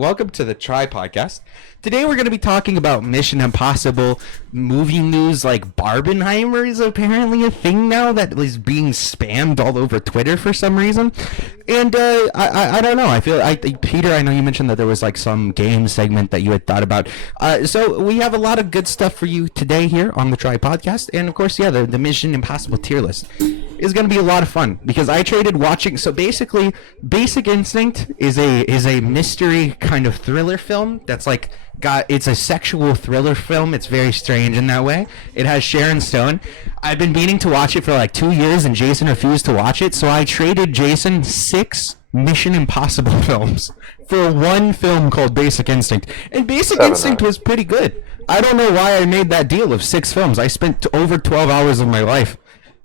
welcome to the Tripodcast. Today we're going to be talking about Mission Impossible movie news. Like Barbenheimer is apparently a thing now that is being spammed all over Twitter for some reason. And I don't know. I think Peter, I know you mentioned that there was like some game segment that you had thought about. So we have a lot of good stuff for you today here on the Tripodcast. And of course, yeah, the Mission Impossible tier list is going to be a lot of fun because I traded watching. So basically, Basic Instinct is a mystery kind of thriller film that's like it's a sexual thriller film. It's very strange in that way. It has Sharon Stone. I've been meaning to watch it for like 2 years, and Jason refused to watch it. So I traded Jason 6 Mission Impossible films for one film called Basic Instinct, and Basic Instinct was pretty good. I don't know why I made that deal of 6 films. I spent over 12 hours of my life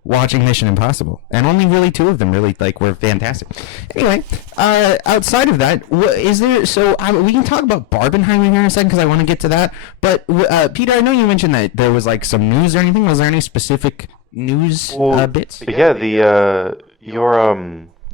watching Mission Impossible, and only really 2 of them really were fantastic. Anyway, outside of that, is there? So we can talk about Barbenheimer here in a second because I want to get to that. But Peter, I know you mentioned that there was like some news or anything. Was there any specific news bits? Yeah, your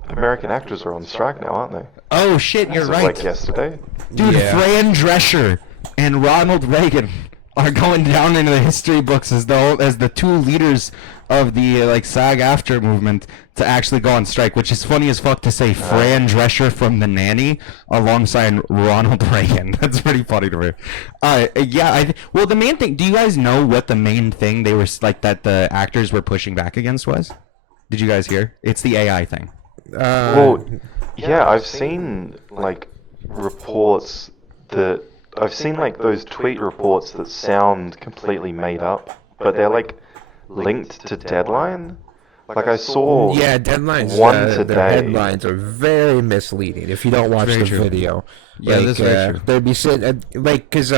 American actors are on strike now, aren't they? Oh shit, you're right. Like yesterday, dude. Yeah. Fran Drescher and Ronald Reagan are going down into the history books as the 2 leaders of the SAG-AFTRA movement to actually go on strike, which is funny as fuck to say Fran Drescher from The Nanny alongside Ronald Reagan. That's pretty funny to me. Well, the main thing, do you guys know what the main thing they were that the actors were pushing back against was? Did you guys hear? It's the AI thing. I've seen reports that I've seen those tweet reports that sound completely made up, but they're linked to Deadline. I saw Deadlines. One today. The headlines are very misleading if you don't watch the video. Yeah, that's very true. They'd be sitting because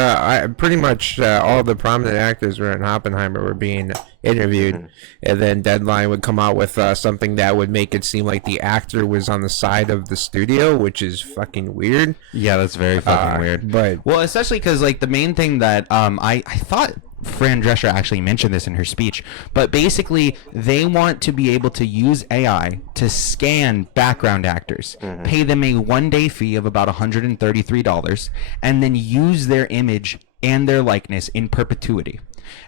pretty much all the prominent actors were in Oppenheimer were being interviewed, and then Deadline would come out with something that would make it seem like the actor was on the side of the studio, which is fucking weird. Yeah, that's very fucking weird. But especially because the main thing that I thought Fran Drescher actually mentioned this in her speech, but basically they want to be able to use AI to scan background actors, pay them a 1-day fee of about $133, and then use their image and their likeness in perpetuity.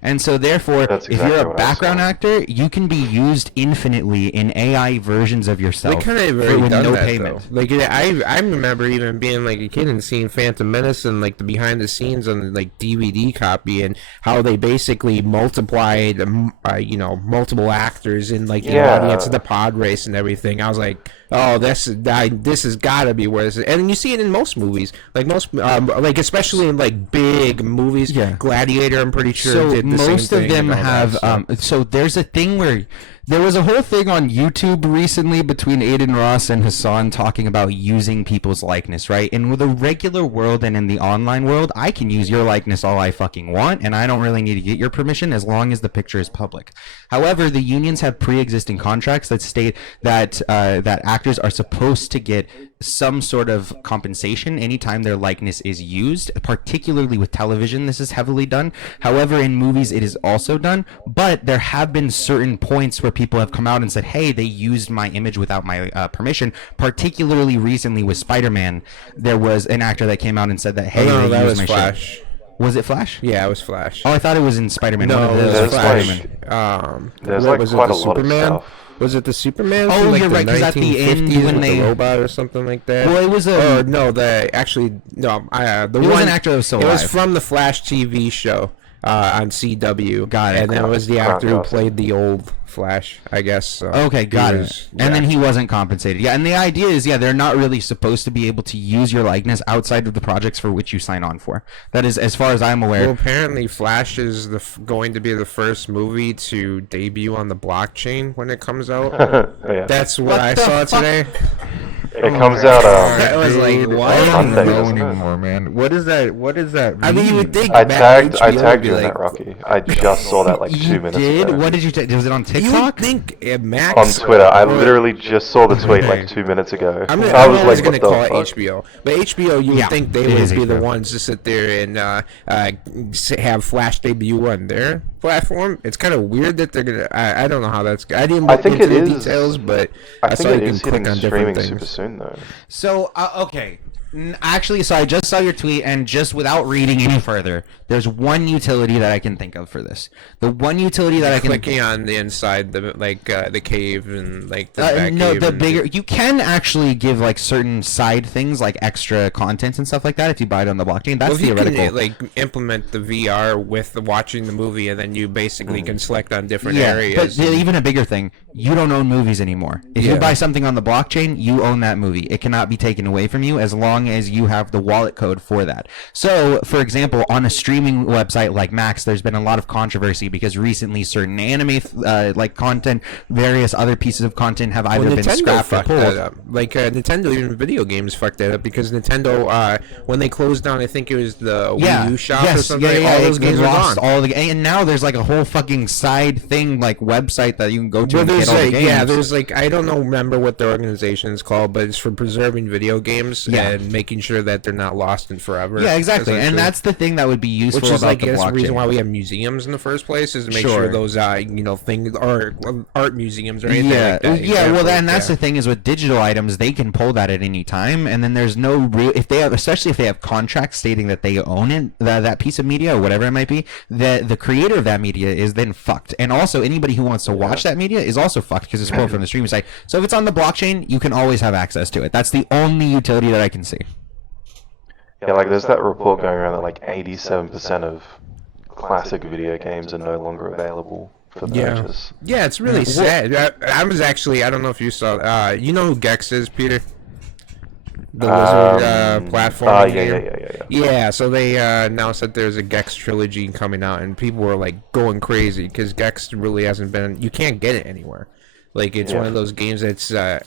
And so therefore, if you're a background actor, you can be used infinitely in AI versions of yourself with no payment. I remember even being a kid and seeing Phantom Menace and the behind the scenes on the DVD copy, and how they basically multiplied multiple actors in the audience of the pod race and everything. I was like, oh, this has got to be where this is. And you see it in most movies, especially in big movies. Yeah. Gladiator, I'm pretty sure. So did the most same of thing them have. So there's a thing where there was a whole thing on YouTube recently between Aiden Ross and Hassan talking about using people's likeness, right? In the regular world and in the online world, I can use your likeness all I fucking want, and I don't really need to get your permission as long as the picture is public. However, the unions have pre-existing contracts that state that that actors are supposed to get some sort of compensation anytime their likeness is used, particularly with television. This is heavily done. However, in movies it is also done, but there have been certain points where people have come out and said, hey, they used my image without my permission. Particularly recently with Spider-Man, there was an actor that came out and said that, hey, they used my Flash. shit. Was it Flash? Yeah, it was Flash. Oh, I thought it was in Spider-Man. No, it was Flash. There's was quite it a lot of stuff. Was it the Superman? Oh, you're right, because at the end when they robot or something like that. Well, it was the it was an actor that was still alive. It was from the Flash TV show on CW. Got it. And then it was the actor who played the old Flash, I guess. So okay, got it. And then he wasn't compensated. Yeah, and the idea is, they're not really supposed to be able to use your likeness outside of the projects for which you sign on for. That is, as far as I'm aware. Well, apparently Flash is going to be the first movie to debut on the blockchain when it comes out. Yeah. That's what I saw today. It comes out. I was like, what? I don't Monday, know isn't it? anymore, man. What is that? What is that? I mean, you would think. I tagged you in that, Rocky. I just saw that 2 minutes ago. What did you take? Was it on TikTok? You would think Max on Twitter. I literally just saw the tweet 2 minutes ago. I'm I was always like, going to what call the it fuck? HBO, but HBO, you would think they would be the ones to sit there and have Flash debut on their platform. It's kind of weird that they're gonna. I don't know how that's. I didn't look into the details, but I saw you can click on different things. Super soon though. So okay, Actually, so I just saw your tweet, and just without reading any further, there's one utility that I can think of for this. The one utility that I can clicking on the inside, the cave and like the back no, cave the and bigger you can actually give like certain side things like extra content and stuff like that if you buy it on the blockchain. That's well, if you theoretical. can, like implement the VR with watching the movie, and then you basically can select on different areas. But even a bigger thing, you don't own movies anymore. If you buy something on the blockchain, you own that movie. It cannot be taken away from you as long as you have the wallet code for that. So, for example, on a streaming website like Max, there's been a lot of controversy because recently certain anime like content, various other pieces of content have either been scrapped or pulled. That up. Like Nintendo, even video games fucked that up because Nintendo, when they closed down, I think it was the Wii U shop or something. All those games lost are gone. and now there's like a whole fucking side thing, like website that you can go to and get all the games. Yeah, there's like, I don't remember what the organization is called, but it's for preserving video games and making sure that they're not lost in forever. Yeah, exactly. And that's the thing that would be useful Which is about like the that's the blockchain. reason why we have museums in the first place, is to make sure those things are art museums or anything like that. That's the thing is with digital items, they can pull that at any time, and then there's no real especially if they have contracts stating that they own it, that piece of media or whatever it might be, the creator of that media is then fucked. And also anybody who wants to watch that media is also fucked because it's pulled from the streaming site. So if it's on the blockchain, you can always have access to it. That's the only utility that I can see. Yeah, like there's that report going around that like 87% of classic video games are no longer available for purchase. Yeah, it's really sad. I was actually, I don't know if you saw, you know who Gex is, Peter? The Wizard platform game. Yeah, so they announced that there's a Gex trilogy coming out, and people were like going crazy because Gex really hasn't been. You can't get it anywhere. Like it's one of those games that's I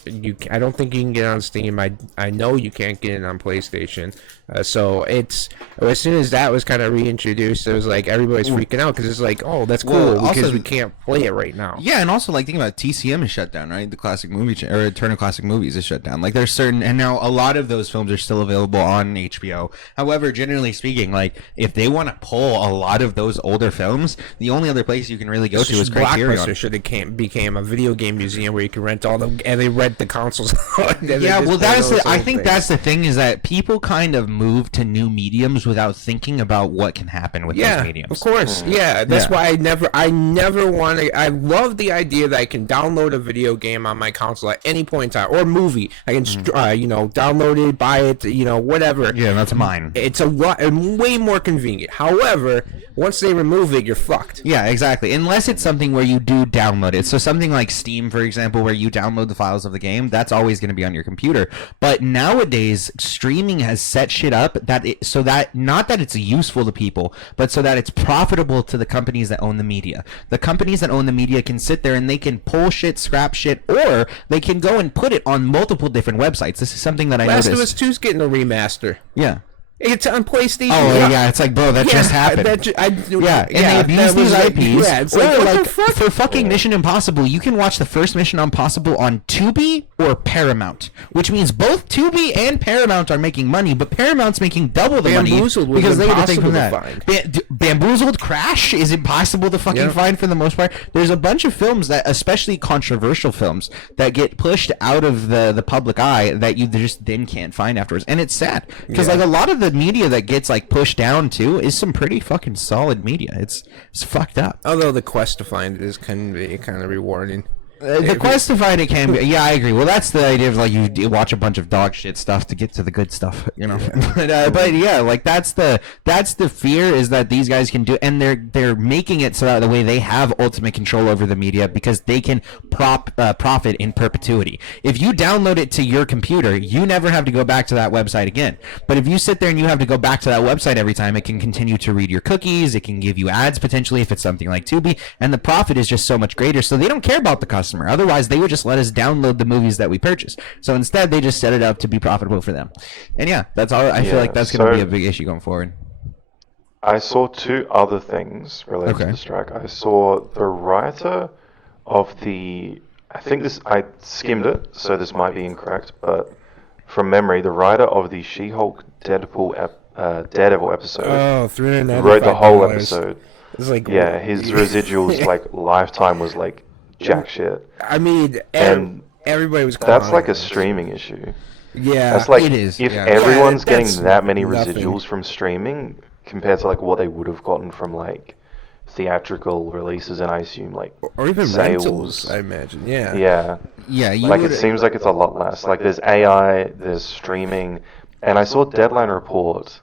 don't think you can get it on Steam. I know you can't get it on PlayStation. So it's as soon as that was kind of reintroduced, it was like everybody's freaking out because it's like, oh, that's cool because also, we can't play it right now. Yeah, and also like think about TCM is shut down, right? The classic movie or Turner Classic Movies is shut down. Like there's certain, and now a lot of those films are still available on HBO. However, generally speaking, like if they want to pull a lot of those older films, the only other place you can really go to is Criterion. Blockbuster should have became a video game museum where you can rent all the and they rent the consoles. Yeah, well, I think that's the thing is that people kind of move to new mediums without thinking about what can happen with those mediums. Of course, that's why I never want to. I love the idea that I can download a video game on my console at any point in time, or a movie. I can, download it, buy it, whatever. Yeah, that's mine. It's way more convenient. However, once they remove it, you're fucked. Yeah, exactly. Unless it's something where you do download it. So something like Steam, for example, where you download the files of the game, that's always going to be on your computer. But nowadays, streaming has set shit up so that not that it's useful to people, but so that it's profitable to the companies that own the media. The companies that own the media can sit there and they can pull shit, scrap shit, or they can go and put it on multiple different websites. This is something that I noticed. Last of Us 2's getting a remaster. Yeah. It's on PlayStation. Oh yeah, it's like, bro, that just happened. And they abuse these IPs. Yeah, it's like, what the fuck? For fucking Mission Impossible, you can watch the first Mission Impossible on Tubi or Paramount, which means both Tubi and Paramount are making money, but Paramount's making double the money because they get to take from that. Bamboozled, Crash is impossible to fucking find for the most part. There's a bunch of films that, especially controversial films, that get pushed out of the public eye that you just then can't find afterwards, and it's sad because like a lot of the media that gets like pushed down too is some pretty fucking solid media. It's fucked up. Although the quest to find it can be kind of rewarding. The quest to find it can be. Yeah, I agree. Well, that's the idea of like you watch a bunch of dog shit stuff to get to the good stuff, but yeah, like that's the fear is that these guys can do, and they're making it so that the way they have ultimate control over the media because they can profit in perpetuity. If you download it to your computer, you never have to go back to that website again. But if you sit there and you have to go back to that website every time, it can continue to read your cookies. It can give you ads potentially if it's something like Tubi, and the profit is just so much greater. So they don't care about the customer. Otherwise, they would just let us download the movies that we purchase. So instead, they just set it up to be profitable for them. And yeah, that's all. I feel like that's going to be a big issue going forward. I saw two other things related to the strike. I saw the writer of the... I skimmed it, so this might be incorrect, but from memory, the writer of the She-Hulk Daredevil episode wrote the whole episode. Like, yeah, his residuals, like, lifetime was, like, jack shit. I mean, and everybody was that's like a streaming issue. Yeah, That's like it is, if yeah. everyone's Yeah, that's getting that many nothing. residuals from streaming compared to like what they would have gotten from like theatrical releases, and I assume like Or even rentals, sales. I imagine. Yeah. Yeah, Yeah, you like would. it seems like it's a lot less. Like there's AI, there's streaming, and I saw Deadline report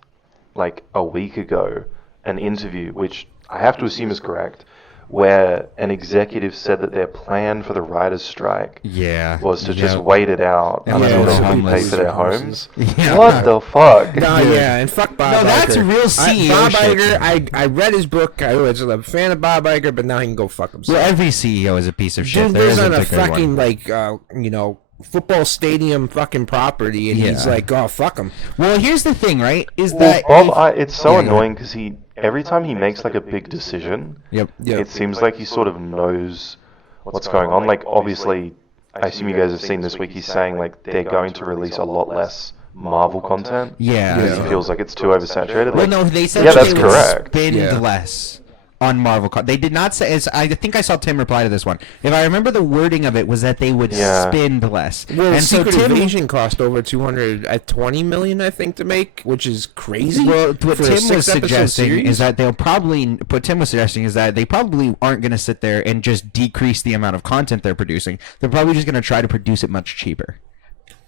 like a week ago an interview, which I have to assume is correct, where an executive said that their plan for the writers' strike Yeah. was to just Yep. wait it out And let until them they all could be pay lose for their their houses. homes. Yeah. What the fuck? No, Dude. yeah, and fuck Bob Iger. No, that's a real CEO Bob shit. Iger, I read his book. I was a fan of Bob Iger, but now he can go fuck himself. Well, every CEO is a piece of shit. Dude There lives isn't on a a good one. fucking football stadium fucking property, and he's Yeah. like, oh fuck him. Well, here's the thing, right? Is Well, that Bob, it's so Yeah, annoying because every time he makes like a big decision, Yep. it seems like he sort of knows what's going on. Like obviously, I assume you guys have seen this week. He's saying like they're going to release a lot less Marvel content. Yeah. Because he feels like it's too oversaturated. Well, Like, no, they said yeah, that that's they would correct. spend Yeah. less on Marvel. They did not say. I think I saw Tim reply to this one. If I remember, the wording of it was that they would Yeah. spend less. Well, and so Secret Tim. Invasion cost over 220 million, I think, to make, which is crazy. Well, what for a Tim was 6-episode suggesting series. is that they'll probably. What Tim was suggesting is that they probably aren't going to sit there and just decrease the amount of content they're producing. They're probably just going to try to produce it much cheaper.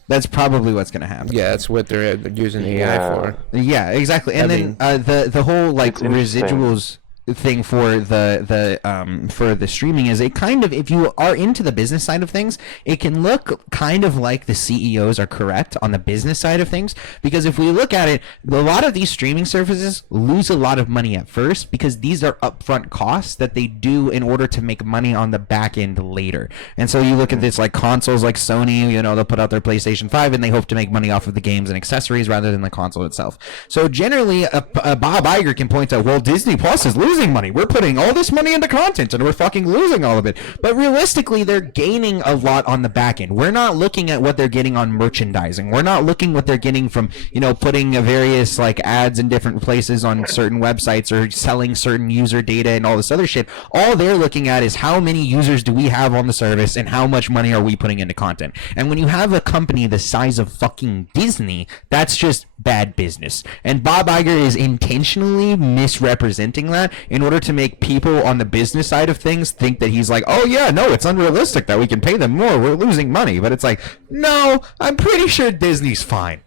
That's probably what's going to happen. Yeah, that's what they're using AI Yeah. for. Yeah, exactly. And the whole like It's interesting. residuals thing for the streaming is it kind of, if you are into the business side of things, it can look kind of like the CEOs are correct on the business side of things, because if we look at it, a lot of these streaming services lose a lot of money at first because these are upfront costs that they do in order to make money on the back end later. And so you look at this like consoles like Sony, they'll put out their PlayStation 5 and they hope to make money off of the games and accessories rather than the console itself. So generally a Bob Iger can point out, well, Disney Plus is losing money. We're putting all this money into content and we're fucking losing all of it. But realistically, they're gaining a lot on the back end. We're not looking at what they're getting on merchandising. We're not looking what they're getting from, putting various like ads in different places on certain websites or selling certain user data and all this other shit. All they're looking at is how many users do we have on the service and how much money are we putting into content. And when you have a company the size of fucking Disney, that's just bad business. And Bob Iger is intentionally misrepresenting that in order to make people on the business side of things think that he's like, oh yeah, no, it's unrealistic that we can pay them more, we're losing money. But it's like, no, I'm pretty sure Disney's fine.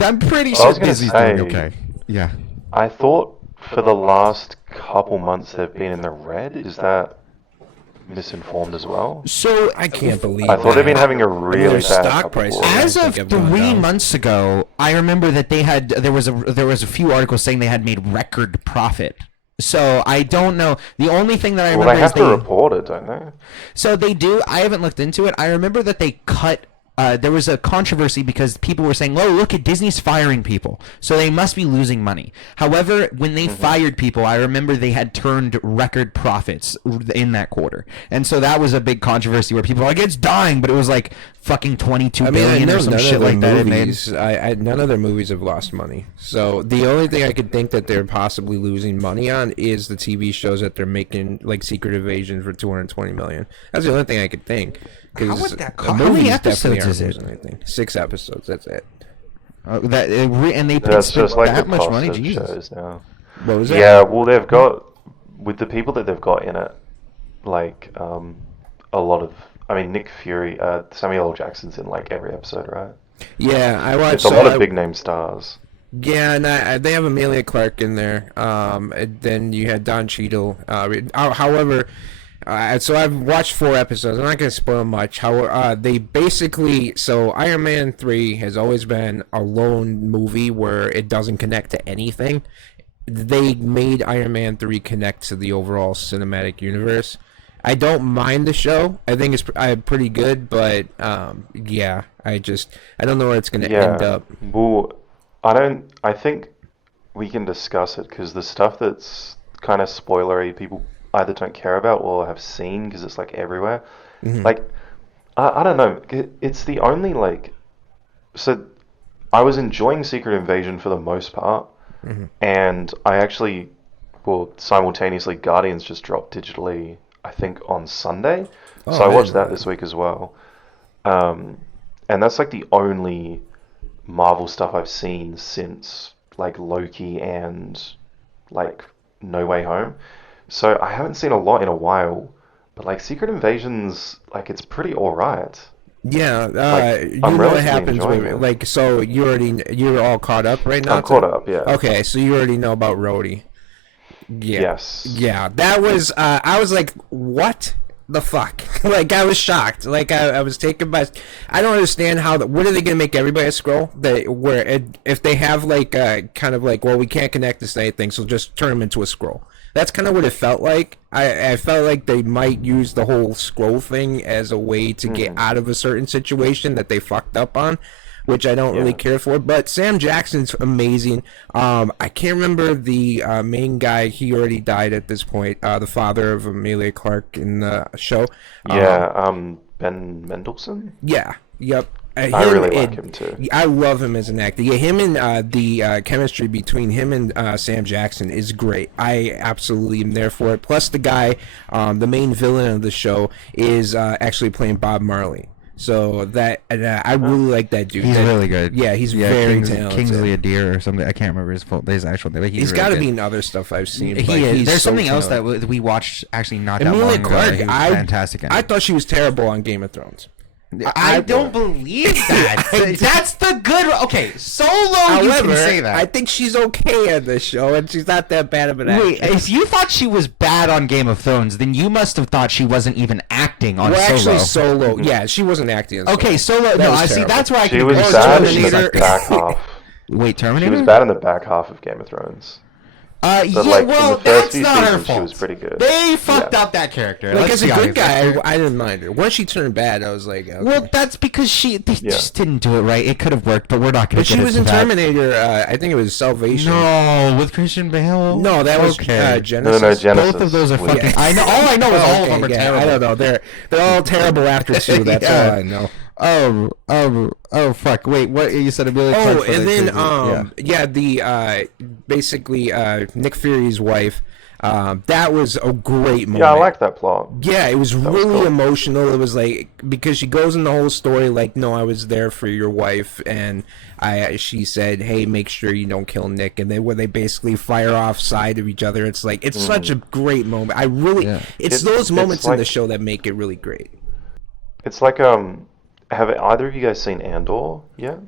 I'm pretty I sure was gonna Disney's say- doing okay. Yeah. I thought for the last couple months they've been in the red. Is that misinformed as well? So I can't believe I thought they've been that. having a their really bad stock couple prices- quarters. as I of think I've gone 3 down. months ago, I remember that there was a few articles saying they had made record profit. So I don't know. The only thing that I Well, remember they have is to report it, don't they? So they do. I haven't looked into it. I remember that they cut. There was a controversy because people were saying, "Oh, look at Disney's firing people, so they must be losing money." However, when they fired people, I remember they had turned record profits in that quarter, and so that was a big controversy where people were like, "It's dying," but it was like fucking 22 billion or some shit like that. Movies, none of their movies have lost money. So the only thing I could think that they're possibly losing money on is the TV shows that they're making, like Secret Invasion for 220 million. That's the only thing I could think. How would that the cost? How many movies episodes definitely is aren't it? losing anything. 6 episodes. That's it. And they That's spent just like that the much cost money. of Jesus. shows now. What was that? Yeah, well, they've got with the people that they've got in it, like a lot of. I mean, Nick Fury, Samuel L. Jackson's in like every episode, right? Yeah, I watched. It's a lot of big name stars. Yeah, and they have Amelia Clark in there. And then you had Don Cheadle. However, so I've watched 4 episodes. I'm not going to spoil much. How they basically, so Iron Man 3 has always been a lone movie where it doesn't connect to anything. They made Iron Man 3 connect to the overall cinematic universe. I don't mind the show. I think it's pretty good, but yeah, I don't know where it's going to end up. Well, I think we can discuss it because the stuff that's kind of spoilery, people either don't care about or have seen because it's like everywhere. Mm-hmm. Like, I don't know. It's the only like. So, I was enjoying Secret Invasion for the most part, and I actually, simultaneously, Guardians just dropped digitally, I think, on Sunday. Oh, So I man. watched that this week as well. And that's like the only Marvel stuff I've seen since like Loki and like No Way Home. So I haven't seen a lot in a while, but like Secret Invasion's like it's pretty alright. Yeah, Like you I'm know what relatively happens enjoying with it. like so you're all caught up right now. I'm caught up, yeah. Okay, so you already know about Rhodey. Yeah. Yes. Yeah, that was I was like, what the fuck? Like I was shocked. Like I was taken by. I don't understand how. What are they gonna make everybody a scroll? If they have like kind of like, well, we can't connect this to anything, so just turn them into a scroll. That's kind of what it felt like. I felt like they might use the whole scroll thing as a way to get out of a certain situation that they fucked up on, which I don't really care for. But Sam Jackson's amazing. I can't remember the main guy. He already died at this point. The father of Amelia Clark in the show. Ben Mendelsohn? Yeah. Yep. I really like him too. I love him as an actor. Yeah, him and the chemistry between him and Sam Jackson is great. I absolutely am there for it. Plus, the guy, the main villain of the show, is actually playing Bob Marley. So that I really like that dude. He's really good. Yeah, he's very talented. Kingsley Adair or something. I can't remember his actual name. He's really got to good. be in other stuff I've seen. He is. There's so something else talented. that we watched actually not that Amelia long ago. Clark, He was fantastic in it. I thought she was terrible on Game of Thrones. I don't believe that. That's the good. Okay, Solo. However, you can say that. I think she's okay on this show, and she's not that bad of an actress. Wait, if you thought she was bad on Game of Thrones, then you must have thought she wasn't even acting on Solo. Actually, Solo. Yeah, she wasn't acting on Solo. Okay, Solo. No, I see. That's where I She can. was Oh, bad in Terminator. the back half. Wait, Terminator. She was bad in the back half of Game of Thrones. Yeah, like, well, in the first that's few not her seasons, fault. she was pretty good. They fucked Yeah. up that character. Like, Let's as a be good honest. guy, I didn't mind her. Once she turned bad, I was like, okay. Well, that's because they just didn't do it right. It could have worked, but we're not going But to she get was into in that. Terminator, I think it was Salvation. No, with Christian Bale. No, that was okay. Genesis. No, Genesis. Both of those are was- fucking. I know. All I know is all of Okay, them are yeah, terrible. I don't know. They're all terrible actors too. That's Yeah. all I know. Oh, fuck. Wait, what you said? Amelia Oh, Clark for and the then crazy- the basically Nick Fury's wife. That was a great moment. Yeah, I like that plot. Yeah, it was really cool. emotional. It was like, because she goes in the whole story like, no, I was there for your wife, and she said, hey, make sure you don't kill Nick, and then where they basically fire off side of each other. It's like, it's such a great moment. I really, it's those moments in the like- show that make it really great. It's like have either of you guys seen Andor yet?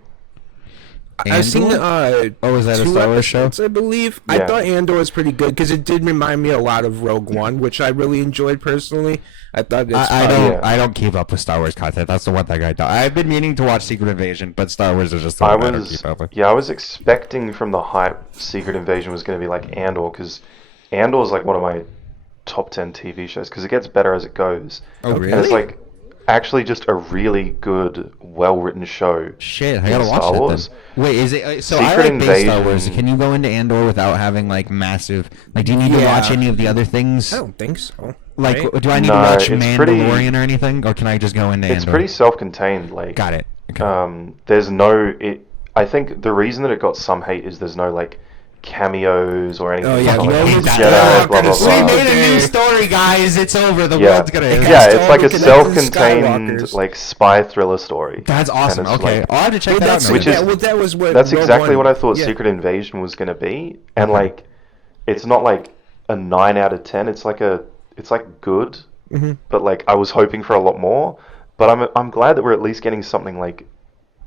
I've seen Andor? Oh, is that a 2 Star Wars show? episodes, I believe. I Yeah. thought Andor was pretty good because it did remind me a lot of Rogue One, which I really enjoyed personally. I thought it's I don't keep up with Star Wars content. That's the one thing I don't. I've been meaning to watch Secret Invasion, but Star Wars is just the one I don't keep up with. I was expecting from the hype Secret Invasion was going to be like Andor, because Andor is like one of my top 10 TV shows because it gets better as it goes. Oh, really? And it's like actually just a really good, well-written show. Shit, I in gotta Star watch Wars. that then. Wait, is it so? I Secret like base Star Wars. Invasion- Can you go into Andor without having like massive? Like, do you need to watch any of the other things? I don't think so. Like, right? do I need to No, watch it's Mandalorian or anything, or can I just go into It's Andor? pretty self-contained. Like, Got it. Okay. there's no. I think the reason that it got some hate is there's no like cameos or anything. Oh, yeah, like, no Jedi, one's blah, blah, We blah. made a new story, guys. It's over. The Yeah, world's gonna. yeah, it's like a Connected self-contained Skywalkers. like spy thriller story. That's awesome. And it's Okay, like- I'll have to check Well, that out. that's, now. Which is- that was what That's Rogue exactly One- what I thought yeah. Secret Invasion was gonna be, and like, it's not like a 9 out of 10. It's like good, but like I was hoping for a lot more. But I'm glad that we're at least getting something like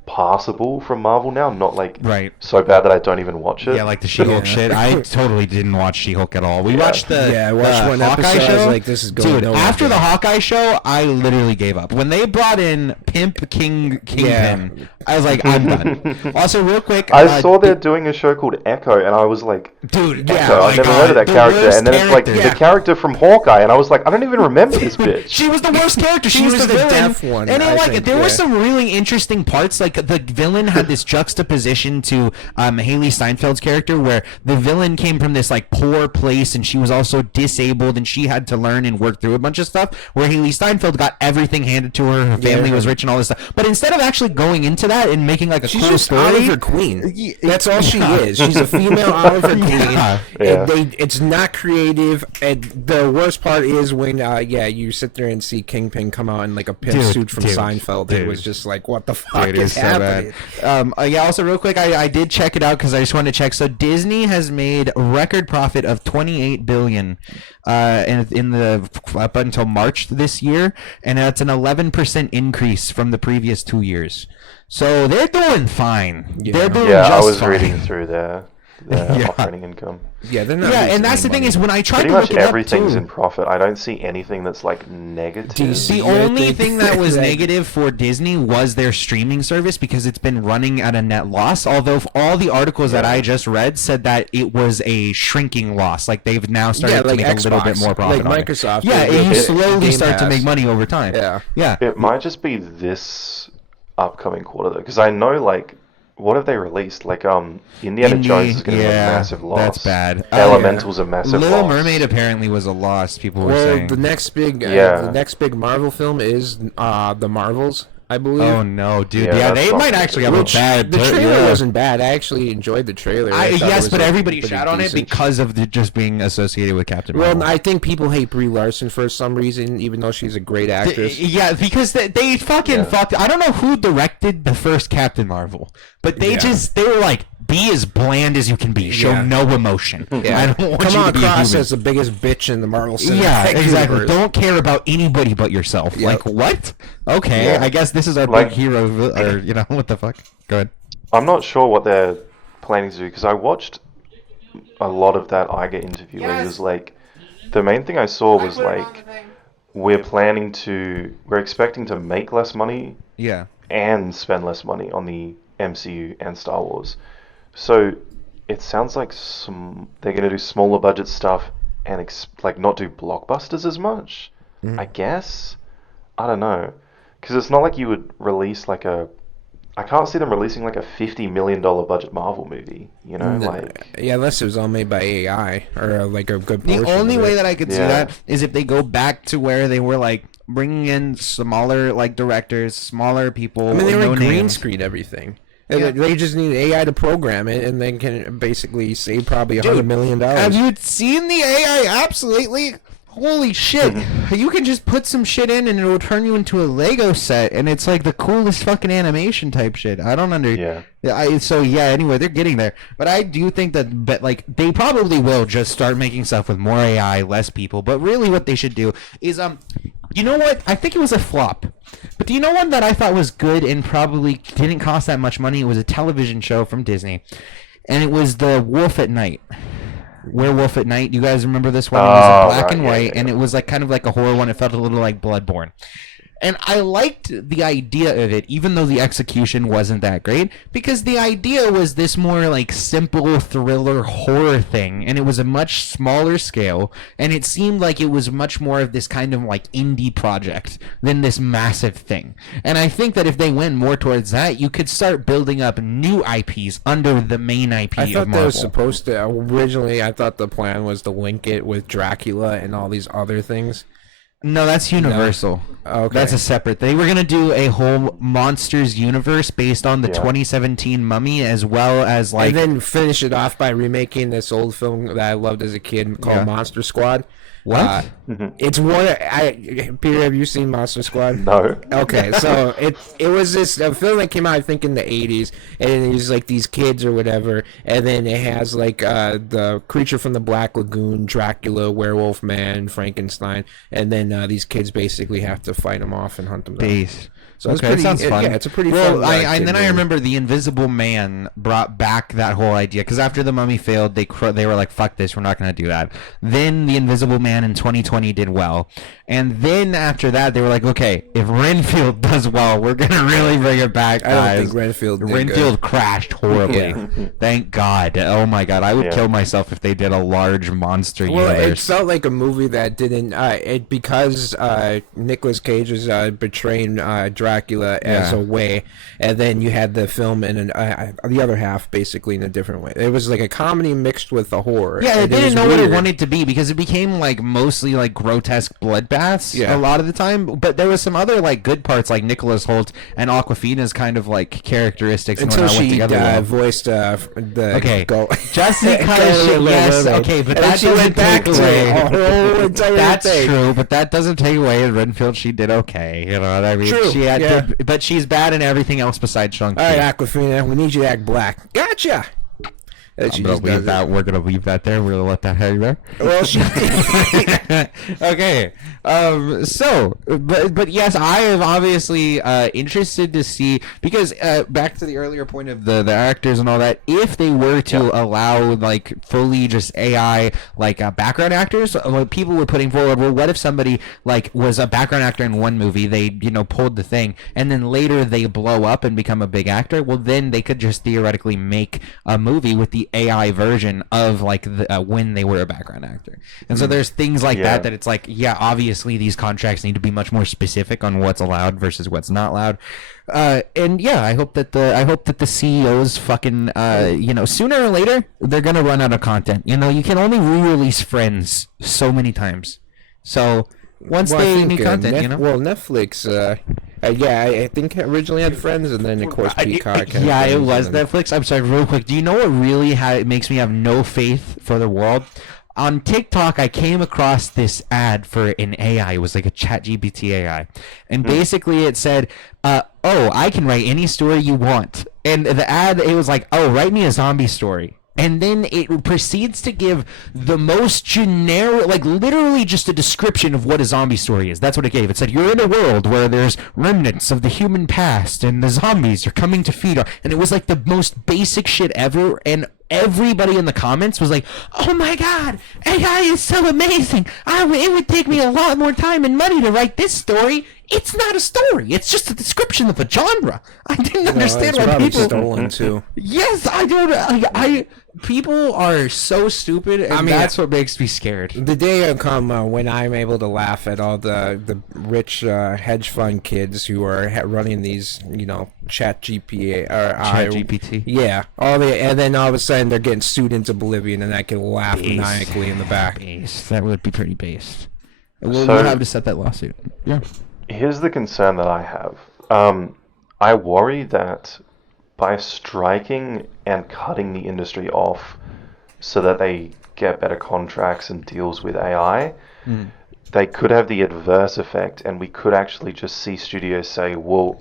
passable from Marvel now, not like Right. so bad that I don't even watch it. Yeah, like the She-Hulk Yeah. shit. I totally didn't watch She-Hulk at all. We Yeah. watched the Yeah, I watched one Hawkeye episode, I show. was like, this is going Dude, nowhere. after the Hawkeye show, I literally gave up. When they brought in Kingpin, I was like, I'm done. Also, real quick, I saw they're doing a show called Echo, and I was like, dude, Echo, yeah, I've never heard of that the character. worst And then it's like character. the character from Hawkeye, and I was like, I don't even remember this bitch. She was the worst character. She She was was the the villain. deaf one, And I like think, there yeah. were some really interesting parts. Like the villain had this juxtaposition to Haley Steinfeld's character, where the villain came from this like poor place, and she was also disabled, and she had to learn and work through a bunch of stuff. Where Haley Steinfeld got everything handed to her. Her family was rich and all this stuff. But instead of actually going into that and making like a She's cool just story, Oliver Queen. Yeah. That's all she is. She's a female Oliver Queen. Yeah. Yeah. It's not creative. And the worst part is when, you sit there and see Kingpin come out in like a pimp Dude, suit from dude, Seinfeld. dude. It was just like, what the fuck Dude, is it's so happening? Yeah. Also, real quick, I did check it out because I just wanted to check. So Disney has made a record profit of $28 billion, in the up until March this year, and that's an 11% increase from the previous 2 years. So they're doing fine. Yeah. They're doing Yeah, just I was fine. reading through their Yeah. operating income. Yeah, they're not. Yeah, losing and that's the any thing money. is when I tried Pretty to much look it up everything's too. in profit. I don't see anything that's like negative. DC. The I only think thing that was that- negative for Disney was their streaming service because it's been running at a net loss. Although all the articles that I just read said that it was a shrinking loss. Like they've now started to make a little bit more profit. like on Microsoft. it. Yeah, with you slowly Game start to Pass. make money over time. Yeah. Yeah. It might just be this upcoming quarter though, because I know like what have they released? Like Indiana Jones is going to be a massive loss. That's bad. Elemental's a massive Little loss. Mermaid apparently was a loss. People were Well, saying. the next big, Yeah. the next big Marvel film is the Marvels, I believe. Oh no, dude! Yeah, Yeah, that's they not might good. actually have Which a bad. the trailer yeah. wasn't bad. I actually enjoyed the trailer. I thought it Yes, was, but like, everybody pretty shat on it decent. because of the just being associated with Captain Well, Marvel. I think people hate Brie Larson for some reason, even though she's a great actress. Yeah, because they fucking Yeah. fucked. I don't know who directed the first Captain Marvel, but they were like, be as bland as you can be. Show Yeah. no emotion. I don't want Come you to be across human. as the biggest bitch in the Marvel Cinematic Yeah, exactly. Universe. Don't care about anybody but yourself. Yep. Like what? Okay, Yeah. I guess this is our Like- big hero. Or you know what the fuck? Go ahead. I'm not sure what they're planning to do because I watched a lot of that Iger interview where he was like, the main thing I saw was like, we're expecting to make less money Yeah. and spend less money on the MCU and Star Wars. So it sounds like they're going to do smaller budget stuff and like not do blockbusters as much. I guess. I don't know, because it's not like you would release like I can't see them releasing like a $50 million budget Marvel movie. You know, like Yeah, unless it was all made by AI or like a good The portion only of way it. that I could see Yeah. that is if they go back to where they were like bringing in smaller like directors, smaller people. I mean, they no already green names. screen everything. Yeah. They just need AI to program it, and then can basically save probably $100 million. Have you seen the AI apps lately? Holy shit! You can just put some shit in and it will turn you into a Lego set, and it's like the coolest fucking animation type shit. I don't Yeah. Anyway, they're getting there, but I do think that like they probably will just start making stuff with more AI, less people. But really, what they should do is you know what? I think it was a flop. But do you know one that I thought was good and probably didn't cost that much money? It was a television show from Disney, and it was The Wolf at Night. Werewolf at Night. You guys remember this one? It was Oh, in black right, and yeah, white, yeah, and yeah. it was like kind of like a horror one. It felt a little like Bloodborne. And I liked the idea of it, even though the execution wasn't that great, because the idea was this more like simple thriller horror thing, and it was a much smaller scale, and it seemed like it was much more of this kind of like indie project than this massive thing. And I think that if they went more towards that, you could start building up new IPs under the main IP I of thought Marvel. they were supposed to. Originally, I thought the plan was to link it with Dracula and all these other things. No, that's Universal. Okay. That's a separate. They were gonna do a whole monsters universe based on the Yeah. 2017 Mummy, as well as like and then finish it off by remaking this old film that I loved as a kid called Yeah. Monster Squad. What? It's one. Peter, have you seen Monster Squad? no. Okay, so it was this a film that came out I think in the 80s, and it was like these kids or whatever, and then it has like the creature from the Black Lagoon, Dracula, Werewolf Man, Frankenstein, and then these kids basically have to fight them off and hunt them down. base. So it's Okay, pretty, that sounds fun. Yeah, it's a pretty well, fun. and kid then I movie. remember the Invisible Man brought back that whole idea because after the Mummy failed, they were like, "Fuck this, we're not gonna do that." Then the Invisible Man in 2020 did well, and then after that, they were like, "Okay, if Renfield does well, we're gonna really bring it back." I don't guys." think Renfield did Renfield crashed horribly. Yeah. Thank God. Oh my God, I would Yeah. kill myself if they did a large monster Well, it universe. felt like a movie that didn't. Because Nicolas Cage was betraying Dracula as Yeah. a way, and then you had the film in the other half basically in a different way. It was like a comedy mixed with a horror. Yeah, and it didn't was know what it weird. wanted to be because it became like mostly like grotesque bloodbaths Yeah. a lot of the time. But there was some other like good parts like Nicholas Hoult and Awkwafina's kind of like characteristics Until and went she together. well. voiced the Okay. go. Jessica, yes, okay, but And that she doesn't went back take to away. a whole entire That's thing. true, but that doesn't take away in Renfield. She did okay. You know what I mean? True. She had Yeah. But she's bad in everything else besides Shang-Chi. All right, Aquafina, we need you to act black. Gotcha. We're gonna leave that there. We're gonna let that hang there. Well, she. Okay. But yes, I am obviously interested to see, because back to the earlier point of the actors and all that. If they were to allow like fully just AI like background actors, what people were putting forward. Well, what if somebody like was a background actor in one movie, they pulled the thing, and then later they blow up and become a big actor? Well, then they could just theoretically make a movie with the AI version of like when they were a background actor. And so there's things like that it's like, yeah, obviously these contracts need to be much more specific on what's allowed versus what's not allowed. And yeah, I hope that the CEOs fucking sooner or later they're gonna run out of content. You can only re-release Friends so many times. So once they need content, Well, Netflix. I think originally had Friends, and then of course Peacock. Yeah, it was Netflix. I'm sorry, real quick. Do you know what really makes me have no faith for the world? On TikTok, I came across this ad for an AI. It was like a ChatGPT AI, and basically it said, I can write any story you want." And the ad, it was like, "Oh, write me a zombie story." And then it proceeds to give the most generic, like literally just a description of what a zombie story is. That's what it gave. It said, "You're in a world where there's remnants of the human past and the zombies are coming to feed on." And it was like the most basic shit ever. And everybody in the comments was like, "Oh my god, AI is so amazing. It would take me a lot more time and money to write this story. It's not a story. It's just a description of a genre." I didn't understand why people stolen too. Yes, I don't. People are so stupid, and that's what makes me scared. The day will come when I'm able to laugh at all the rich hedge fund kids who are running these, ChatGPT. Yeah, and then all of a sudden they're getting sued into oblivion, and I can laugh maniacally in the back. That would be pretty based. We'll have to set that lawsuit. Yeah. Here's the concern that I have. I worry that by striking and cutting the industry off so that they get better contracts and deals with AI, they could have the adverse effect, and we could actually just see studios say, well,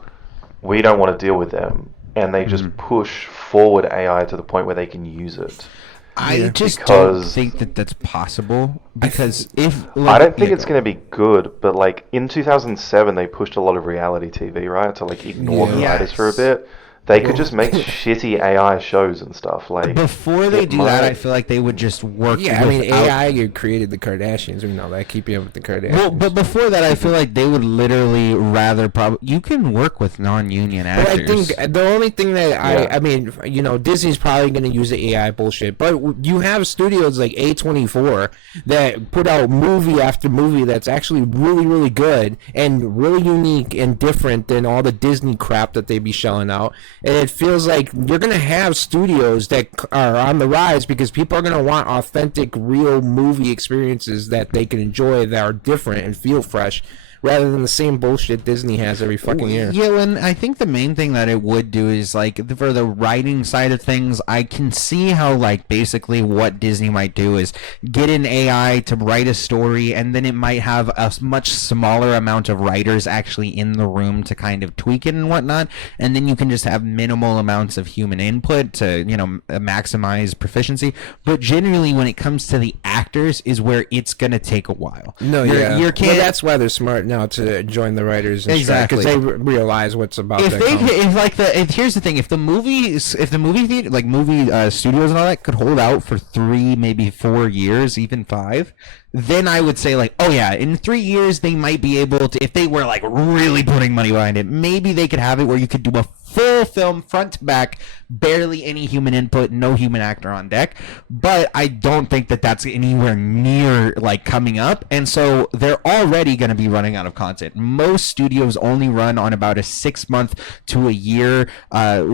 we don't want to deal with them, and they just push forward AI to the point where they can use it. I just don't think that that's possible, because I don't think it's going to be good, but like in 2007 they pushed a lot of reality TV, right, to like ignore the writers for a bit. They could just make shitty AI shows and stuff. Like before they do that, I feel like they would just work. Yeah, AI created the Kardashians. We know that. Keeping up with the Kardashians. Well, but before that, I feel like they would literally rather you can work with non-union actors. But I think the only thing that Disney's probably going to use the AI bullshit. But you have studios like A24 that put out movie after movie that's actually really, really good and really unique and different than all the Disney crap that they be shelling out. And it feels like you're going to have studios that are on the rise because people are going to want authentic, real movie experiences that they can enjoy that are different and feel fresh, rather than the same bullshit Disney has every fucking year. Yeah, and I think the main thing that it would do is, like, for the writing side of things, I can see how, like, basically what Disney might do is get an AI to write a story, and then it might have a much smaller amount of writers actually in the room to kind of tweak it and whatnot, and then you can just have minimal amounts of human input to, maximize proficiency. But generally, when it comes to the actors, is where it's going to take a while. Well, that's why they're smart now to join the writers and exactly, because they realize what's about. Here's the thing: if the movie theater, like movie studios and all that could hold out for 3, maybe 4 years, even 5, then I would say, like, oh yeah, in 3 years they might be able to, if they were like really putting money behind it, maybe they could have it where you could do a full film front to back, barely any human input, no human actor on deck. But I don't think that that's anywhere near like coming up, and so they're already going to be running out of content. Most studios only run on about a 6-month to a year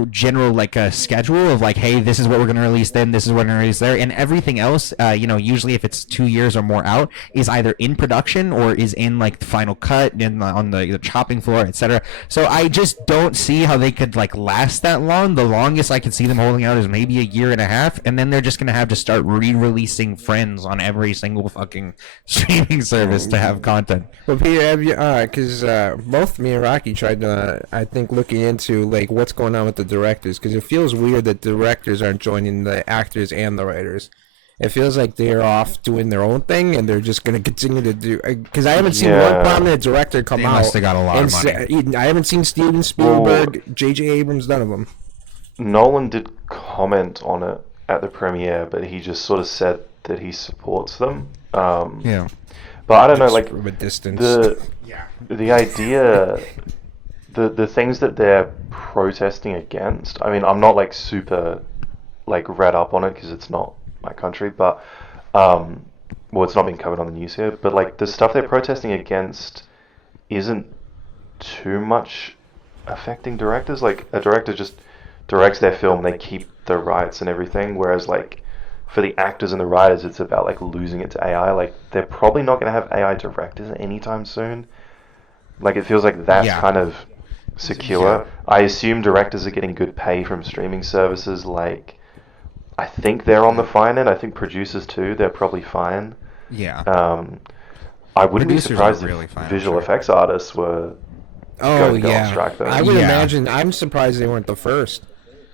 general like a schedule of like, hey, this is what we're going to release then, this is what we're going to release there, and everything else usually if it's 2 years or more out is either in production or is in like the final cut and on the chopping floor, etc. So I just don't see how they could like like last that long. The longest I could see them holding out is maybe a year and a half, and then they're just gonna have to start re-releasing Friends on every single fucking streaming service to have content. Well, Peter, have you, because both me and Rocky tried to, I think, looking into, like, what's going on with the directors, because it feels weird that directors aren't joining the actors and the writers. It feels like they're off doing their own thing, and they're just going to continue to do, because I haven't seen one prominent director come They out. must have got a lot of money. I haven't seen Steven Spielberg, J.J. Abrams, none of them. Nolan did comment on it at the premiere, but he just sort of said that he supports them. Yeah. But I don't know, like, from a distance. the idea, the things that they're protesting against, I mean, I'm not, like, super, like, read up on it, because it's not my country, but, well, it's not being covered on the news here, but, like, the stuff they're protesting against isn't too much affecting directors. Like, a director just directs their film, they keep the rights and everything, whereas, like, for the actors and the writers, it's about, like, losing it to AI. Like, they're probably not going to have AI directors anytime soon. Like, it feels like that's kind of secure. Yeah. I assume directors are getting good pay from streaming services. Like, I think they're on the fine end. I think producers, too, they're probably fine. Yeah. I wouldn't be surprised really if fine, visual effects artists were going to go on strike, though. I would imagine. I'm surprised they weren't the first.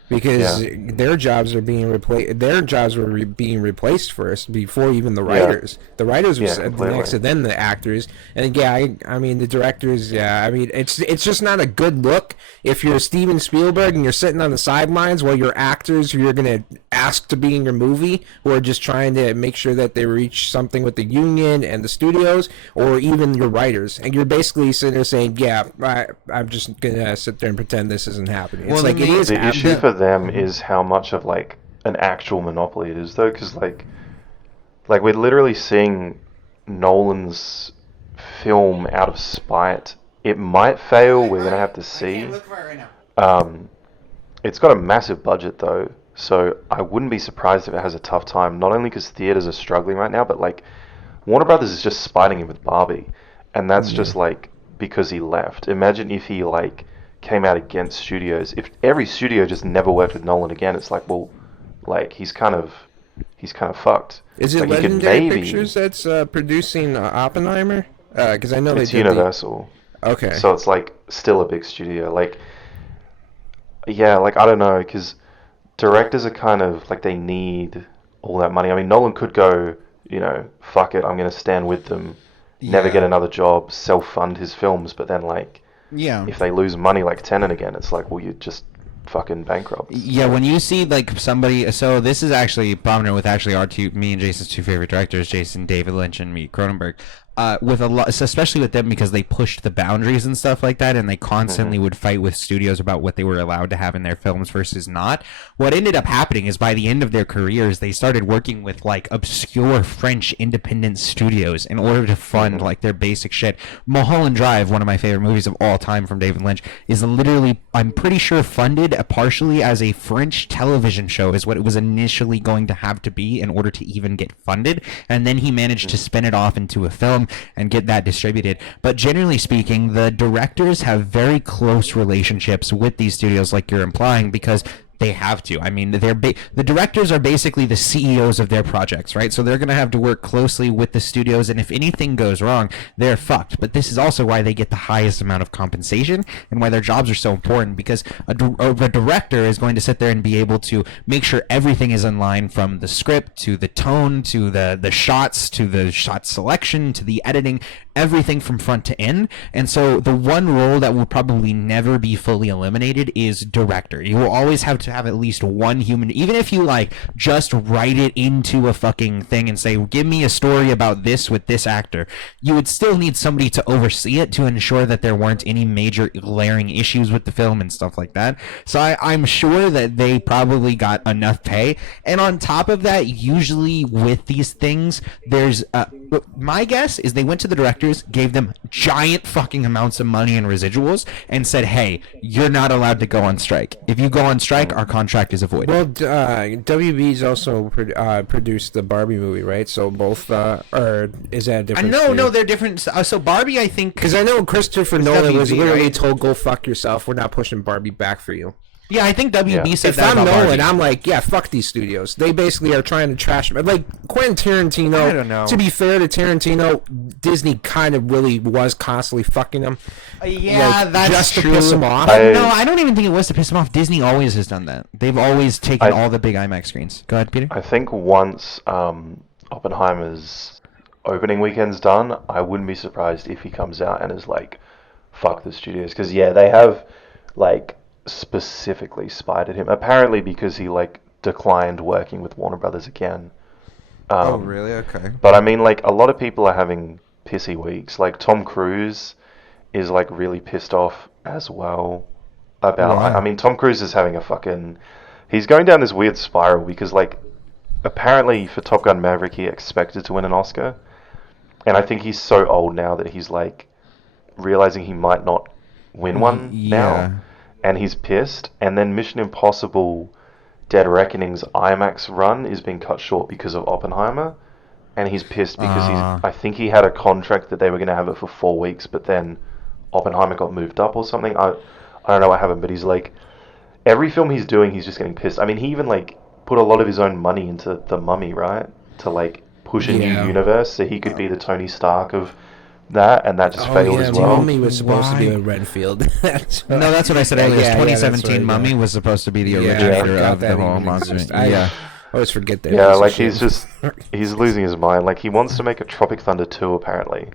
Because their jobs are being replaced. Their jobs were being replaced first before even the writers. The writers were next to then the actors. And I mean the directors. Yeah, I mean it's just not a good look if you're Steven Spielberg and you're sitting on the sidelines while your actors who you're gonna ask to be in your movie who are just trying to make sure that they reach something with the union and the studios, or even your writers, and you're basically sitting there saying, I'm just gonna sit there and pretend this isn't happening. It's like it is. The issue for them is how much of, like, an actual monopoly it is, though, because like we're literally seeing Nolan's film out of spite. It might fail. We're gonna have to see. Look for it right now. It's got a massive budget, though, so I wouldn't be surprised if it has a tough time. Not only because theaters are struggling right now, but, like, Warner Brothers is just spiting him with Barbie, and that's just, like, because he left. Imagine if he, like, came out against studios. If every studio just never worked with Nolan again, it's like, well, like, he's kind of fucked. Is it like, Legendary Pictures that's producing Oppenheimer? Because I know it's Universal. Okay. So it's, like, still a big studio. Like, yeah, like, I don't know, because directors are kind of, like, they need all that money. I mean, Nolan could go, fuck it, I'm going to stand with them, never get another job, self-fund his films, but then, like, if they lose money like Tenet again, it's like, well, you're just fucking bankrupt. Yeah, when you see, like, somebody... So this is actually prominent with actually me and Jason's two favorite directors, Jason, David Lynch, and me, Cronenberg. With a lot, especially with them, because they pushed the boundaries and stuff like that, and they constantly would fight with studios about what they were allowed to have in their films versus not. What ended up happening is by the end of their careers, they started working with, like, obscure French independent studios in order to fund like their basic shit. Mulholland Drive, one of my favorite movies of all time from David Lynch, is literally, I'm pretty sure, funded partially as a French television show is what it was initially going to have to be in order to even get funded, and then he managed to spin it off into a film and get that distributed. But generally speaking, the directors have very close relationships with these studios, like you're implying, because they have to. I mean, the directors are basically the CEOs of their projects, right? So they're going to have to work closely with the studios, and if anything goes wrong, they're fucked. But this is also why they get the highest amount of compensation and why their jobs are so important, because a director is going to sit there and be able to make sure everything is in line, from the script to the tone to the shots to the shot selection to the editing, everything from front to end. And so the one role that will probably never be fully eliminated is director. You will always have to have at least one human, even if you, like, just write it into a fucking thing and say, give me a story about this with this actor, you would still need somebody to oversee it to ensure that there weren't any major glaring issues with the film and stuff like that. So I'm sure that they probably got enough pay. And on top of that, usually with these things, there's my guess is they went to the directors, gave them giant fucking amounts of money and residuals, and said, hey, you're not allowed to go on strike. If you go on strike, our contract is avoided. Well, WB's also produced the Barbie movie, right? So both, or is that a different? No, they're different. So Barbie, I think, because I know Christopher Nolan was WB, literally right? told, "Go fuck yourself. We're not pushing Barbie back for you." Yeah, I think WB said If that I'm about Nolan, Barbie. I'm like, yeah, fuck these studios. They basically are trying to trash. Like Quentin Tarantino. I don't know. To be fair to Tarantino, Disney kind of really was constantly fucking him. Yeah, like, that's just true. to piss him off. No, I don't even think it was to piss him off. Disney always has done that. They've always taken I- all the big IMAX screens. Go ahead, Peter. I think once Oppenheimer's opening weekend's done, I wouldn't be surprised if he comes out and is like, fuck the studios. Because, yeah, they have, like, specifically spited him. Apparently because he, like, declined working with Warner Brothers again. Really? Okay. But, I mean, like, a lot of people are having pissy weeks. Like, Tom Cruise is, like, really pissed off as well about... Why? I mean, Tom Cruise is having a fucking... He's going down this weird spiral because, like, apparently for Top Gun Maverick he expected to win an Oscar. And I think he's so old now that he's, like, realizing he might not win one now. And he's pissed. And then Mission Impossible Dead Reckoning's IMAX run is being cut short because of Oppenheimer. And he's pissed because I think he had a contract that they were going to have it for 4 weeks, but then Oppenheimer got moved up or something. I don't know what happened, but he's like, every film he's doing, he's just getting pissed. I mean, he even, like, put a lot of his own money into The Mummy, right? To, like, push a new universe so he could be the Tony Stark of that, and that just failed as well. Mummy was supposed to be with Renfield. No, that's what I said earlier. Yeah, 2017 right, Mummy was supposed to be the I originator forgot of that the whole even monster. existed. Yeah. I always forget that. Yeah, like, he's losing his mind. Like, he wants to make a Tropic Thunder 2, apparently.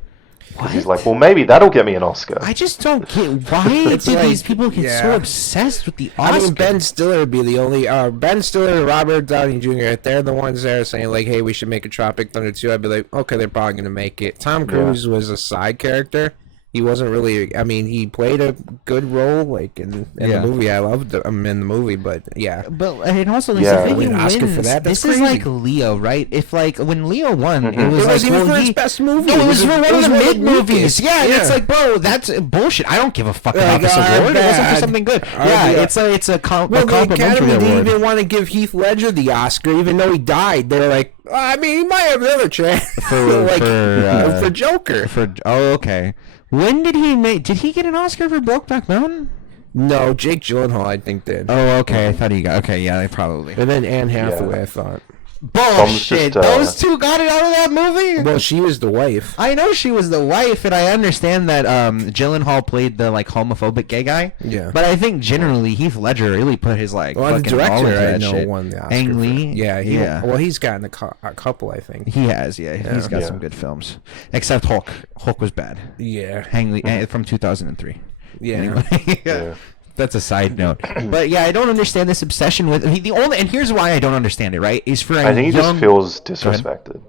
Because he's like, well, maybe that'll get me an Oscar. I just don't get why did like, these people get so obsessed with the Oscar? I mean, Ben Stiller would be the only... Ben Stiller and Robert Downey Jr., if they're the ones there saying, like, hey, we should make a Tropic Thunder 2, I'd be like, okay, they're probably going to make it. Tom Cruise was a side character. He wasn't really... I mean, he played a good role, like, in the movie. I loved him in the movie, but, yeah. But, and also, Yeah. if he Win an Oscar wins, for that, that's this is crazy. like Leo, right? If, like, when Leo won, it Mhm. was It like, wasn't even well, for his best movie. No, it was for one of the mid movies. weakest. Yeah, and it's like, bro, that's bullshit. I don't give a fuck Like, about this our award. It wasn't for bad. something good. Our Yeah, bad. it's a Well, the complimentary Academy didn't award. even want to give Heath Ledger the Oscar, even though he died. They're like, I mean, he might have another chance for Joker. Okay. When did he make? Did he get an Oscar for Brokeback Mountain? No, Jake Gyllenhaal, I think, did. Oh, okay. I thought he got. Okay, yeah, probably. And then Anne Hathaway, I thought. Bullshit. just, Those two got it out of that movie. Well, she was the wife. I know she was the wife, and I understand that Gyllenhaal played the like homophobic gay guy. Yeah. But I think generally Heath Ledger really put his like Well, the fucking all into director, I that know, shit. won the Oscar. Ang for- Lee. Yeah, Well, he's gotten a couple, I think. He has. Yeah, he's got Yeah. some good films. Except Hulk. Hulk was bad. Yeah. Ang Lee from 2003. Yeah. Anyway. Yeah. That's a side note. But yeah, I don't understand this obsession with and here's why I don't understand it, right? Is for a I think he young just feels disrespected.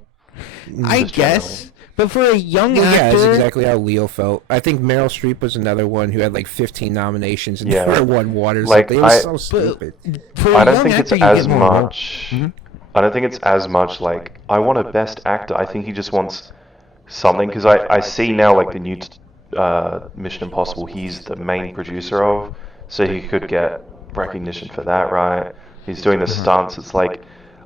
I just guess. But for a young Well, yeah, actor, that's exactly how Leo felt. I think Meryl Streep was another one who had like 15 nominations and Yeah. never won one or Like, something. It was I- so stupid. for a I don't young think actor, it's you as get more role. much. I don't think it's as much like I want a best actor. I think he just wants something because I see now like the new Mission Impossible. He's the main producer of, so he could get recognition for that, right? He's doing the stunts. It's like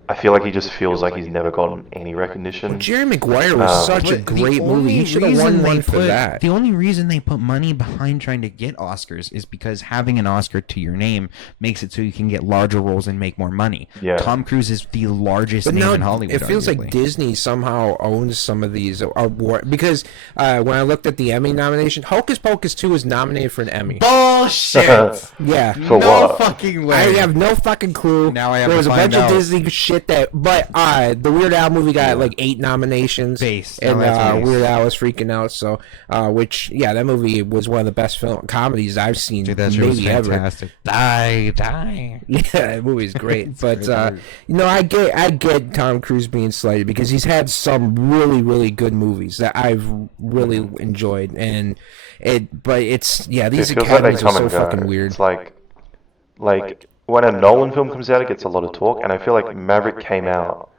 I feel like he just feels like he's never gotten any recognition. Jerry Maguire was such a But the great movie. He only should have reason won they one for put- that. The only reason they put money behind trying to get Oscars is because having an Oscar to your name makes it so you can get larger roles and make more money. Yeah. Tom Cruise is the largest But name now in Hollywood. it feels arguably. like Disney somehow owns some of these awards because when I looked at the Emmy nomination, Hocus Pocus 2 was nominated for an Emmy. bullshit. Yeah. For no what? fucking way. I have no fucking clue. Now I have There to was a find bunch out. of Disney shit that, but the Weird Al movie got like 8 nominations. Base. And No, that's base. Weird Al was freaking out. So, which that movie was one of the best comedies I've seen. Dude, that shit was maybe ever. fantastic. Die. Yeah, that movie's great. But I get Tom Cruise being slighted because he's had some really, really good movies that I've really enjoyed, and these It feels like they academies are come so and go. fucking weird. It's like when a Nolan film comes out, it gets a lot of talk, and I feel like Maverick came out.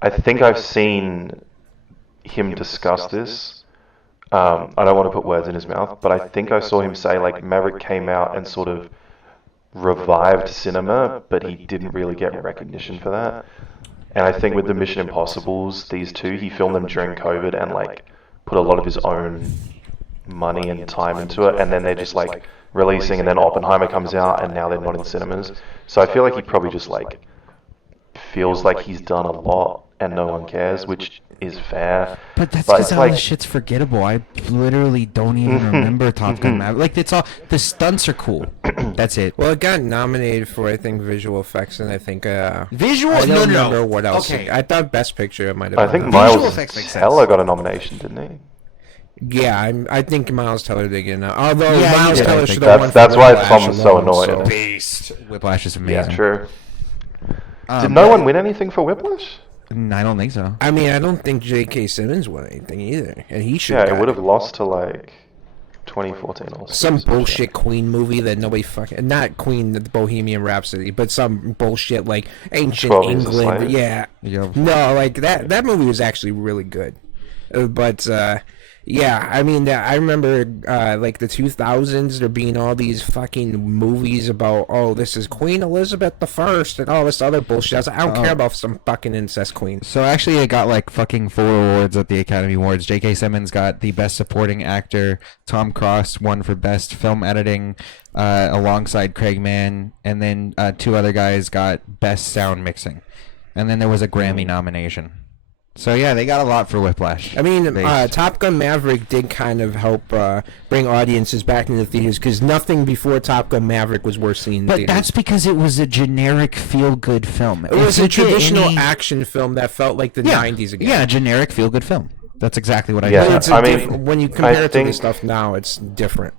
I think I've seen him discuss this. I don't want to put words in his mouth, but I think I saw him say like Maverick came out and sort of revived cinema, but he didn't really get recognition for that. And I think with the Mission Impossibles, these two, he filmed them during COVID and like put a lot of his own money and time into it, and then they're just like releasing, and then Oppenheimer comes out, and now they're not in cinemas. So I feel like he probably just like feels like he's done a lot, and no one cares, which is fair. But that's But because it's all like- this shit's forgettable. I literally don't even remember Top Gun Maverick. Like, it's all... The stunts are cool. That's it. Well, it got nominated for, I think, visual effects, and I think... Visual? I don't No. remember what else. Okay. I thought Best Picture it might have I been. think Visual Miles effects make sense. Teller got a nomination, didn't he? Yeah, I think Miles Teller did get it. Although Yeah, he Miles did, I Teller think. should have won That's for why Whiplash Tom was so alone, annoyed. Beast. Whiplash is amazing. Yeah, true. Um, Did no one win anything for Whiplash? I don't think so. I mean, I don't think J.K. Simmons won anything either, and he should. Yeah, it would have lost to like 2014 or some something. bullshit Queen movie that nobody fucking not Queen the Bohemian Rhapsody, but some bullshit like ancient 12 Years a England. Slave? Yeah, Yep. no, like that movie was actually really good, but yeah, I mean I remember like the 2000s there being all these fucking movies about this is Queen Elizabeth I and all this other bullshit. I was like, I don't care about some fucking incest queen. So actually, it got like fucking 4 awards at the Academy Awards. J.K. Simmons got the Best Supporting Actor. Tom Cross won for Best Film Editing alongside Craig Mann. And then 2 other guys got Best Sound Mixing. And then there was a Grammy nomination. So yeah, they got a lot for Whiplash. I mean, They- Top Gun Maverick did kind of help bring audiences back into the theaters because nothing before Top Gun Maverick was worth seeing in But theaters. that's because it was a generic feel-good film. It was If a you get traditional any- action film that felt like the 90s again. Yeah, generic feel-good film. That's exactly what I Yeah, mean. It's I mean, when you compare I it to the think- stuff now, it's different.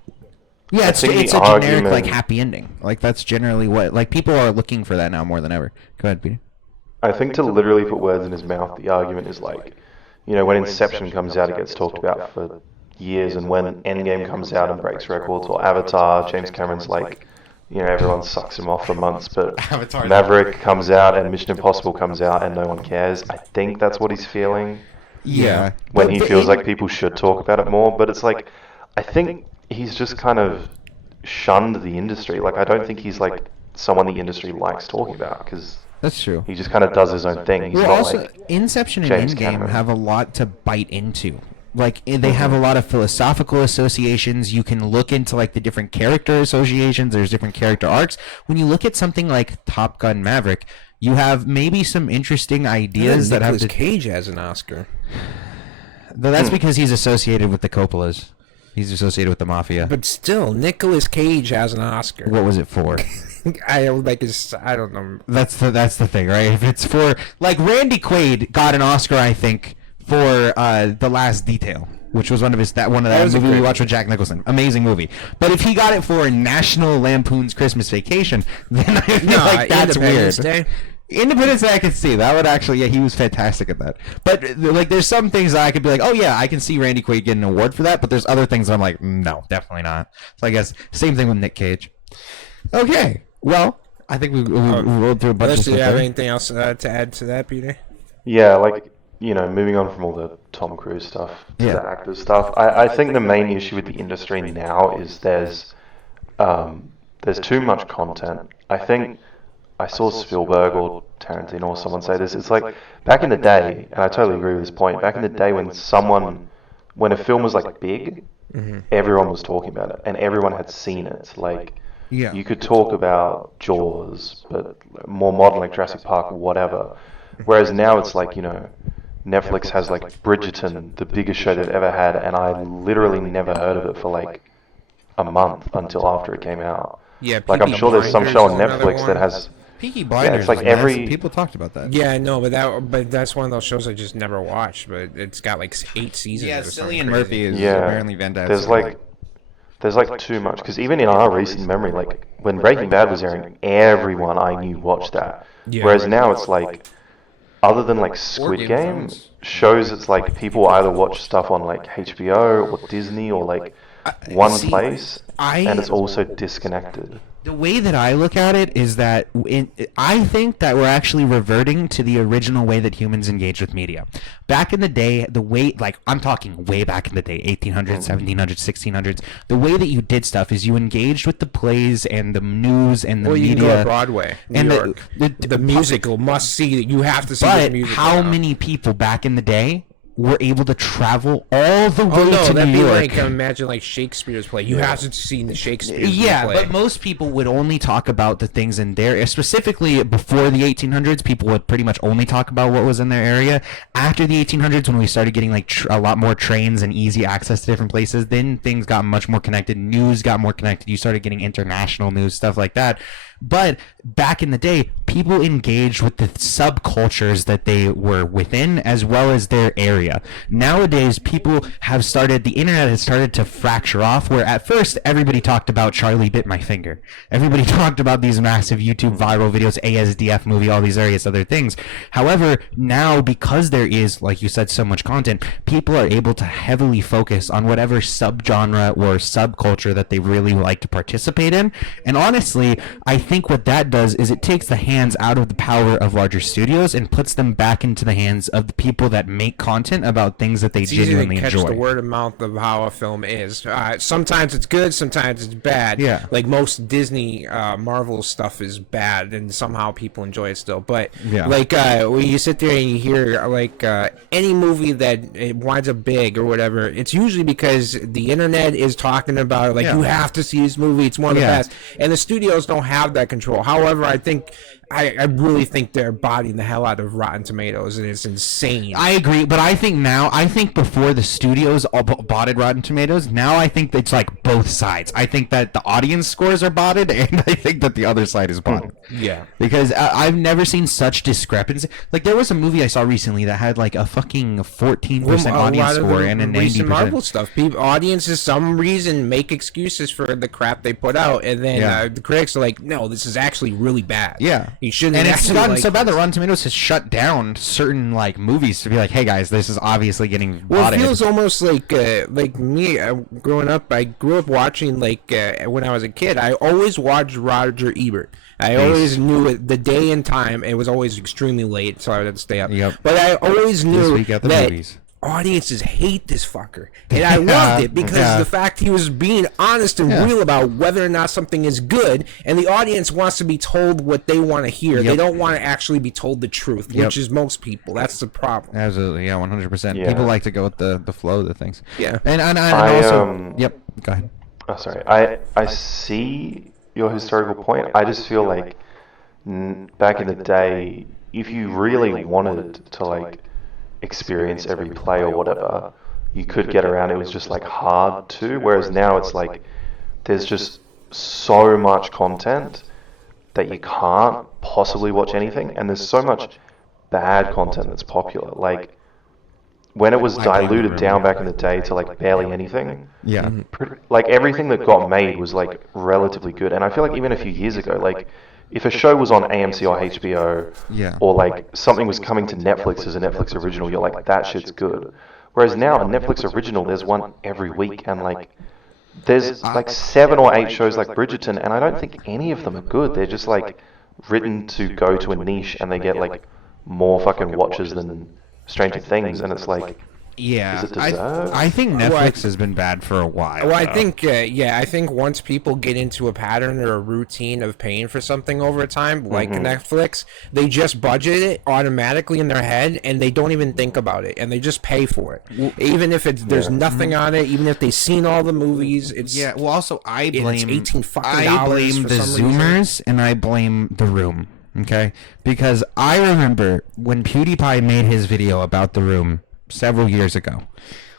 Yeah, I it's think a the generic argument- like happy ending. Like that's generally what like people are looking for that now more than ever. Go ahead, Peter. I think to literally put words in his mouth, the argument is like, you know, when Inception comes out, it gets talked about for years, and when Endgame comes out and breaks records, or Avatar, James Cameron's like, you know, everyone sucks him off for months, but Maverick comes out and Mission Impossible comes out and no one cares. I think that's what he's feeling Yeah. when But he the- feels like people should talk about it more, but it's like, I think he's just kind of shunned the industry. Like, I don't think he's like someone the industry likes talking about, because That's true. he just kind of does his own thing. He's Well, not also, like, Inception and James Endgame Cameron. have a lot to bite into. Like they have a lot of philosophical associations. You can look into like the different character associations. There's different character arcs. When you look at something like Top Gun Maverick, you have maybe some interesting ideas that have Nicolas to. Cage has an Oscar. Though that's because he's associated with the Coppolas. He's associated with the mafia. But still, Nicolas Cage has an Oscar. What was it for? I don't like his. I don't know. That's the thing, right? If it's for like Randy Quaid got an Oscar, I think, for The Last Detail, which was one of that was a movie we great watched with Jack Nicholson. Amazing movie. But if he got it for National Lampoon's Christmas Vacation, then I feel like that's Independence weird. Day. Independence Day, I could see that would actually. Yeah, he was fantastic at that. But like, there's some things that I could be like, oh yeah, I can see Randy Quaid getting an award for that. But there's other things that I'm like, no, definitely not. So I guess same thing with Nick Cage. Okay, well, I think we rolled through a bunch Unless of do stuff. you have there. anything else to add to that, Peter? yeah, like, you know, moving on from all the Tom Cruise stuff to Yeah. the actors stuff, I think the main issue with the industry now is there's too much content. I think I saw Spielberg or Tarantino or someone say this. It's like back in the day, and I totally agree with this point. Back in the day, when a film was like big, everyone was talking about it, and everyone had seen it. Like, Yeah. you could talk about Jaws, but more modern, like Jurassic Park, whatever. Whereas now it's like, you know, Netflix has like Bridgerton, the biggest show they've ever had, and I literally never heard of it for like a month until after it came out. Yeah, Like, I'm Peaky sure there's some show on Blinders is another Netflix one. that has. Peaky Blinders. it's like every- people talked about that. Yeah, I know, but that's one of those shows I just never watched. But it's got like 8 seasons. Yeah, or something Cillian crazy. Murphy is Yeah, apparently fantastic. there's like too much, because even in our recent memory, like when Breaking Bad was airing, everyone I knew watched that. Yeah. Whereas now it's like, other than like Squid Game of Game, Thrones. shows it's like people either watch stuff on like HBO or Disney or like one see, place, I- and it's also disconnected. The way that I look at it is that I think that we're actually reverting to the original way that humans engaged with media. Back in the day, the way, like, I'm talking way back in the day, 1800s, 1700s, 1600s, the way that you did stuff is you engaged with the plays and the news and the Well, you media. can go to Broadway, New and York. The musical must see that you have to see this But musical. how now. many people back in the day were able to travel all the way Oh no, to that'd New be York. like imagine like Shakespeare's play. You haven't seen the Shakespeare Yeah, play. but most people would only talk about the things in their area. Specifically, before the 1800s, people would pretty much only talk about what was in their area. After the 1800s, when we started getting like a lot more trains and easy access to different places, then things got much more connected. News got more connected. You started getting international news, stuff like that. But back in the day, people engaged with the subcultures that they were within as well as their area. Nowadays, people have started, the internet has started to fracture off, where at first everybody talked about Charlie Bit My Finger. Everybody talked about these massive YouTube viral videos, ASDF movie, all these various other things. However, now because there is, like you said, so much content, people are able to heavily focus on whatever subgenre or subculture that they really like to participate in. And honestly, I think what that does is it takes the hands out of the power of larger studios and puts them back into the hands of the people that make content about things that they It's easy genuinely to catch enjoy. the word of mouth of how a film is. Sometimes it's good, sometimes it's bad. Yeah. Like most Disney, Marvel stuff is bad, and somehow people enjoy it still. But Yeah. like when you sit there and you hear like any movie that it winds up big or whatever, it's usually because the internet is talking about it. Like, Yeah. you have to see this movie; it's one of the Yeah. best. And the studios don't have that control. However, I really think they're bodying the hell out of Rotten Tomatoes, and it's insane. I agree, but I think before the studios all botted Rotten Tomatoes, now I think it's like both sides. I think that the audience scores are botted, and I think that the other side is botted. Yeah. Because I've never seen such discrepancy. Like, there was a movie I saw recently that had like a fucking 14% audience score and a 90%. Marvel stuff. Audiences, some reason, make excuses for the crap they put out, and then Yeah. the critics are like, "No, this is actually really bad." Yeah, you shouldn't. And it's actually gotten like so bad that this. Rotten Tomatoes has shut down certain like movies to be like, "Hey guys, this is obviously getting Well, it botted." feels almost like me growing up. I grew up watching when I was a kid. I always watched Roger Ebert. I always knew it, the day and time. It was always extremely late, so I would stay up. Yep. But I always This knew week at the that movies. audiences hate this fucker, and I loved it because the fact he was being honest and real about whether or not something is good, and the audience wants to be told what they want to hear. They don't want to actually be told the truth, which is most people. That's the problem. Absolutely, yeah, 100%. Yeah. People like to go with the flow of the things. Yeah. and I, also, yep. Go ahead. Oh, sorry. I see your historical point. I just feel like back in the day, if you really wanted to like experience every play or whatever, you could get around. It was just like hard to. Whereas now it's like there's just so much content that you can't possibly watch anything, and there's so much bad content that's popular. Like when it was diluted down back in the day to like barely anything. Yeah. Like everything that got made was like relatively good, and I feel like even a few years ago, like if a show was on AMC or HBO, or like something was coming to Netflix as a Netflix original, you're like, that shit's good. Whereas now a Netflix original, there's one every week, and like there's like 7 or 8 shows like Bridgerton, and I don't think any of them are good. They're just like written to go to a niche, and they get like more fucking watches than Stranger Things, and it's like, Yeah, is it deserved? I think Netflix has been bad for a while. Well, I though. think, I think once people get into a pattern or a routine of paying for something over time, like Netflix, they just budget it automatically in their head, and they don't even think about it, and they just pay for it. Even if there's nothing on it, even if they've seen all the movies, it's Yeah, well, also I blame it's $18 fucking I blame for the some reason. Zoomers and I blame The Room. Okay, because I remember when PewDiePie made his video about The Room several years ago.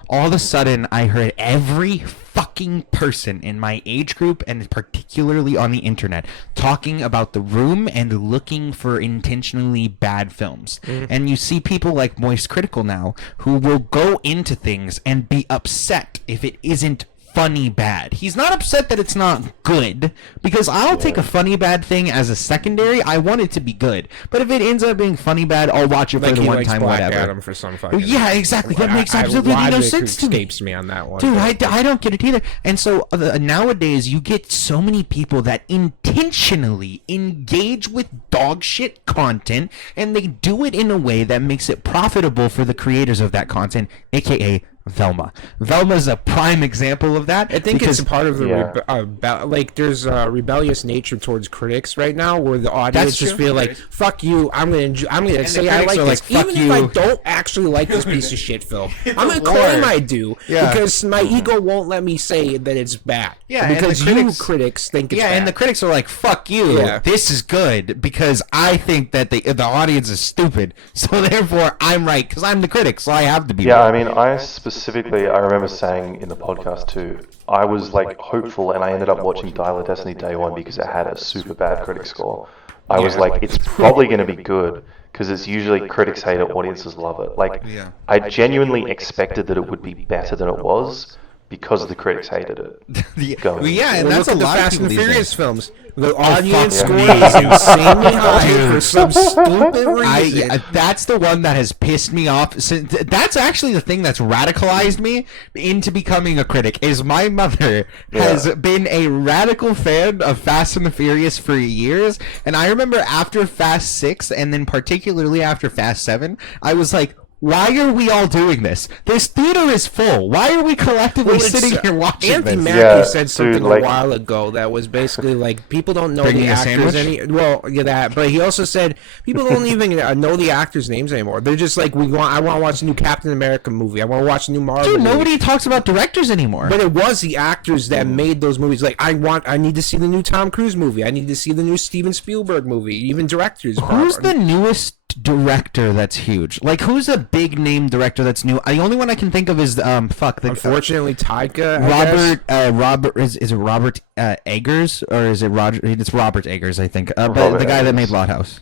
All of a sudden, I heard every fucking person in my age group, and particularly on the internet, talking about The Room and looking for intentionally bad films. And you see people like Moist Critical now who will go into things and be upset if it isn't funny bad. He's not upset that it's not good, because I'll take a funny bad thing as a secondary. I want it to be good, but if it ends up being funny bad, I'll watch it for like the he one likes time, Black whatever. Adam for some fucking Yeah, exactly. That makes absolutely no logic sense to me. escapes me on that one. Dude, I don't get it either. And so nowadays, you get so many people that intentionally engage with dog shit content, and they do it in a way that makes it profitable for the creators of that content, aka Velma. Velma's a prime example of that. I think it's a part of the Yeah. like there's a rebellious nature towards critics right now, where the audience just true. feel like, "Fuck you! I'm gonna say I critics like are this, like, "Fuck even you." if I don't actually like this piece of shit film. I'm gonna war. claim I do Yeah. because my ego won't let me say that it's bad. Yeah, and the because critics- you critics think it's Yeah, bad. and the critics are like, "Fuck you! Yeah. This is good because I think that the audience is stupid, so therefore I'm right because I'm the critic, so I have to be." Yeah, right. I mean, I remember saying in the podcast too, I was like hopeful, and I ended up watching Dial of Destiny day one because it had a super bad critic score. I was like, it's probably going to be good because it's usually critics hate it, audiences love it. Like, Yeah. I genuinely expected that it would be better than it was because the critics hated it. Well, yeah, and Well, that's look a at the lot of Fast people and these days. Furious films. The audience fuck score me. is insanely high for some stupid reason. That's the one that has pissed me off. That's actually the thing that's radicalized me into becoming a critic. Is my mother has been a radical fan of Fast and the Furious for years, and I remember after Fast 6, and then particularly after Fast 7, I was like, why are we all doing this? This theater is full. Why are we collectively sitting here watching Anthony this? Mackie Yeah, said something dude, like- a while ago that was basically like, people don't know Bringing the a actors sandwich? well, yeah, that, but he also said people don't even know the actors' names anymore. They're just like, I want to watch a new Captain America movie. I want to watch a new Marvel Dude, movie. nobody talks about directors anymore. But it was the actors that made those movies. Like, I need to see the new Tom Cruise movie. I need to see the new Steven Spielberg movie. Even directors. Who's the newest director that's huge? Like, who's a big name director that's new? The only one I can think of is Unfortunately, Taika. I guess. Robert is it Robert Eggers, or is it Roger? It's Robert Eggers, I think. The Robert guy that Eggers. made Lighthouse.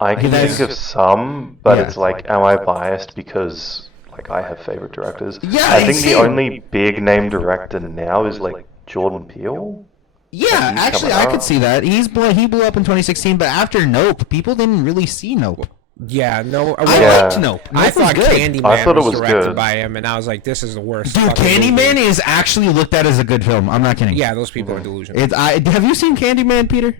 I can That's- think of some, but Yeah. it's like, am I biased because like I have favorite directors? Yeah, I think same. the only big name director now is like Jordan Peele. Yeah, he's actually, coming I could out. see that. He blew up in 2016, but after Nope, people didn't really see Nope. Yeah, no. I Yeah. liked Nope. I Nope was thought good. Candyman I thought it was was directed good. by him, and I was like, this is the worst. Dude, fucking Candyman movie. is actually looked at as a good film. I'm not kidding. Yeah, those people are delusional. Have you seen Candyman, Peter?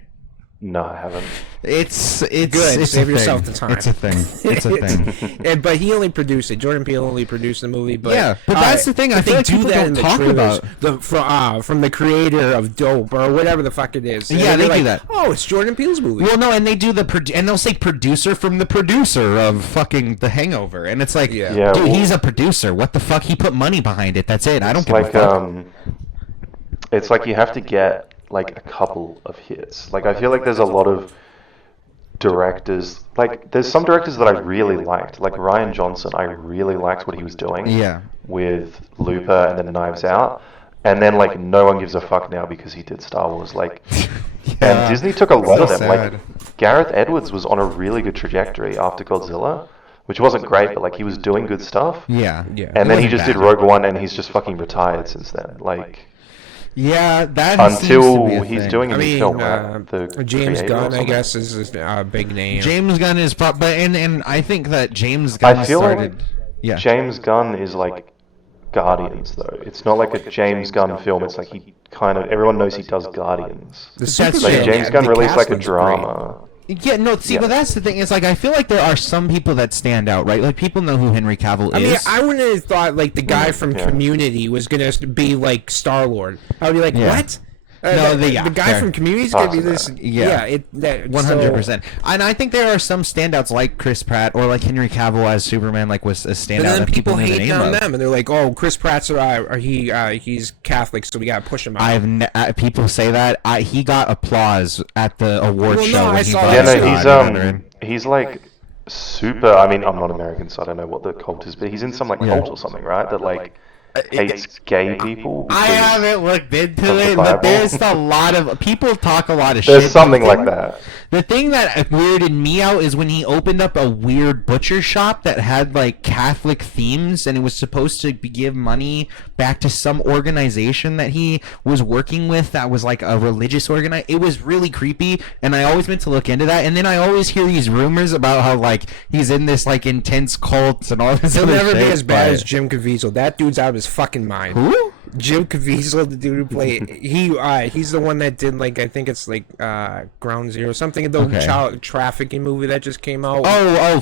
No, I haven't. It's Good. It's Save a yourself thing. the time. It's a thing. It's a thing. But he only produced it. Jordan Peele only produced the movie. But Yeah, but that's the thing. I but feel they like do people that don't in the talk trailers. about- From the creator of Dope or whatever the fuck it is. And Yeah, they're they do like, that. Oh, it's Jordan Peele's movie. Well, no, and they do and they'll say producer from the producer of fucking The Hangover, and it's like, Yeah. Yeah, dude, well- he's a producer. What the fuck? He put money behind it. That's it. I don't It's give a like fuck. it's like you have to get like a couple of hits. Like I feel like there's a lot of directors. Like there's some directors that I really liked. Like Ryan Johnson, I really liked what he was doing. Yeah. With Looper and then Knives Out. And then like no one gives a fuck now because he did Star Wars. Like and Disney took a lot So of them. sad. Like Gareth Edwards was on a really good trajectory after Godzilla, which wasn't great, but like he was doing good stuff. Yeah. Yeah. And then he wasn't just bad. did Rogue One, and he's just fucking retired since then. Like Yeah, that seems to be until a he's thing. doing a I new mean, film, right? The James creator or Gunn, I something. guess, is a big name. James Gunn is but and I think that James Gunn I feel started. like yeah. James Gunn is like Guardians, though. It's not like a James Gunn film. It's like he kind of everyone knows he does Guardians. The That's Superman, Like true. James yeah, Gunn the released like a cast looks great. drama. Yeah, no, see, Yeah. but that's the thing. It's like I feel like there are some people that stand out, right? Like people know who Henry Cavill I mean, is. I wouldn't have thought like the guy from Yeah. Community was gonna be like Star Lord. I would be like, Yeah. what? No, the yeah, guy fair. from Community is gonna be Possible. this. Yeah. Yeah, 100%. And I think there are some standouts like Chris Pratt or like Henry Cavill as Superman, like was a standout. But then that people knew the hate name on of. them, and they're like, "Oh, Chris Pratt's he's Catholic, so we gotta push him out." People say that he got applause at the award Well, show no, I when he saw got that. Yeah, Yeah, no, his Oscar veteran. he's like super. I mean, I'm not American, so I don't know what the cult is, but he's in some like Yeah. cult or something, right? That like hates gay people. I because haven't looked into of the it, but Bible. there's a lot of people talk a lot of shit. There's something like that. The thing that weirded me out is when he opened up a weird butcher shop that had like Catholic themes, and it was supposed to give money back to some organization that he was working with that was like a religious organization. It was really creepy, and I always meant to look into that. And then I always hear these rumors about how like he's in this like intense cult and all this He'll other never be shit, as bad but- as Jim Caviezel. That dude's out of his fucking mind. Who? Jim Caviezel, the dude who played he's the one that did like I think it's like Ground Zero something, the child trafficking movie that just came out.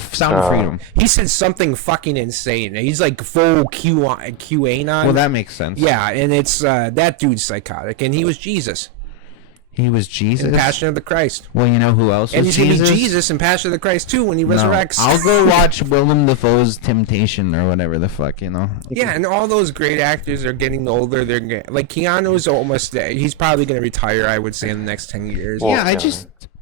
Sound of Freedom. He said something fucking insane. He's like full QAnon. Well, that makes sense. Yeah, and it's that dude's psychotic, and he was Jesus. He was Jesus? In Passion of the Christ. Well, you know who else was Jesus? And he's going to be Jesus in Passion of the Christ, too, when he resurrects. I'll go watch Willem Dafoe's Temptation or whatever the fuck, you know? Yeah, and all those great actors are getting older. They're like, Keanu's almost there. He's probably going to retire, I would say, in the next 10 years. Well,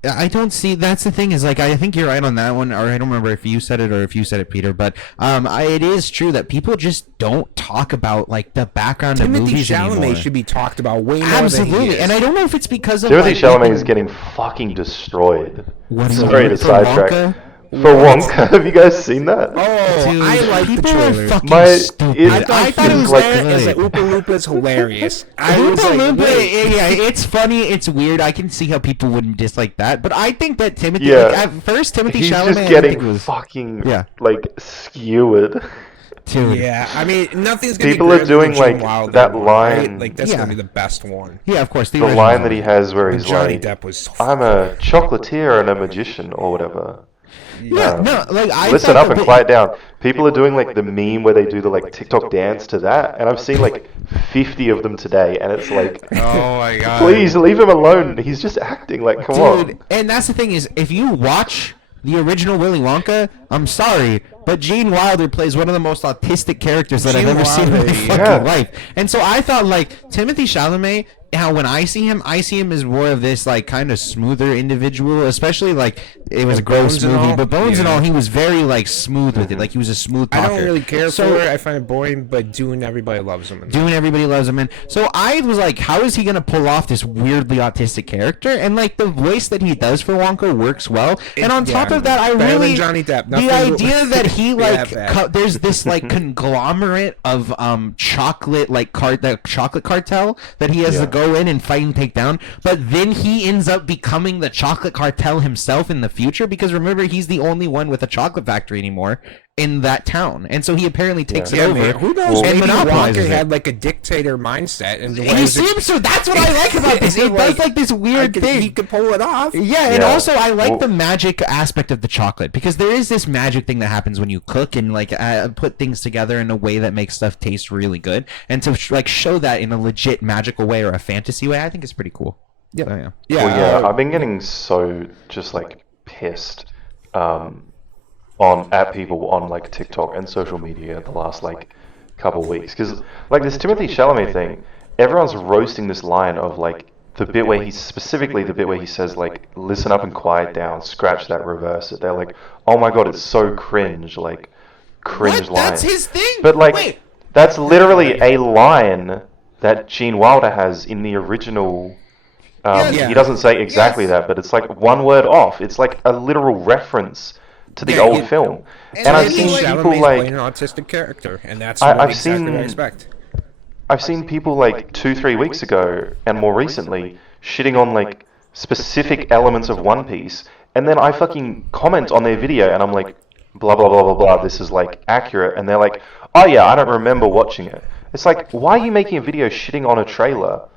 I don't see. That's the thing is like I think you're right on that one, or I don't remember if you said it or if you said it, Peter. But it is true that people just don't talk about like the background of movies anymore. Timothy Chalamet should be talked about way more Absolutely, than he is. And I don't know if it's because of Timothy Chalamet is getting fucking destroyed. Sorry to sidetrack. Wonka? For Wonka, have you guys seen that? Oh, Dude, I like the people trailer. are fucking stupid. I thought it was like, as like Oompa Loompa's hilarious. I was Oompa like, Loompa, yeah, it's funny, it's weird. I can see how people wouldn't dislike that, but I think that Timothy, Yeah. like, at first, Timothy He's Chalamet, just getting fucking like skewered. Dude. Yeah, I mean, nothing's gonna People be are doing like Wilder that one, line. right? Like that's gonna be the best one. Yeah, of course. The line that he has where he's Johnny like, Depp was so "I'm a chocolatier and a magician" or whatever. Yeah, no, like I listen up and quiet down. People are doing like the meme where they do the like TikTok dance to that, and I've seen like 50 of them today, and it's like, oh my god, please leave him alone. He's just acting. Like, come on. And that's the thing is, if you watch the original Willy Wonka, I'm sorry, but Gene Wilder plays one of the most autistic characters that I've ever seen in my fucking life. And so I thought, like, Timothy Chalamet, how when I see him as more of this, like, kind of smoother individual, especially, like, it was a gross movie, but Bones and all, he was very, like, smooth with it. Like, he was a smooth talker. I don't really care for it. I find it boring, but Dune, everybody loves him. Everybody loves him. And so I was like, how is he going to pull off this weirdly autistic character? And, like, the voice that he does for Wonka works well. And on top of that, I really... Johnny Depp. The idea that he, like, there's this, like, conglomerate of chocolate, like, the chocolate cartel that he has to go in and fight and take down. But then he ends up becoming the chocolate cartel himself in the future, because remember, he's the only one with a chocolate factory anymore in that town, and so he apparently takes it over. Man, who knows? And Maybe Wonka it. had like a dictator mindset, and he seems to. That's what I like about this. It does like this weird thing. He could pull it off. Yeah, and also I like the magic aspect of the chocolate, because there is this magic thing that happens when you cook and like put things together in a way that makes stuff taste really good, and to like show that in a legit magical way or a fantasy way, I think is pretty cool. Yeah, Well, yeah, I've been getting so just like pissed at people on like TikTok and social media the last like couple weeks, because like this Timothy Chalamet thing, everyone's roasting this line of like the bit where he's specifically the bit where he says like, listen up and quiet down, scratch that, reverse it. They're like, oh my god, it's so cringe, like cringe line. That's his thing. But like that's literally a line that Gene Wilder has in the original. He doesn't say exactly that, but it's like one word off. It's like a literal reference to the old film. And I've seen people like an autistic character, and that's what I expect. I've seen people like 2-3 weeks ago and more recently shitting on like specific elements of One Piece, and then I fucking comment on their video and I'm like, blah blah blah blah blah, this is like accurate, and they're like, oh yeah, I don't remember watching it. It's like, why are you making a video shitting on a trailer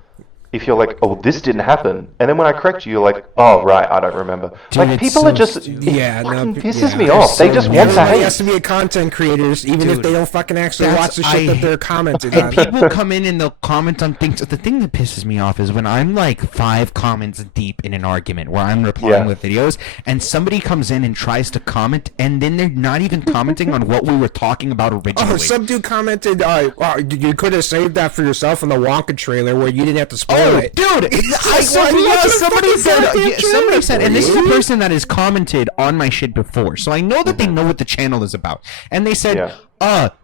if you're like, oh, this didn't happen, and then when I correct you, you're like, oh, right, I don't remember. Dude, like, people are just, it fucking pisses me off. They just want to hate. Everybody has to be a content creators, even if they don't fucking actually watch the shit that they're commenting on. And people come in and they'll comment on things. The thing that pisses me off is when I'm like 5 comments deep in an argument where I'm replying with videos, and somebody comes in and tries to comment, and then they're not even commenting on what we were talking about originally. Oh, some dude commented, wow, you could have saved that for yourself in the Wonka trailer where you didn't have to spoil it. Dude, somebody said, and this is a person that has commented on my shit before, so I know that they know what the channel is about. And they said,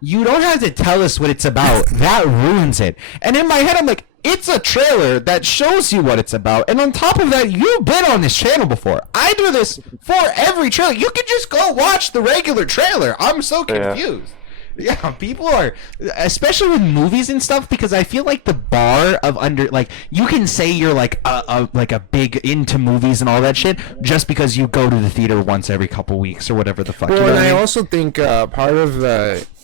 you don't have to tell us what it's about. That ruins it. And in my head, I'm like, it's a trailer that shows you what it's about. And on top of that, you've been on this channel before. I do this for every trailer. You can just go watch the regular trailer. I'm so confused. Yeah, people are, especially with movies and stuff, because I feel like the bar of like, you can say you're like a big into movies and all that shit just because you go to the theater once every couple weeks or whatever the fuck. Well, and I also think part of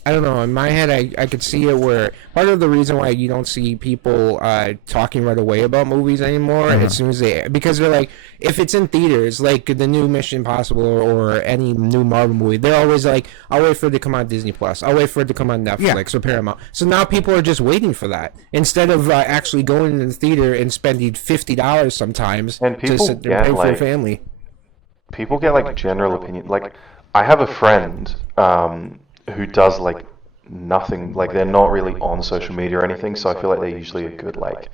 I don't know. In my head, I could see it where part of the reason why you don't see people talking right away about movies anymore as soon as because they're like, if it's in theaters, like the new Mission Impossible or any new Marvel movie, they're always like, I'll wait for it to come on Disney Plus. I'll wait for it to come on Netflix or Paramount. So now people are just waiting for that instead of actually going to the theater and spending $50 sometimes And to people sit there and get, pay for a like- family. People get like general opinion. Like, I have a friend who does like nothing. Like, they're not really on social media or anything. So I feel like they're usually a good like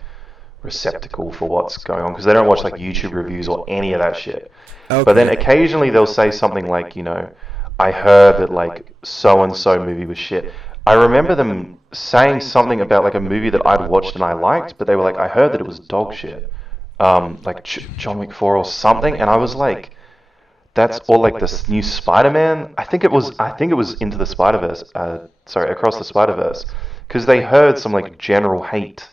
receptacle for what's going on because they don't watch like YouTube reviews or any of that shit. Okay. But then occasionally they'll say something like, you know, I heard that like so and so movie was shit. I remember them saying something about like a movie that I'd watched and I liked, but they were like, I heard that it was dog shit. Like John Wick 4 or something, and I was like, that's or like this new Spider-Man. I think it was Into the Spider-Verse. Across the Spider-Verse, because they heard some like general hate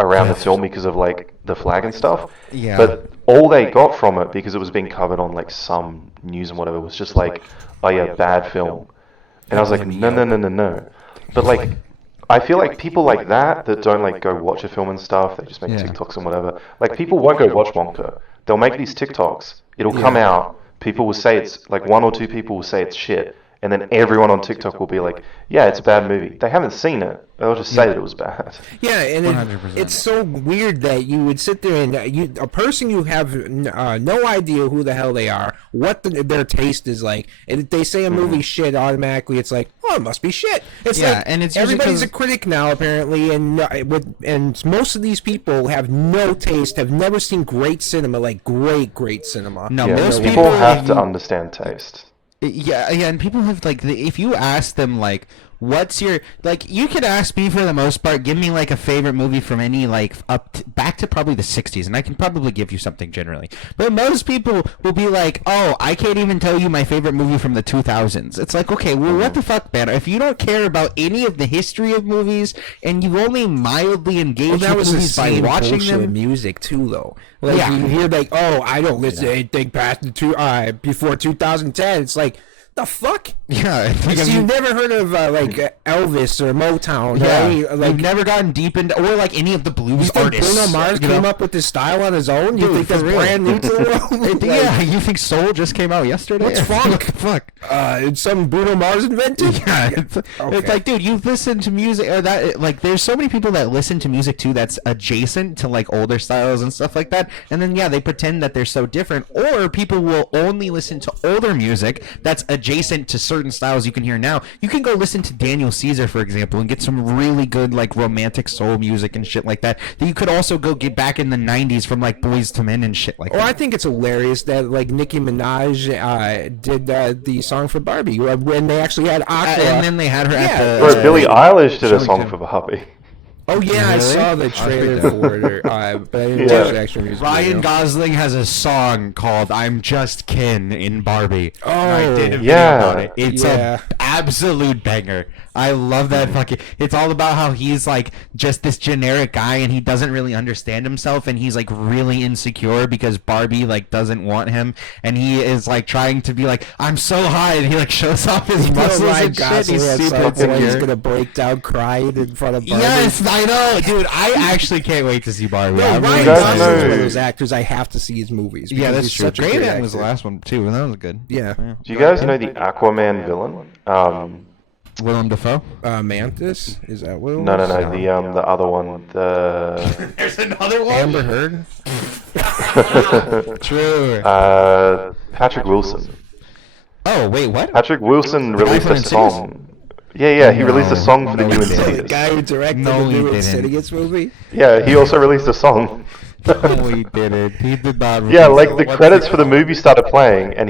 around the film because of like the flag and stuff. Yeah. But all they got from it, because it was being covered on like some news and whatever, was just like, oh yeah, bad film. And I was like, no. But like, I feel like people like that don't like go watch a film and stuff. They just make TikToks and whatever. Like, people won't go watch Wonka. They'll make these TikToks. It'll come out. People will say it's like one or two people will say it's shit, and then everyone on TikTok will be like, yeah, it's a bad movie. They haven't seen it. They'll just say that it was bad. Yeah, and 100%. it's so weird that you would sit there and a person you have no idea who the hell they are, what their taste is like, and if they say a movie shit, automatically it's like, oh, it must be shit. It's like, and it's usually everybody's 'cause- a critic now apparently, and most of these people have no taste, have never seen great cinema, like great cinema. No, Yeah, most people people have to understand taste. Yeah, and people have like if you ask them like, what's your like, you could ask me for the most part, give me like a favorite movie from any like back to probably the 60s, and I can probably give you something generally. But most people will be like, oh, I can't even tell you my favorite movie from the 2000s. It's like, okay, well, what the fuck, man? If you don't care about any of the history of movies and you only mildly engage That with was the movies by same watching bullshit with them, music too, though. Like, Yeah. you hear like, oh, I don't listen to anything past the before 2010. It's like, the fuck? yeah, it's like, So if you've never heard of like Elvis or Motown? yeah, Right? Like, you've never gotten deep into or like any of the blues you think artists. Bruno Mars you know? came up with this style on his own? You Dude, think that's for real. brand new to the world? Yeah, you think Soul just came out yesterday? What's funk? Fuck. It's some Bruno Mars invented? Yeah, it's Okay. like, dude, you've listened to music, or that, like, there's so many people that listen to music too that's adjacent to like older styles and stuff like that, and then they pretend that they're so different, or people will only listen to older music that's adjacent to certain styles you can hear now. You can go listen to Daniel Caesar, for example, and get some really good like romantic soul music and shit like that you could also go get back in the 90s from like Boyz II Men and shit like Or I that. think it's hilarious that like Nicki Minaj did the song for Barbie when they actually had opera. And then they had her at the Bro, Billie Eilish did a Showing song Tim. for Barbie. Oh yeah, I Really? saw the I trailer forget. for it, but I didn't Yeah. watch the actual music Ryan video. Gosling has a song called "I'm Just Kin" in Barbie. Oh, I did a video yeah. about it. It's Yeah. a absolute banger. I love that fucking. It's all about how he's like just this generic guy, and he doesn't really understand himself, and he's like really insecure because Barbie like doesn't want him, and he is like trying to be like, I'm so high, and he like shows off his muscles Ryan and shit. Gosling He's at super some point he's insecure. gonna break down crying in front of Barbie. Yes, I know, dude. I actually can't wait to see Barbie. No, I'm Ryan really guys Gosling's know- one of those actors I have to see his movies. Yeah, because that's he's true. such a great Greyman was the actor. last one too, and that was good. Yeah. Do you guys know the Aquaman villain? Willem Dafoe. Mantis, is that what? it No, was? the other one, the There's another one. Amber Heard. True. Patrick Wilson. Oh wait, what? Patrick Wilson The guy released from a Insidious? song. Yeah, he released a song for the No, new he didn't. The Insidious. guy who directed No, the he new didn't. Insidious movie. Yeah, he also released a song. No, he didn't. He did not. Yeah, release like it. the What's credits it for the called? movie started playing, and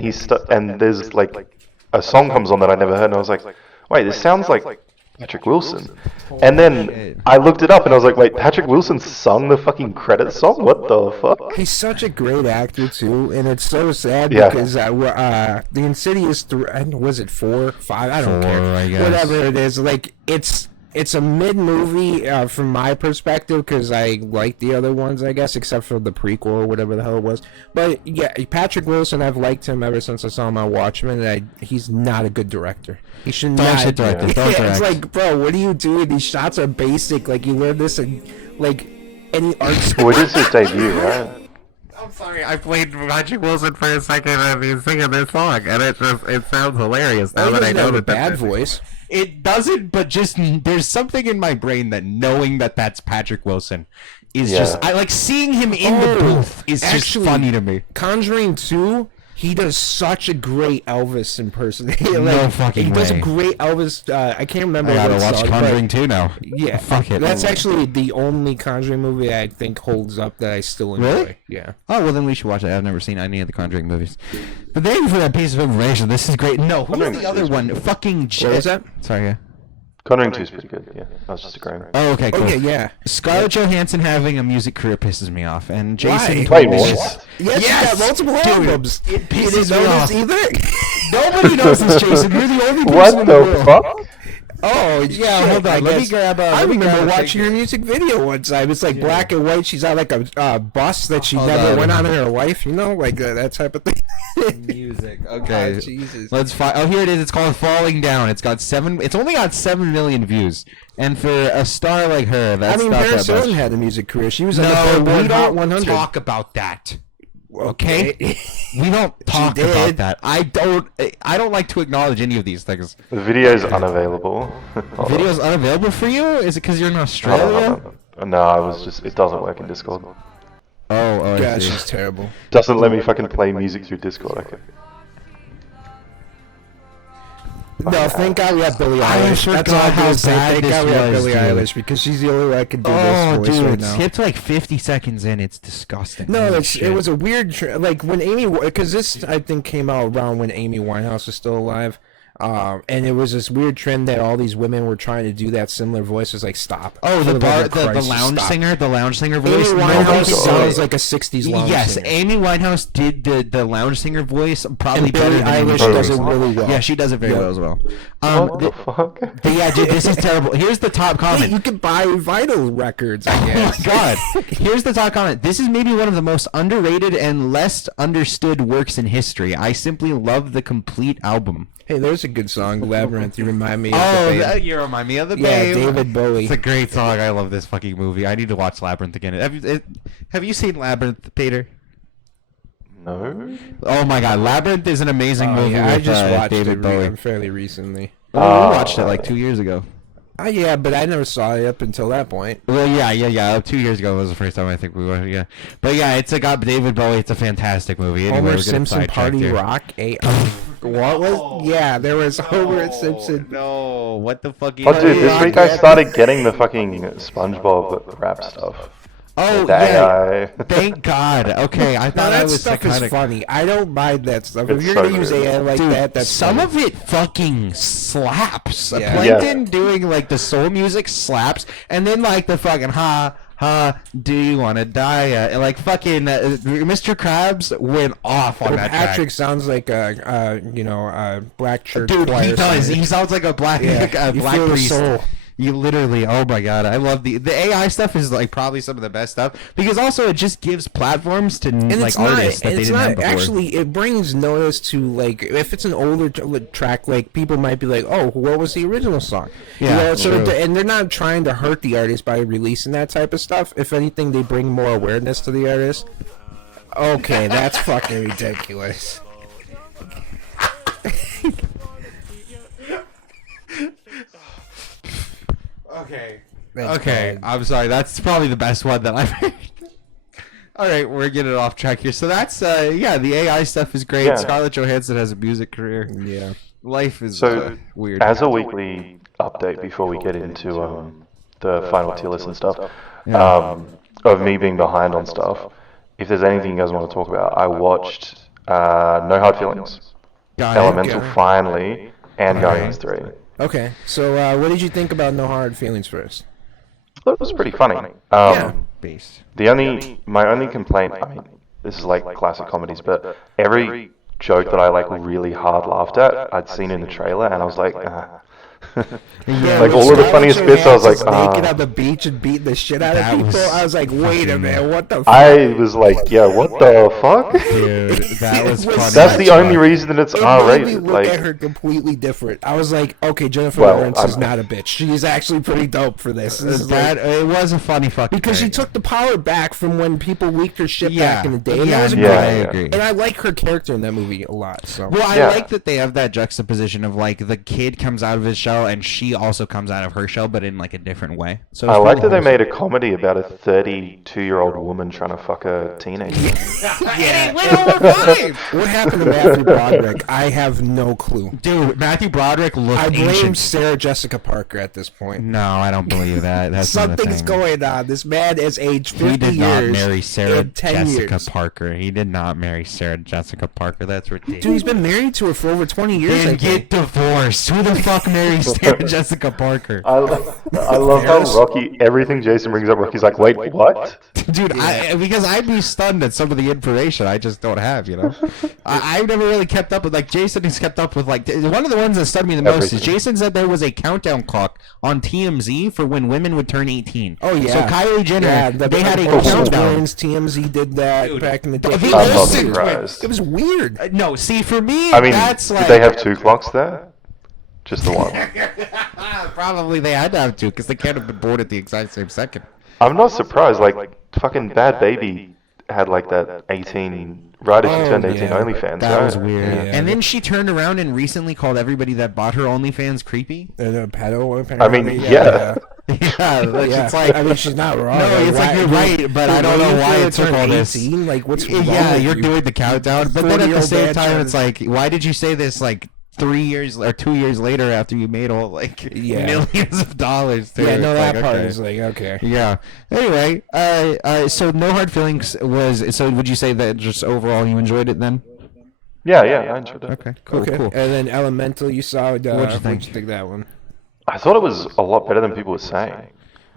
and there's like a song comes on that I never heard, and I was like, wait, this sounds like Patrick Wilson. And then I looked it up, and I was like, wait, Patrick Wilson sung the fucking credits song? What the fuck? He's such a great actor too, and it's so sad Yeah. because the Insidious was it 4, 5? I don't Four, care. I guess. Whatever it is, like it's it's a mid movie from my perspective because I like the other ones, I guess, except for the prequel or whatever the hell it was. But yeah, Patrick Wilson, I've liked him ever since I saw him on Watchmen. And he's not a good director. He should not direct it. Don't direct. It's like, bro, what are you doing? These shots are basic. Like you learn this in like any art school. Well, it is his debut, right? I'm sorry, I played Patrick Wilson for a second and he's singing this song, and it sounds hilarious now that I know that bad voice. It doesn't, but just there's something in my brain that knowing that that's Patrick Wilson is just I like seeing him in the booth is just funny to me. Conjuring 2, he does such a great Elvis impersonation. Like, no fucking way. He does a great Elvis. I can't remember. I gotta what watch song, Conjuring 2 now. Yeah, fuck it. That's actually the only Conjuring movie I think holds up that I still enjoy. Really? Yeah. Oh well, then we should watch it. I've never seen any of the Conjuring movies. But thank you for that piece of information. This is great. No, who's the other one? Fucking What is that? Sorry, yeah. Conjuring 2 is pretty good, yeah. I was just agreeing. Oh, okay, cool. Okay, yeah. Scarlett Johansson having a music career pisses me off, and Jason Why? told Wait, me what? Yes, he got multiple albums. It pisses me off. Either. Nobody knows this, Jason. You're the only person What in the world. fuck? Oh, yeah, hold on, let me grab I let me remember grab a watching her music video one time. It's like black and white. She's on like a bus that she Hold never on. went on in her life, you know? Like that type of thing. Music. Okay. Oh, Jesus. Let's find. Oh, here it is. It's called Falling Down. It's got 7. It's only got 7 million views, and for a star like her, that's not Paris that Hilton much. had a music career. She was on No, the we Billboard Hot don't 100. talk about that. Okay, Okay. we don't talk did. about that. I don't like to acknowledge any of these things. The video's unavailable. Video's unavailable for you? Is it because you're in Australia? No, I was just, it doesn't work in Discord. Oh, I God, see. she's terrible. Doesn't let me fucking play music through Discord, okay. No, thank God we have Billie Eilish. forgot That's all I how can say. bad Thank this God we have was, Billie dude. Eilish because she's the only one I can do Oh, this voice dude, right now. skipped like 50 seconds in. It's disgusting. No, Holy it shit. was a weird, like when because this I think came out around when Amy Winehouse was still alive, and it was this weird trend that all these women were trying to do that similar voice. It's like stop. Oh, For the love of the Christ, lounge stop. singer, the lounge singer Amy voice. Nobody Winehouse can do sounds it. like a '60s lounge Yes, singer. Amy Winehouse did the lounge singer voice probably And better Billie than Amy Eilish Winehouse. does it really well. Yeah, she does it very Yeah. well as well. What the fuck? But yeah, dude, this is terrible. Here's the top Hey, comment. you can buy vinyl records, I Oh guess. my god. Here's the top comment. This is maybe one of the most underrated and less understood works in history. I simply love the complete album. Hey, there's a good song, Labyrinth. You remind me of Oh, the Babe. you remind me of the Yeah, Babe. David Bowie. It's a great song. I love this fucking movie. I need to watch Labyrinth again. Have you seen Labyrinth, Peter? No? Oh my god, Labyrinth is an amazing movie Yeah, I with just watched David it Bowie. fairly recently. Well, we watched it like 2 years ago. Yeah, but I never saw it up until that point. Well, yeah. 2 years ago was the first time I think we were. Yeah, but yeah, it's got David Bowie. It's a fantastic movie. Anyway, Homer we're getting Simpson sidetracked Party here. Rock. What was? Yeah, there was Homer Simpson. No, what the fuck? Oh, dude, this week I started getting the fucking SpongeBob rap stuff. Oh The yeah. AI. Thank God. Okay, I Now thought I that was stuff psychotic. is funny. I don't mind that stuff. If It's you're so gonna use good. AI like Dude, that, that's some funny. of it fucking slaps. Yeah. Plankton doing like the soul music slaps, and then like the fucking do you want to die? And like fucking Mr. Krabs went off on that Patrick track. sounds like a black church Dude, choir he does. singer. He sounds like a black Yeah, a you black feel the priest. soul. You literally, oh my god, I love the AI stuff is like probably some of the best stuff because also it just gives platforms to And like it's not, artists that they it's didn't have not before. actually. It brings notice to like if it's an older track, like people might be like, "Oh, what was the original song?" Yeah, so true. and they're not trying to hurt the artist by releasing that type of stuff. If anything, they bring more awareness to the artist. Okay, that's fucking ridiculous. Okay. That's Okay, bad. I'm sorry. That's probably the best one that I've heard. All right, we're getting off track here. So that's yeah, the AI stuff is great. Yeah. Scarlett Johansson has a music career. Yeah. Life is So, weird. as a weekly update before we get into the final tier list and stuff, of me being behind on stuff, if there's anything you guys want to talk about, I watched No Hard Feelings, Got it. Elemental finally, and Guardians 3. Okay, so what did you think about No Hard Feelings first? I thought it was pretty funny. Base. My only complaint, I mean, this is like classic comedies, but every joke that I like really hard laughed at, I'd seen in the trailer, and I was like, Yeah, Like all of the funniest bits, I was like, naked on the beach and beating the shit out of That people. was I was like, wait a minute, what the fuck? I was like, yeah, what the fuck? dude, that was It was funny. That's as the only fuck. reason that it's It R made me rated. look at Like, her completely different. I was like, okay, Jennifer Well, Lawrence is I'm- not a bitch. She's actually pretty dope for this. This is That like, it was a funny fucking because she thing. took the power back from when people leaked her shit Yeah. back in the day. And Yeah, that was no, great. I Yeah. agree. And I like her character in that movie a lot. So Well, I Yeah. like that they have that juxtaposition of like the kid comes out of his shell and she also comes out of her shell, but in like a different way. So I it's like really that they wholesome. made a comedy about a 32-year-old woman trying to fuck a teenager. yeah. What happened to Matthew Broderick? I have no clue. Dude, Matthew Broderick looked I blame ancient. Sarah Jessica Parker at this point. No, I don't believe that. That's not a Something's thing. going on. This man has aged 50 He did years not marry Sarah in 10 Jessica years. Parker. He did not marry Sarah Jessica Parker. That's ridiculous. Dude, he's been married to her for over 20 years. I Then think. get divorced. Who the fuck marries Sarah Jessica Parker? I love how Rocky, everything Jason brings up, Rocky's like, wait, what? Dude, because I'd be stunned at some of the information I just don't have, you know? I've never really kept up with, like, Jason has kept up with, like, one of the ones that stunned me the most is Everything. Jason said there was a countdown clock on TMZ for when women would turn 18. Oh, yeah. So Kylie Jenner, Yeah, they had a Olsen countdown. twins, TMZ did that Dude, back in the day. the I'm not Olsen surprised. It was weird. No, see, for me, I mean, that's like... did they have two clocks there? Just the one. Probably they had to have two, because they can't have been born at the exact same second. I'm not surprised. Like, fucking Bad Baby had like that 18, right as she turned 18 yeah. OnlyFans, That right? was weird. Yeah. And then she turned around and recently called everybody that bought her OnlyFans creepy. And a pedo, I mean, apparently. yeah. Yeah, like, Yeah. it's like... I mean, she's not wrong. No, it's like, you're right, but I don't know why it took all this. Like, what's wrong Yeah, with you're you? doing the countdown, but then at the 40-year-old same man time, trying it's to- like, why did you say this like 3 years or 2 years later after you made all like Yeah. millions of dollars? Too? Yeah, no, It's that like, part okay. is like, okay. Yeah. Anyway, so No Hard Feelings was. So would you say that just overall you enjoyed it then? Yeah, I enjoyed it. Okay, cool, Okay. cool. And then Elemental, you saw. What'd you think? What'd you think of that one? I thought it was a lot better than people were saying.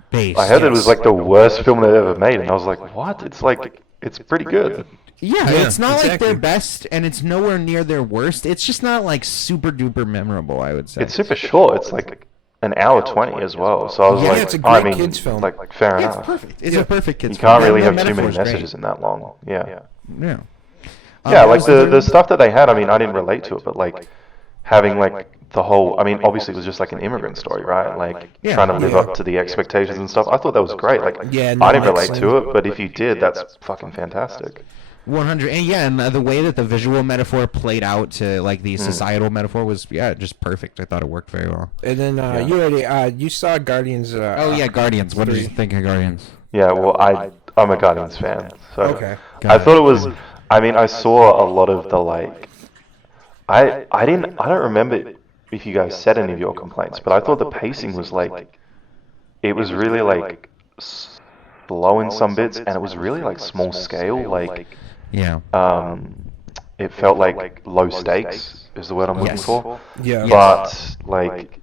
Base. I heard it was yes. like the worst film they've ever made, and I was like, what? It's like, it's pretty good. Yeah, Yeah, it's not like exactly. their best, and it's nowhere near their worst. It's just not like super duper memorable, I would say. It's super short. It's like an hour 20 as well. So I was Yeah, like, it's a I great mean, kids film. like fair Yeah, it's enough. perfect. It's a perfect kids. You can't film. really The have too many metaphor's great. messages in that long. Yeah. Yeah. Yeah, what like was the stuff that they had, I mean, I didn't relate to it, but like having like the whole, I mean, obviously it was just like an immigrant story, right? Like Yeah. trying to live Yeah. up to the expectations and stuff. I thought that was great. Like, Yeah, no, I didn't relate excellent. to it, but if you did, that's fucking fantastic. 100, and yeah, and the way that the visual metaphor played out to like the societal metaphor was just perfect. I thought it worked very well. And then you already you saw Guardians. Oh yeah, Guardians. What did you three. think of Guardians? Yeah, well, I'm a Guardians fan, so Okay. I thought it was. I mean, I saw a lot of the like. I don't remember if you guys said any of your complaints, but I thought the pacing was like, it was really like slow in some bits, and it was really like small scale. Like, Yeah. it felt like low stakes is the word I'm looking Yes. for. Yeah. But like,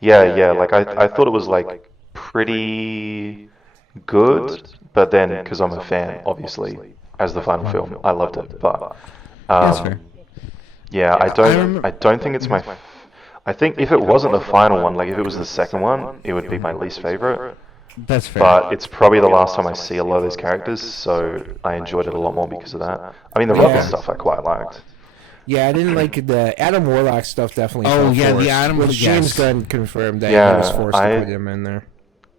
yeah, like I thought it was like pretty good, but then because I'm a fan, obviously, as the final film, I loved it. But That's fair. yeah, I remember- don't think it's my. I think if it wasn't the final one, like if it was the second one, it would be my least favorite. That's fair. But it's probably the last time I see a lot of those characters, so I enjoyed it a lot more because of that. I mean, the Yeah. Rocket stuff I quite liked. Yeah, I didn't like the Adam Warlock stuff. Definitely. Oh, felt yeah, the forced, Adam- which James yes. Gunn confirmed that Yeah, he was forced I- to put him in there.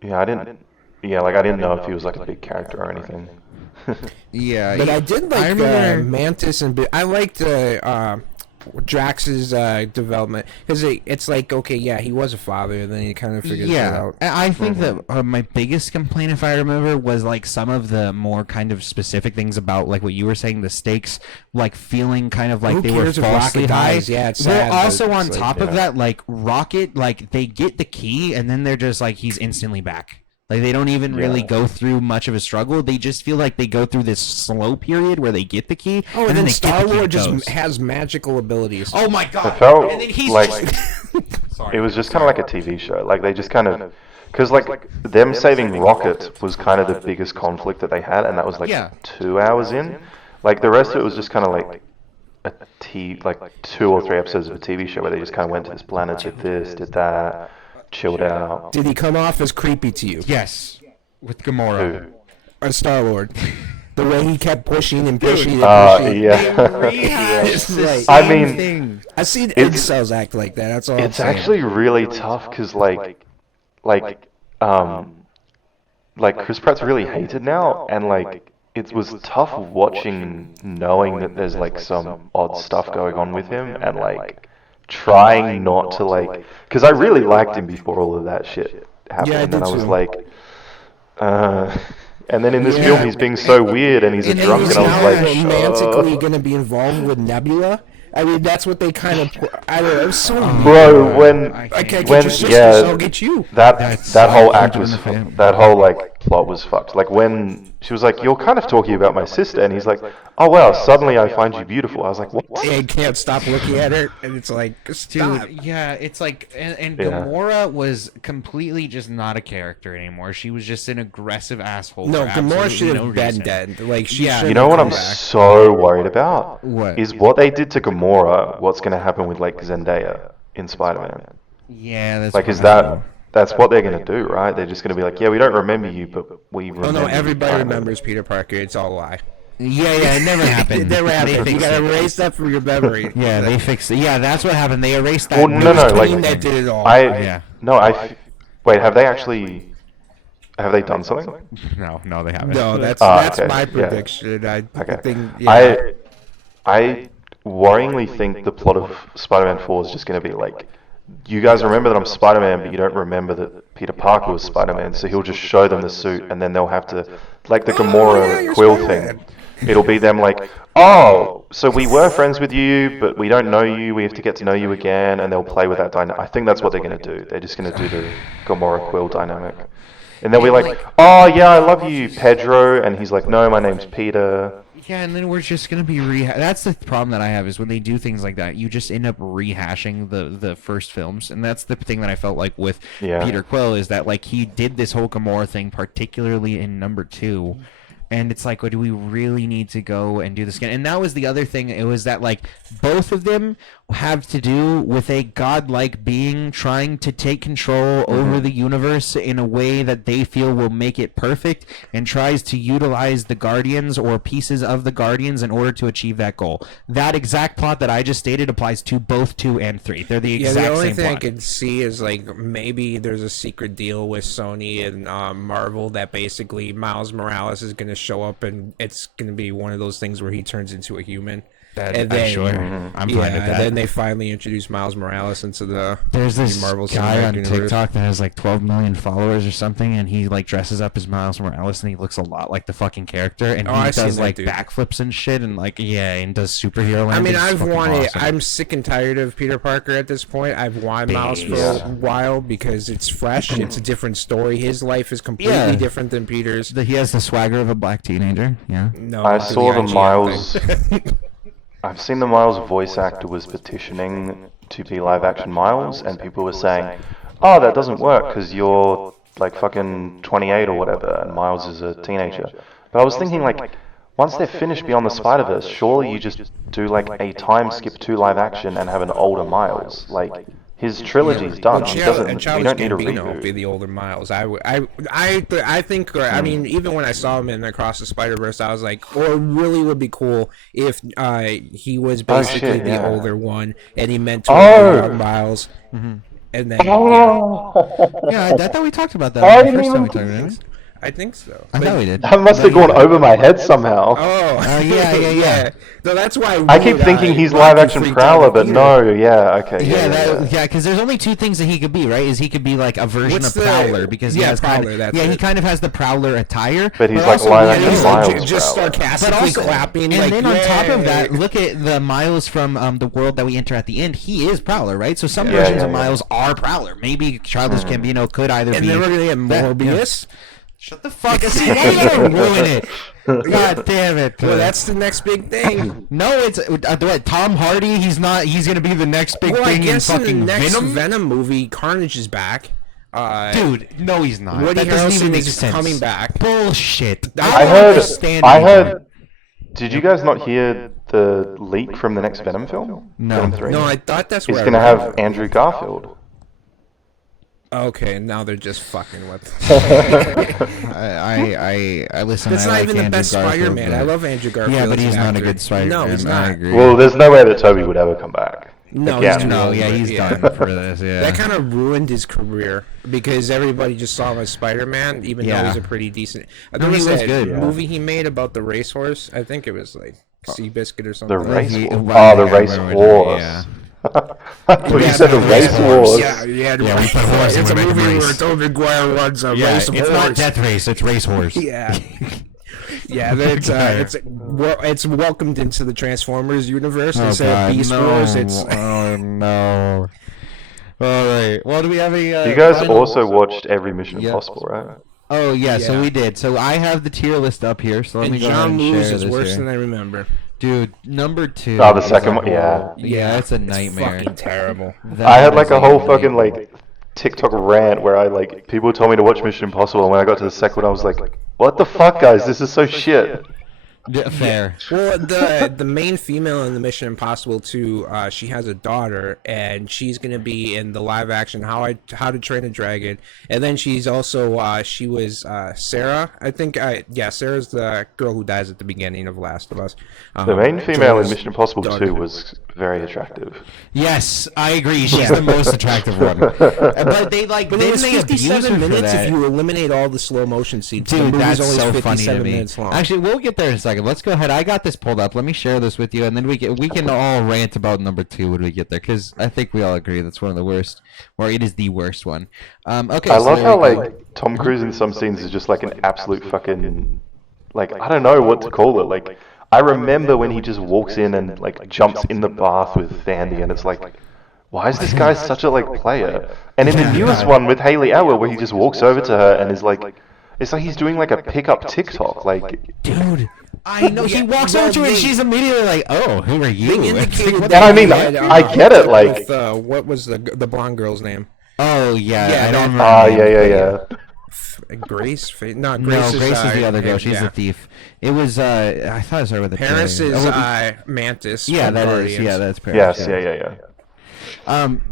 Yeah, I didn't. Yeah, like I didn't know if he was like a big character or anything. yeah, But I did like remember- Mantis and I liked Drax's development because it's like, okay, yeah, he was a father, and then he kind of figures that out. I think that my biggest complaint, if I remember, was like some of the more kind of specific things about like what you were saying, the stakes, like feeling kind of like Who they were cares if falsely Rocket high. dies? Yeah, it's Well, sad, but also on it's like, top of yeah. that, like Rocket, like they get the key and then they're just like he's instantly back. Like they don't even really Yeah. go through much of a struggle. They just feel like they go through this slow period where they get the key. Oh, and then then they get the Star key Lord just goes. has magical abilities. Oh my god! It felt and then he's like Sorry. it was just kind of like a TV show. Like they just kind of, because like them saving Rocket was kind of the biggest conflict that they had, and that was like Yeah. 2 hours in. Like the rest of it was just kind of like like 2 or 3 episodes of a TV show where they just kind of went to this planet, did this, did that, chilled out. Did he come off as creepy to you? Yes, with Gamora. Who? Star-Lord. The way he kept pushing and pushing and pushing. Yeah. It's the I same mean, thing. I've seen incels act like that. That's all I'm It's saying. actually really tough because Chris Pratt's really hated now, and like it was tough watching, knowing that there's like some odd stuff going on with him, and like trying not to like, because I really liked him before all of that shit happened, Yeah, I and did I was too. like, and then in this film he's being so weird and he's a And drunk, he's and I now was like, romantically going to be involved with Nebula. I mean, that's what they kind of. I don't know. It was so weird. bro, when I can't get when your sister, yeah, so I'll get you. that whole act was fam. that whole like plot was fucked. Like when she was like, "You're kind of talking about my sister," and he's like, "Oh wow, suddenly I find you beautiful." I was like, "What?" And can't stop looking at her, and it's like, stop. Dude, yeah, it's like, and Yeah. Gamora was completely just not a character anymore. She was just an aggressive asshole. No, for Gamora absolutely should have no been reason. dead. Like, she Yeah. shouldn't You know what have I'm come back. so worried about? What? Is what they did to Gamora, what's going to happen with like Zendaya in Spider-Man. Yeah, that's Like, is possible. that's what they're going to do, right? They're just going to be like, "Yeah, we don't remember you, but we remember Oh no, you." everybody Kind of. remembers Peter Parker. It's all a lie. Yeah, it never happened. It never They happened. You fixed gotta it. erase that from your memory. Yeah, they fixed it. Yeah, that's what happened. They erased that. Well, no, It was like, Queen that did it all. Yeah. Wait, have they actually, have they done something? No, they haven't. No, that's okay, my yeah. prediction. I Okay. think. Yeah. I worryingly think the plot of Spider-Man 4 is just going to be like, you guys remember that I'm Spider-Man, but you don't remember that Peter Parker was Spider-Man, so he'll just show them the suit, and then they'll have to, like the Gamora you're Quill Spider-Man. thing, it'll be them like, "Oh, so we were friends with you, but we don't know you, we have to get to know you again," and they'll play with that dynamic. I think that's what they're going to do. They're just going to do the Gamora Quill dynamic. And they'll be like, "Oh, yeah, I love you, Pedro," and he's like, "No, my name's Peter." Yeah, and then we're just gonna be That's the problem that I have, is when they do things like that, you just end up rehashing the first films, and that's the thing that I felt like with Yeah. Peter Quill, is that like he did this whole Gamora thing, particularly in number 2. And it's like, well, do we really need to go and do this again? And that was the other thing. It was that, like, both of them have to do with a godlike being trying to take control over the universe in a way that they feel will make it perfect, and tries to utilize the Guardians or pieces of the Guardians in order to achieve that goal. That exact plot that I just stated applies to both 2 and 3. They're the Yeah, exact the only same thing I plot. could see is like maybe there's a secret deal with Sony and Marvel that basically Miles Morales is going to show up and it's going to be one of those things where he turns into a human. And then, sure. I'm fine with yeah, that. then they finally introduce Miles Morales into the There's this Marvel guy Cinematic on Universe. TikTok that has like 12 million followers or something, and he like dresses up as Miles Morales, and he looks a lot like the fucking character, and Oh, he I've seen does that like dude. backflips and shit, and like and does superhero. I mean, landings. It's I've fucking wanted. awesome. I'm sick and tired of Peter Parker at this point. I've wanted Miles for Yeah. a while because it's fresh. It's a different story. His life is completely Yeah. different than Peter's. He has the swagger of a black teenager. Yeah. No, I to saw the IGN Miles. thing. I've seen the Miles voice actor was petitioning to be live action Miles, and people were saying, "Oh, that doesn't work because you're like fucking 28 or whatever, and Miles is a teenager." But I was thinking, like, once they're finished Beyond the Spider-Verse, surely you just do like a time skip to live action and have an older Miles. Like, his trilogy's done. He doesn't. We Childish don't need a Gambino would be reboot. the older Miles. I think. I mean, even when I saw him in Across the Spider-Verse, I was like, or really would be cool if he was basically shit, the yeah. older one and he mentored Oh! the young Miles. And then Yeah, I thought we talked about that I the didn't first time we even- talked about it. I think so. I thought we did. That must have gone over my head somehow. Oh, yeah. No, that's why I keep thinking he's live action Prowler, but no, yeah, okay. Yeah, because there's only 2 things that he could be, right? Is he could be like a version What's of the- Prowler, because he yeah, has kind Prowler, of, that's yeah, he it. kind of has the Prowler attire, But he's like also live he action is- Miles. just Prowler. sarcastically but also clapping. and like, then on top of yay. that, look at the Miles from the world that we enter at the end. He is Prowler, right? So some Yeah, versions yeah, of yeah. Miles are Prowler. Maybe Childish Gambino could either and be. then we're gonna get that- Morbius. Shut the fuck up! See, why you gotta ruin it? God damn it! Well, that's the next big thing. No, it's what, Tom Hardy. He's not. He's gonna be the next big Well, I thing in guess in fucking the next Venom. Venom movie, Carnage is back. Dude, no, he's not. Woody That doesn't even Harrelson make is sense. coming back. Bullshit. I don't heard. understand I anymore. heard. Did you guys not hear the leak from the next Venom film? No. Venom 3? No, I thought that's He's where going to have Andrew Garfield. Okay, now they're just fucking with. I listen. That's I not like even the Andrew best Garfield, Spider-Man. but- I love Andrew Garfield. Yeah, but as he's an not a actor. good Spider-Man. No, he's I not. agree. Well, there's no way that Toby would ever come back. No, Again. he's No, yeah, over he's it, done for this. Yeah. That kind of ruined his career because everybody just saw him as Spider-Man, even though Yeah. he's a pretty decent. No, he was good. movie he made about the racehorse. I think it was like Seabiscuit or something. The race He- horse. well, Oh, the yeah, I race remember horse. that, I thought you said the race horse. Yeah, Yeah, we put horse in It's a the movie race. where Tobey Maguire runs a Yeah, race it's horse. not Death Race. It's Race Horse. Yeah. Yeah, it's welcomed into the Transformers universe instead of Beast Wars. It's Oh no. All right. Well, do we have a? You guys final- also watched every Mission Yeah. Impossible, right? Oh yeah, so Yeah. we did. So I have the tier list up here. So let and me go ahead John and Lewis share is this worse here. than I remember. Dude, number 2. Oh, the is second a one, yeah. whole- Yeah, it's a nightmare. Fucking terrible. I had like is a whole nightmare. fucking like TikTok rant where I like people told me to watch Mission Impossible, and when I got to the second one, I was like, "What the fuck, guys? This is so shit." Yeah, fair. Well, the main female in the Mission Impossible 2, she has a daughter, and she's gonna be in the live action How to Train a Dragon, and then she's also she was Sarah, I think. Yeah, Sarah's the girl who dies at the beginning of Last of Us. The main female in Joel's Mission Impossible daughter. 2 was very attractive. Yes, I agree. She's the most attractive one. But they like But it didn't was they abuse 57 her for minutes that? if you eliminate all the slow motion scenes. The Dude, movie's that's only so funny to 57 me. minutes long. Actually, we'll get there in a second. Let's go ahead. I got this pulled up. Let me share this with you, and then we can all rant about number 2 when we get there, because I think we all agree that's one of the worst, or it is the worst one. Okay. I so love there how we go. like Tom Cruise in some scenes is just like an absolute fucking like I don't know what to call it. Like I remember when he just walks in and like jumps in the bath with Thandi, and it's like, why is this guy such a like player? And in the newest one with Hayley Atwell, where he just walks over to her and is like, it's like he's doing like a pickup TikTok. Like, Dude, I know he walks over to her and she's immediately like, "Oh, who are you?" They It's indicated like, And I mean, that, I get it, like- with, what was the blonde girl's name? oh yeah, Yeah, I don't that- remember. her name, yeah. Grace? No, No, Grace Grace is the other girl. She's yeah. a thief. It was I thought it started with a K. Paris is Oh, Mantis. yeah, from that is. Guardians. Yeah, that's Paris. Yes, yeah.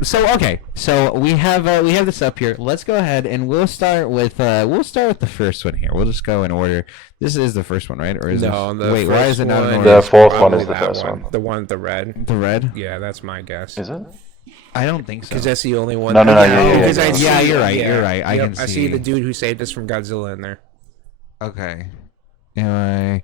So okay, so we have this up here. Let's go ahead and we'll start with the first one here. We'll just go in order. This is the first one, right? Or is No, this, the wait, why is it not in first order? The is fourth one probably is the that first one. The one with the red. The red? Yeah, that's my guess. Is it? I don't think so. Because that's the only one. No, yeah, because yeah. I see- Yeah, you're right, you're right. I Yep, can I see see. the dude who saved us from Godzilla in there. Okay. Anyway,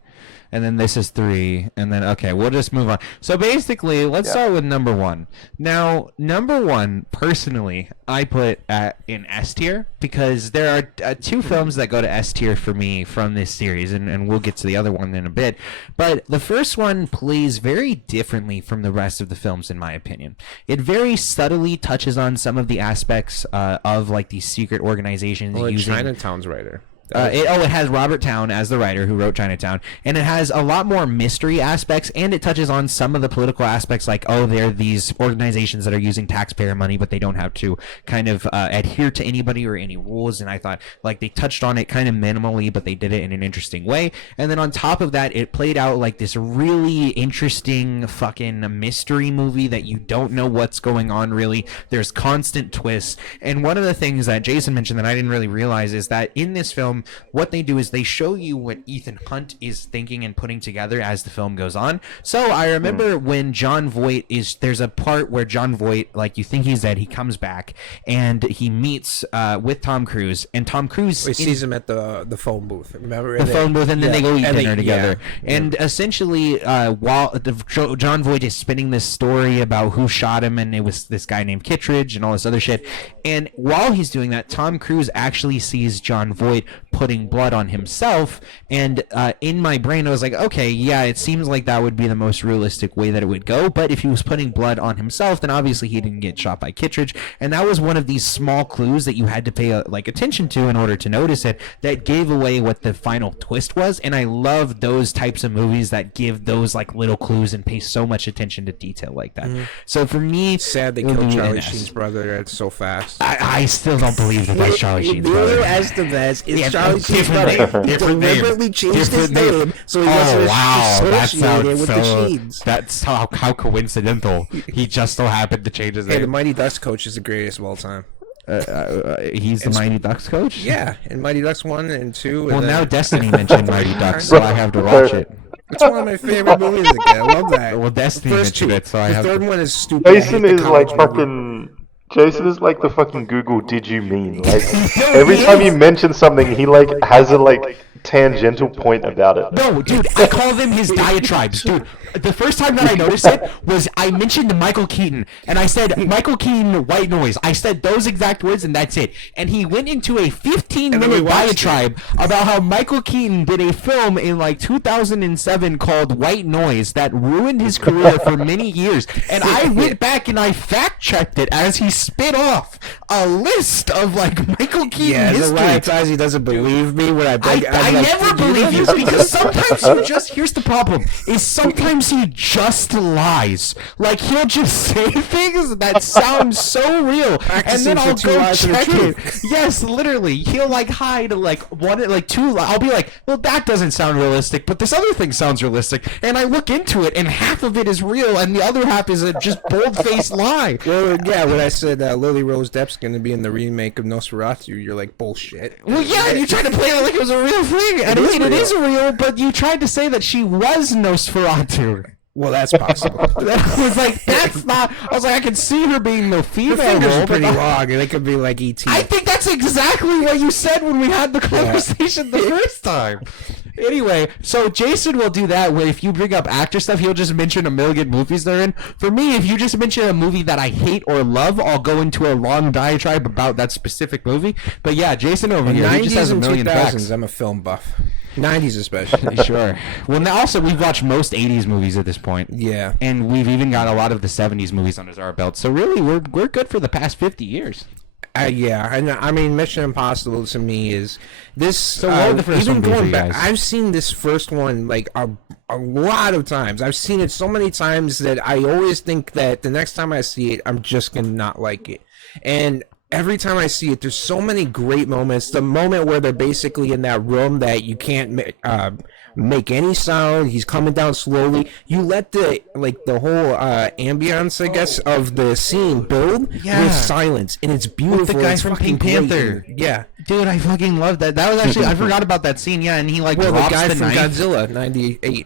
and then this is 3, and then okay, we'll just move on. So basically, let's start with number 1. Now, number 1, personally, I put in S tier because there are 2 films that go to S tier for me from this series, and we'll get to the other one in a bit. But the first one plays very differently from the rest of the films, in my opinion. It very subtly touches on some of the aspects of like these secret organizations Well, using. Chinatown's writer. It has Robert Towne as the writer who wrote Chinatown, and it has a lot more mystery aspects, and it touches on some of the political aspects, like, oh, there are these organizations that are using taxpayer money, but they don't have to kind of adhere to anybody or any rules, and I thought, like, they touched on it kind of minimally, but they did it in an interesting way, and then on top of that, it played out like this really interesting fucking mystery movie that you don't know what's going on, really. There's constant twists, and one of the things that Jason mentioned that I didn't really realize is that in this film, what they do is they show you what Ethan Hunt is thinking and putting together as the film goes on. So I remember when John Voight there's a part where John Voight, like, you think he's dead, he comes back and he meets with Tom Cruise, and Tom Cruise He sees him at the phone booth. Remember the phone booth, and then they go eat dinner together. Yeah. And essentially, while John Voight is spinning this story about who shot him, and it was this guy named Kittredge and all this other shit. And while he's doing that, Tom Cruise actually sees John Voight putting blood on himself. And in my brain, I was like, okay, yeah, it seems like that would be the most realistic way that it would go. But if he was putting blood on himself, then obviously he didn't get shot by Kittredge. And that was one of these small clues that you had to pay like attention to in order to notice it, that gave away what the final twist was. And I love those types of movies that give those like little clues and pay so much attention to detail like that. So for me, It's sad they it would killed be an Charlie S. Sheen's brother so fast. I still don't believe that that's Charlie Sheen's Emilio brother. Estevez is Charlie how he changed Different name. deliberately changed his Different name so he wasn't that associated sounds with the so. Sheens. That's how coincidental. He just so happened to change his Hey, the name. Mighty Ducks coach is the greatest of all time. He's the Mighty Ducks coach. Yeah, and Mighty Ducks 1 and 2. Well, and now then, Destiny mentioned Mighty Ducks, so I have to watch it. it's one of my favorite movies again. I love that. Well, Destiny The first mentioned two. it, so I the have third to. one is stupid. I Jason hate the is like college movie. fucking. Jason is like the fucking Google "Did you mean?" Like every time you mention something, he like has a like tangential point about it. No, dude, I call them his diatribes, dude. The first time that I noticed it was I mentioned Michael Keaton, and I said, Michael Keaton, white noise. I said those exact words, and that's it. And he went into a 15-minute diatribe about how Michael Keaton did a film in like 2007 called White Noise that ruined his career for many years. And I went back and I fact-checked it as he spit off a list of like Michael Keaton Yeah, the history. lot of times he doesn't believe me when I beg. I never believe you because sometimes you just. Here's the problem: is sometimes he just lies. Like he'll just say things that sound so real, and then I'll go check it. Yes, literally, he'll like hide like one, like two. I'll be like, well, that doesn't sound realistic, but this other thing sounds realistic, and I look into it, and half of it is real, and the other half is a just bold-faced lie. Well, yeah, when I said Lily Rose Depp's going to be in the remake of Nosferatu, you're like, bullshit. Well, yeah, you tried to play it like it was a real thing, and it is real, but you tried to say that she was Nosferatu. Well, that's possible. I was like, that's not. I was like, I can see her being the female Her fingers role, are pretty but long, and they could be like E.T. I think that's exactly what you said when we had the conversation the first time. Anyway, so Jason will do that where if you bring up actor stuff, he'll just mention a million movies they're in. For me, if you just mention a movie that I hate or love, I'll go into a long diatribe about that specific movie. But yeah, Jason over here, he just has a million facts. I'm a film buff. 90s especially. Sure. Well, now also we've watched most 80s movies at this point. Yeah. And we've even got a lot of the 70s movies under our belt. So really, we're good for the past 50 years. Yeah, and I mean, Mission Impossible to me is this. So what would the first even one be for going you back, guys? I've seen this first one like a lot of times. I've seen it so many times that I always think that the next time I see it, I'm just gonna not like it. And every time I see it, there's so many great moments. The moment where they're basically in that room that you can't make any sound. He's coming down slowly. You let the whole ambience, I guess, of the scene build with silence, and it's beautiful. With the guy it's from fucking Pink great, Panther. dude. Yeah. Dude, I fucking love that. That was actually, I forgot about that scene. Yeah, and he like Well, the drops guy the from knife. Godzilla '98.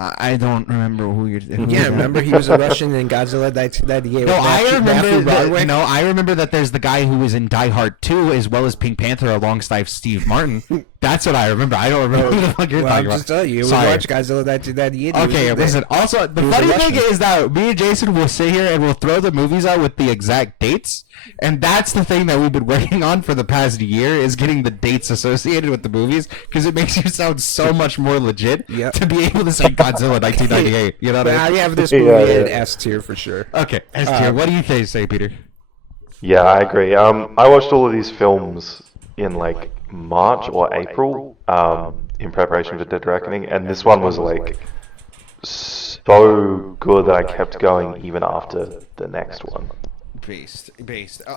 I don't remember who you're. Yeah, remember he was a Russian in Godzilla '98. No, I remember that there's the guy who was in Die Hard 2 as well as Pink Panther alongside Steve Martin. That's what I remember. I don't remember who the fuck you're Well, talking I'm about. just telling you, we Sorry. watched Godzilla 1998. Okay, listen. Also, the was a funny thing Russian. is that me and Jason will sit here and we'll throw the movies out with the exact dates, and that's the thing that we've been working on for the past year is getting the dates associated with the movies because it makes you sound so much more legit to be able to say Godzilla 1998. You know what I mean? I have this movie in S tier for sure. Okay, S tier. What do you say, Peter? Yeah, I agree. I watched all of these films in like March or April in preparation for Dead Reckoning, and this one was like so good that I kept going even after the next one. Based.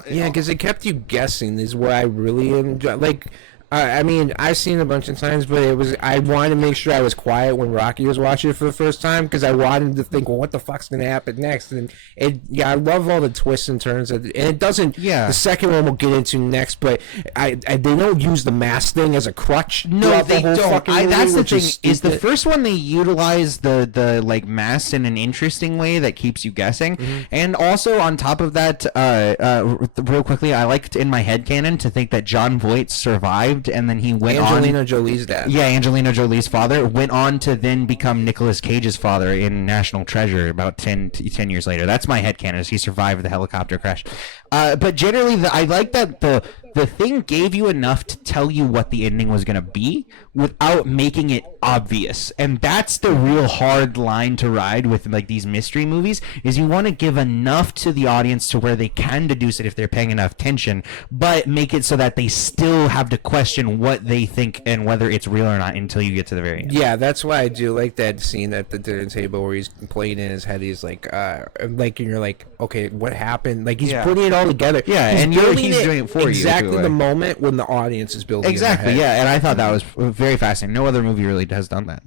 Yeah, because it kept you guessing is what I really enjoy. Like, I mean, I've seen it a bunch of times, but I wanted to make sure I was quiet when Rocky was watching it for the first time because I wanted to think, well, what the fuck's going to happen next? And I love all the twists and turns. And it doesn't, the second one we'll get into next, but they don't use the mask thing as a crutch. No, they don't. That's the thing. Is the stupid. first one they utilize the like mask in an interesting way that keeps you guessing, and also on top of that, real quickly, I liked in my headcanon to think that John Voight survived, and then he went Angelina Jolie's dad. Yeah, Angelina Jolie's father went on to then become Nicolas Cage's father in National Treasure about 10 years later. That's my headcanon, is he survived the helicopter crash. But generally, I like that the thing gave you enough to tell you what the ending was going to be without making it obvious. And that's the real hard line to ride with like these mystery movies, is you want to give enough to the audience to where they can deduce it if they're paying enough attention, but make it so that they still have to question what they think and whether it's real or not until you get to the very end. Yeah, that's why I do like that scene at the dinner table where he's playing in his head. He's like, and you're like, okay, what happened? Like he's putting it all together. Yeah, he's and he's doing it for you. Exactly exactly away. the moment when the audience is building. Exactly, in their head. yeah, and I thought that was very fascinating. No other movie really has done that.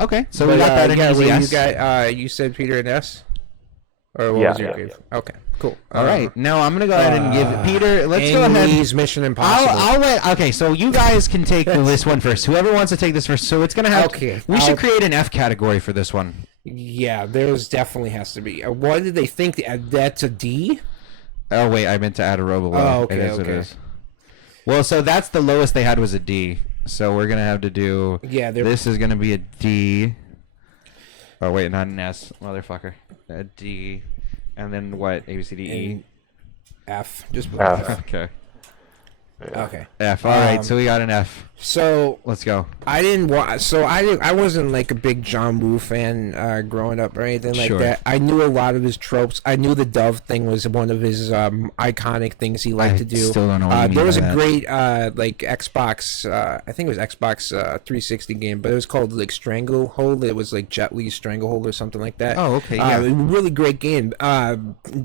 Okay, so we But, got that in yeah, easy wait, S. you said Peter and S? Or what Yeah, was your yeah. grade? Okay, cool. All right, now I'm gonna go ahead and give Peter. Let's go Ang ahead. Lee's Mission Impossible. I'll let. Okay, so you guys can take this one first. Whoever wants to take this first. So it's gonna have. Okay, We should create an F category for this one. Yeah, there's definitely has to be. What did they think? That's a D? Oh wait, I meant to add a row below. Oh, okay, It is, okay. It is. Well, so that's the lowest they had was a D. So we're gonna have to do. Yeah, this is gonna be a D. Oh wait, not an S, motherfucker. A D, and then what? A B C D E. F. Just put F. F. Okay. Okay. F. All right, so we got an F. So Let's go. I didn't watch. So I wasn't like a big John Woo fan growing up or anything like Sure. that. I knew a lot of his tropes. I knew the dove thing was one of his iconic things he liked to do. Still don't know what you mean there was by a that. great like Xbox. I think it was Xbox 360 game, but it was called like Stranglehold. It was like Jet Li's Stranglehold or something like that. Oh, okay, yeah. Really great game.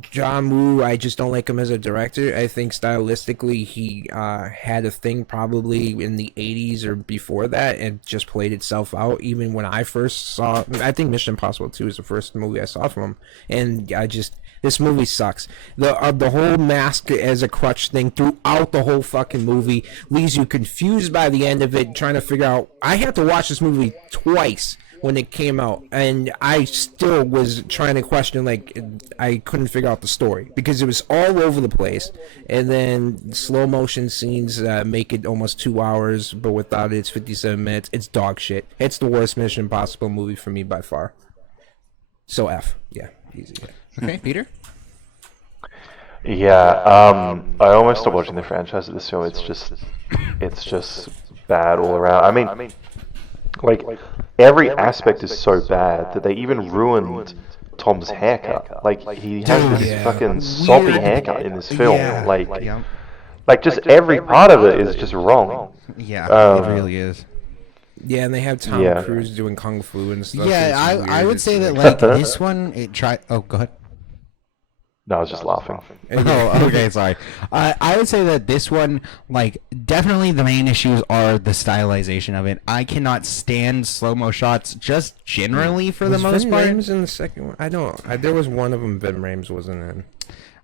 John Woo, I just don't like him as a director. I think stylistically he had a thing probably in the 80s or before that and just played itself out. Even when I first saw, I think Mission Impossible 2 is the first movie I saw from him, and this movie sucks. The whole mask as a crutch thing throughout the whole fucking movie leaves you confused by the end of it, trying to figure out. I had to watch this movie twice when it came out, and I still was trying to question, like, I couldn't figure out the story because it was all over the place, and then slow motion scenes make it almost 2 hours, but without it, it's 57 minutes. It's dog shit. It's the worst Mission Impossible movie for me by far. So F. Yeah, easy. Okay, Peter. Yeah, I almost stopped watching the franchise at this show. It's just bad all around. I mean, like, every aspect is so bad that they even ruined Tom's haircut. Like, he has this fucking soppy haircut in this film. Yeah. Like just every part of it is just wrong. Yeah, it really is. Yeah, and they have Tom Yeah. Cruise doing kung fu and stuff. Yeah, It's weird. I would It's say that like- like this one, it tried. Oh, go ahead. No, I was just laughing. Oh, okay, sorry. I would say that this one, like, definitely the main issues are the stylization of it. I cannot stand slow-mo shots just generally for the Was most Vin part. Rames in the second one? I don't. There was one of them. Vin Rames wasn't in.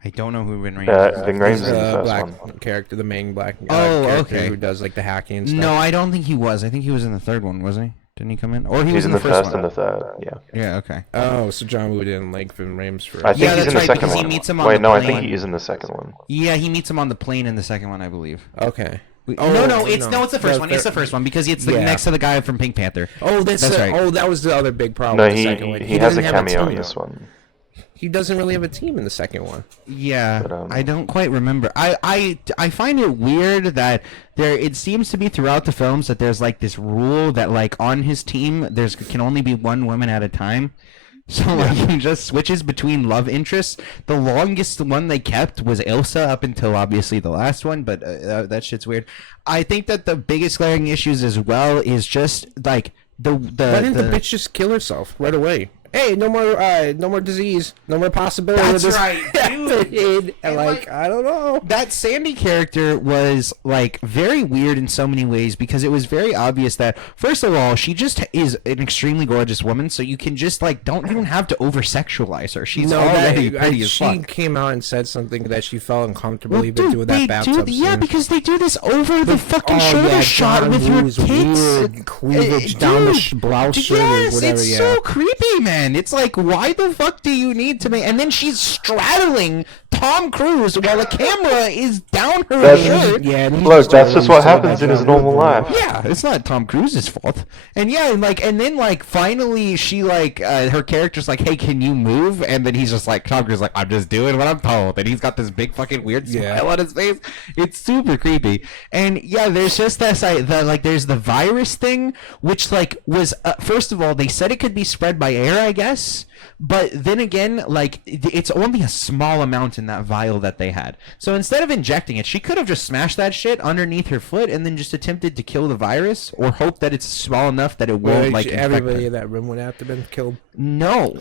I don't know who Vin Rames is. Vin Rames He's is in the the first black one. character, the main black. Oh, character okay. Who does like the hacking and stuff? No, I don't think he was. I think he was in the third one, wasn't he? Didn't he come in? Or he He's was in the the first one? and the third. Yeah. Yeah, okay. Oh, so John Woo didn't like Vin Rames for. I think Yeah, he's in that's the right, second because he one. meets him on Wait, the no, I plane. think he is in the second one. Yeah, he meets him on the plane in the second one, I believe. Okay. No, it's the first No, one. It's the first one because it's Yeah. next to the guy from Pink Panther. Oh, that's right. Oh, that was the other big problem. No, with the second one. he has a doesn't have cameo team, in this though. one. He doesn't really have a team in the second one. Yeah, But, I don't quite remember. I find it weird that it seems to be throughout the films that there's like this rule that like on his team can only be one woman at a time. So like he just switches between love interests. The longest one they kept was Ilsa up until obviously the last one, but that shit's weird. I think that the biggest glaring issues as well is just like the Why didn't the bitch just kill herself right away? Hey, no more disease, no more possibility. That's of this right, dude. and like, I don't know. That Sandy character was like very weird in so many ways because it was very obvious that first of all she just is an extremely gorgeous woman, so you can just like don't even have to over sexualize her. She's already pretty as she fuck. came out and said something that she felt uncomfortable Well, even dude, doing they that bathtub do, scene. yeah, because they do this over the fucking Oh, shoulder yeah, shot John with your Woo's kids. weird cleavage down the blouse shirt or yes, whatever. it's Yeah. so creepy, man. It's like, why the fuck do you need to make? And then she's straddling Tom Cruise while the camera is down her That's- shirt. Yeah, and he's Look, that's just what so happens in bad. his normal life. Yeah, it's not Tom Cruise's fault. And yeah, and then finally she her character's like, hey, can you move? And then he's just like, Tom Cruise's like, I'm just doing what I'm told. And he's got this big fucking weird smile on his face. It's super creepy. And yeah, there's just there's the virus thing, which was first of all, they said it could be spread by air, I guess. But then again, it's only a small amount in that vial that they had. So instead of injecting it, she could have just smashed that shit underneath her foot and then just attempted to kill the virus, or hope that it's small enough that it won't infect everybody her. in that room would have to been killed. No.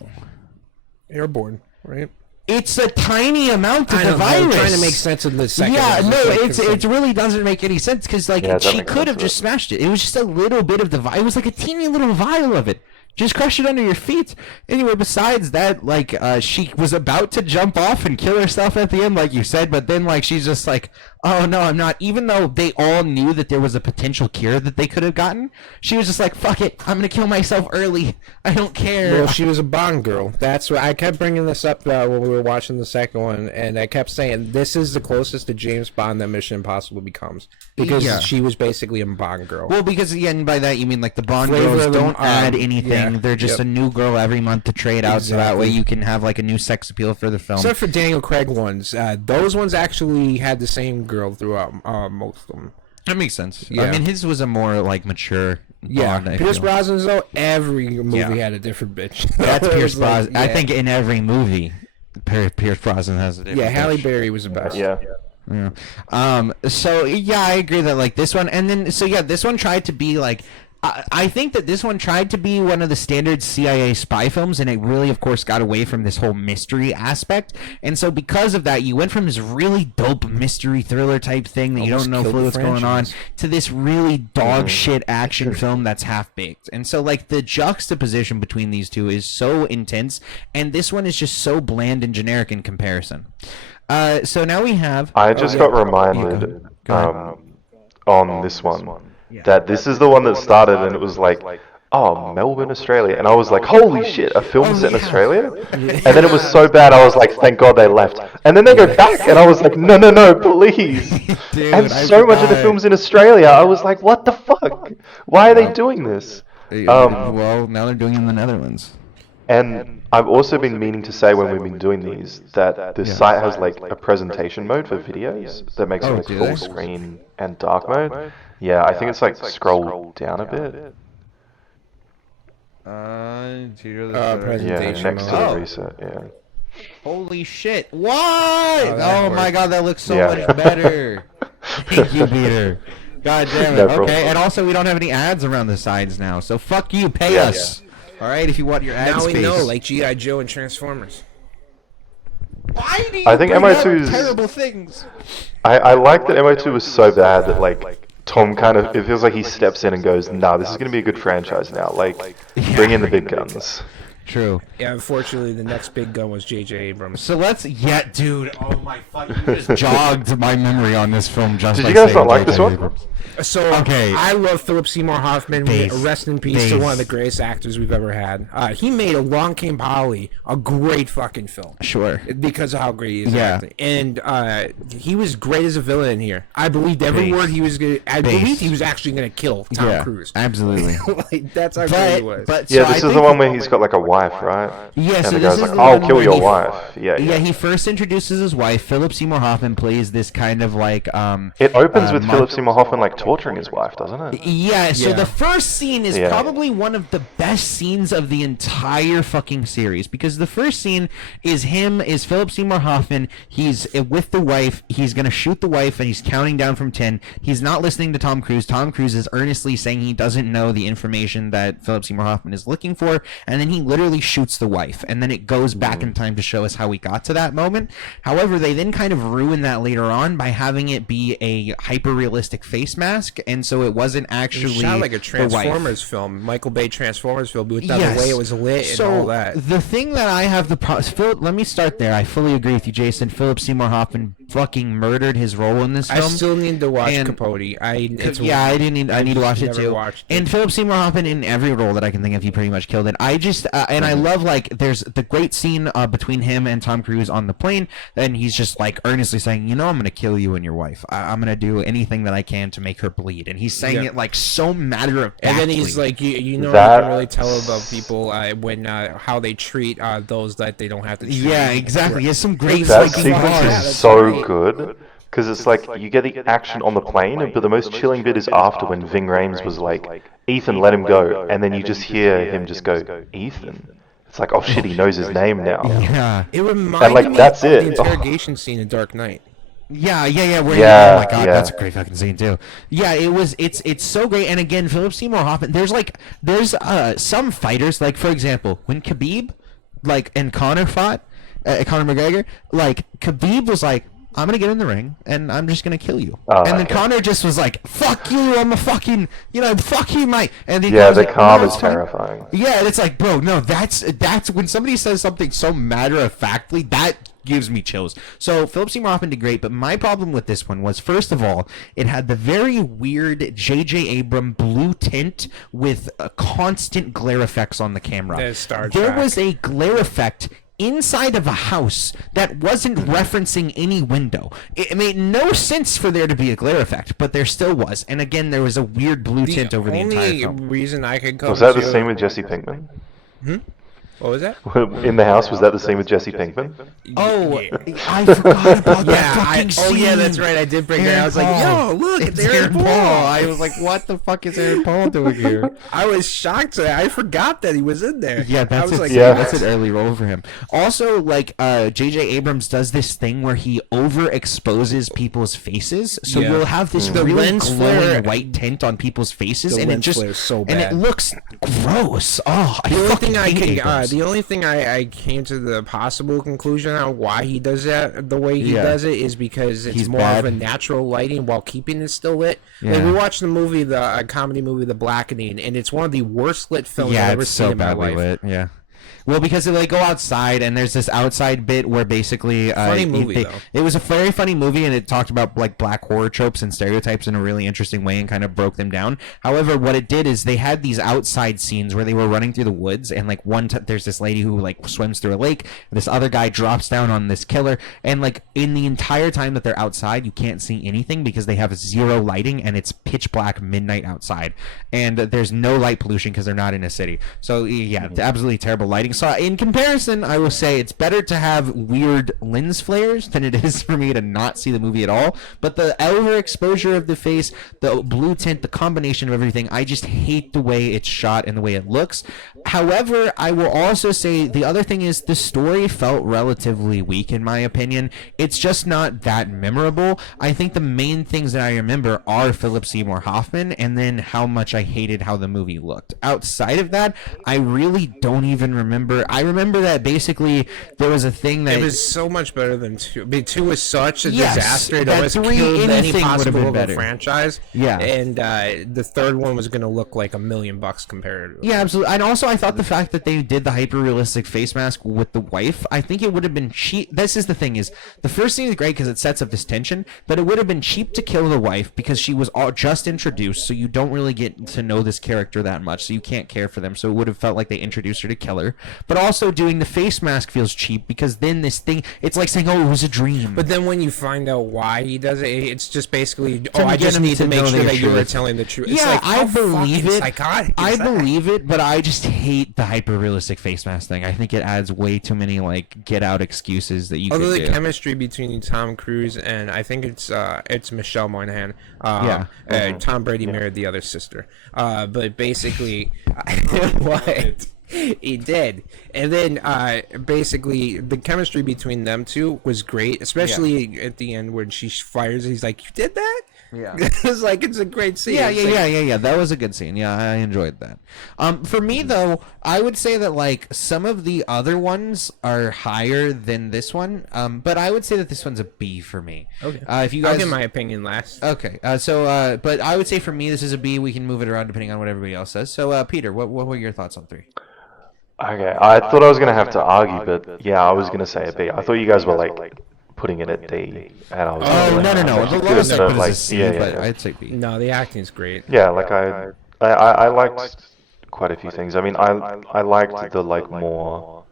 Airborne, right? It's a tiny amount of I the know, virus. I'm trying to make sense of the second. Yeah, one. no, It's like, it really doesn't make any sense because like Yeah, it doesn't she make could sense have to just it. smashed it. It was just a little bit of the vial. It was like a teeny little vial of it. Just crush it under your feet. Anyway, besides that, like, she was about to jump off and kill herself at the end, like you said, but then, like, she's just like, oh, no, I'm not. Even though they all knew that there was a potential cure that they could have gotten, she was just like, fuck it, I'm going to kill myself early. I don't care. Well, she was a Bond girl. That's why I kept bringing this up when we were watching the second one, and I kept saying this is the closest to James Bond that Mission Impossible becomes because Yeah. she was basically a Bond girl. Well, because, again, by that you mean, like, the Bond Flavor girls of the- don't add anything. yeah, They're just yep. a new girl every month to trade out, so that way Exactly. you can have, like, a new sex appeal for the film. Except for Daniel Craig ones, those ones actually had the same girl throughout most of them. That makes sense. Yeah. I mean, his was a more, like, mature Yeah, Bond, I Pierce feel. Brosnan's though, every movie Yeah. had a different bitch. That's It Pierce was like, Brosnan. I yeah. think in every movie, Pierce Brosnan has a different Yeah, Halle bitch. Berry was the best. Yeah. Yeah. So yeah, I agree that like this one, and then so yeah, this one tried to be like. I think that this one tried to be one of the standard CIA spy films, and it really, of course, got away from this whole mystery aspect. And so, because of that, you went from this really dope mystery thriller type thing that you Almost don't know killed the what's going on franchise. to this really dog shit action film that's half baked. And so, like, the juxtaposition between these two is so intense, and this one is just so bland and generic in comparison. So now we have. I just got reminded Go ahead. on this one that this is the one that started and it was like, oh, Melbourne, Australia. And I was like, holy shit, a film set in Australia? And then it was so bad, I was like, thank God they left. And then they go back and I was like, no, please. Dude, And I so much of the forgot. films in Australia, I was like, what the fuck? Why are they doing this? Well, now they're doing it in the Netherlands. And I've also been meaning to say when we've been doing these that the site has like a presentation mode for videos that makes it like do they? full screen and dark mode. Yeah, I think it's like scroll down a bit. Yeah, Presentation next to mode. the reset. Yeah. Holy shit! What? Oh, my works. God, that looks so Yeah. much better. Thank you, Peter. God damn it. No Okay, problem. and also we don't have any ads around the sides now, so fuck you. Pay Yeah. us. All right, if you want your ad Now space. we know, like G.I. Joe and Transformers. Why do you I think bring up MO2's terrible things? I like that MO2 was so bad that like Tom kind of, it feels like he steps in and goes, nah, this is going to be a good franchise now. Like, bring in the big guns. True. Yeah, unfortunately, the next big gun was J.J. Abrams. So let's, yeah, dude. Oh my fuck! You just jogged my memory on this film. Just Did by you guys saying not like J.J. this one? Abrams. So Okay. I love Philip Seymour Hoffman. Base. Rest in peace to Base. one of the greatest actors we've ever had. He made Along Came Polly, a great fucking film. Sure. Because of how great he is Yeah. acting. And he was great as a villain in here. I believed every Base. word he was going to... I Base. believed he was actually going to kill Tom Cruise. Absolutely. Like, that's how great he was. But Yeah, so this I is the think one where he's got like a wife, right? Yeah, And so the this guy's is like, the I'll one kill where your he- wife. Yeah, Yeah, he first introduces his wife. Philip Seymour Hoffman plays this kind of like It opens with Mark- Philip Seymour Hoffman like torturing his wife, doesn't it? Yeah, so Yeah. the first scene is Yeah. probably one of the best scenes of the entire fucking series because the first scene is Philip Seymour Hoffman. He's with the wife. He's going to shoot the wife and he's counting down from 10. He's not listening to Tom Cruise. Tom Cruise is earnestly saying he doesn't know the information that Philip Seymour Hoffman is looking for, and then he literally shoots the wife, and then it goes back in time to show us how we got to that moment. However, they then kind of ruin that later on by having it be a hyper-realistic face mask, and so it wasn't actually It shot like a the wife. Transformers film, Michael Bay Transformers film, with Yes. the way it was lit So, and all that. the thing that I have the problem... let me start there. I fully agree with you, Jason. Philip Seymour Hoffman fucking murdered his role in this I film. still need to watch and- Capote. I need to watch it never too. watched it. And Philip Seymour Hoffman in every role that I can think of, he pretty much killed it. I just and I love like there's the great scene between him and Tom Cruise on the plane, and he's just like earnestly saying, I'm gonna kill you and your wife. I'm gonna do anything that I can to make her bleed, and he's saying Yeah. it like so matter of And then factly. he's like, you know, That- you can really tell about people when how they treat those that they don't have to treat. yeah, exactly. He has some great That fucking sequence bars. is that's so right. good because it's like you get the action on the plane, but the most chilling bit is after when Ving Rhames was like, "Ethan, let him go," and then you just hear him just go, "Ethan." It's like, oh shit, he knows his name now. Yeah. It reminded like, me that's of it. the interrogation scene in Dark Knight. Yeah. Where Yeah, oh my god, yeah. that's a great fucking scene too. Yeah, it's so great. And again, Philip Seymour Hoffman. There's some fighters, like for example, when Khabib, and Conor fought. Conor McGregor, like Khabib was like, I'm gonna get in the ring and I'm just gonna kill you. Oh, and then okay. Conor just was like, fuck you, I'm a fucking, fuck you, mate. And then Yeah, Conor's the like, calm "No, is it's fine." terrifying. Yeah, and it's like, bro, no, that's when somebody says something so matter of factly, that gives me chills. So Philip Seymour Hoffman did great, but my problem with this one was, first of all, it had the very weird J.J. Abrams blue tint with constant glare effects on the camera. There's Star There Trek. was a glare effect inside of a house that wasn't referencing any window. It made no sense for there to be a glare effect, but there still was. And again, there was a weird blue tint over the entire only film. reason I could come Was that the to- same with Jesse Pinkman? What was that? In the house, was that the same with Jesse Pinkman? Oh, Yeah. I forgot about that fucking oh yeah, scene. that's right. I did bring that. Aaron I was like, Paul. yo, look, it's It's Aaron Paul. I was like, what the fuck is Aaron Paul doing here? I was shocked. I forgot that he was in there. Yeah, I that's was it. like, Yeah. That's an early role for him. Also, like J.J. Abrams does this thing where he overexposes people's faces, so Yeah. you'll have this The really lens glowing flare- white tint on people's faces, The and it lens just flare is so and bad. it looks gross. Oh, The only fucking thing I hate can, Abrams. the only thing I came to the possible conclusion on why he does that the way he Yeah. does it is because it's He's more of a bad. natural lighting while keeping it still lit. Like Yeah. we watched the movie, the comedy movie, The Blackening, and it's one of the worst lit films Yeah, I've ever it's seen so in my badly life. lit. Yeah. Well, because they go outside, and there's this outside bit where basically Funny movie, though. it was a very funny movie, and it talked about like black horror tropes and stereotypes in a really interesting way, and kind of broke them down. However, what it did is they had these outside scenes where they were running through the woods, and like there's this lady who like swims through a lake, and this other guy drops down on this killer, and like in the entire time that they're outside, you can't see anything because they have zero lighting, and it's pitch black midnight outside, and there's no light pollution because they're not in a city. So yeah, absolutely terrible lighting. So in comparison, I will say it's better to have weird lens flares than it is for me to not see the movie at all. But the overexposure of the face, the blue tint, the combination of everything, I just hate the way it's shot and the way it looks. However, I will also say the other thing is the story felt relatively weak in my opinion. It's just not that memorable. I think the main things that I remember are Philip Seymour Hoffman and then how much I hated how the movie looked. Outside of that, I really don't even remember. I remember that basically there was a thing that It was so much better than 2. I mean, 2 was such a Yes, disaster. It that almost 3, killed any anything would've possible been of a better. franchise. Yeah. And the third one was going to look like $1 million compared to Yeah, absolutely. And also, I thought the fact that they did the hyper-realistic face mask with the wife, I think it would have been cheap. This is the thing, is the first scene is great because it sets up this tension, but it would have been cheap to kill the wife because she was just introduced, so you don't really get to know this character that much, so you can't care for them, so it would have felt like they introduced her to kill her. But also, doing the face mask feels cheap because then this thing, it's like saying, oh, it was a dream. But then when you find out why he does it, it's just basically, To I get just him need to to make know sure the that you were truth. telling the truth. It's Yeah, like, I how believe fucking it. psychotic I is that? believe it, but I just hate the hyper-realistic face mask thing. I think it adds way too many like get-out excuses that you Although could the do. chemistry between Tom Cruise and I think it's Michelle Monaghan. Yeah. Tom Brady married the other sister. But basically, what he did, and then basically the chemistry between them two was great, especially at the end when she fires. He's like, "You did that." Yeah. It's like it's a great scene. Yeah, It's like, yeah. That was a good scene. Yeah, I enjoyed that. For me though, I would say that like some of the other ones are higher than this one. But I would say that this one's a B for me. Okay. If you guys, I'll give my opinion last. okay. But I would say for me this is a B. We can move it around depending on what everybody else says. So, Peter, what were your thoughts on 3? Okay, I thought I was gonna have to argue, but yeah, I was gonna say a B. I thought you guys were like putting it at D, and I was. Oh like, no. The lowest I but, put is like, a C, yeah, but yeah. I'd say B. No, the acting's great. Yeah, like I liked quite a few things. I mean, I liked the like more,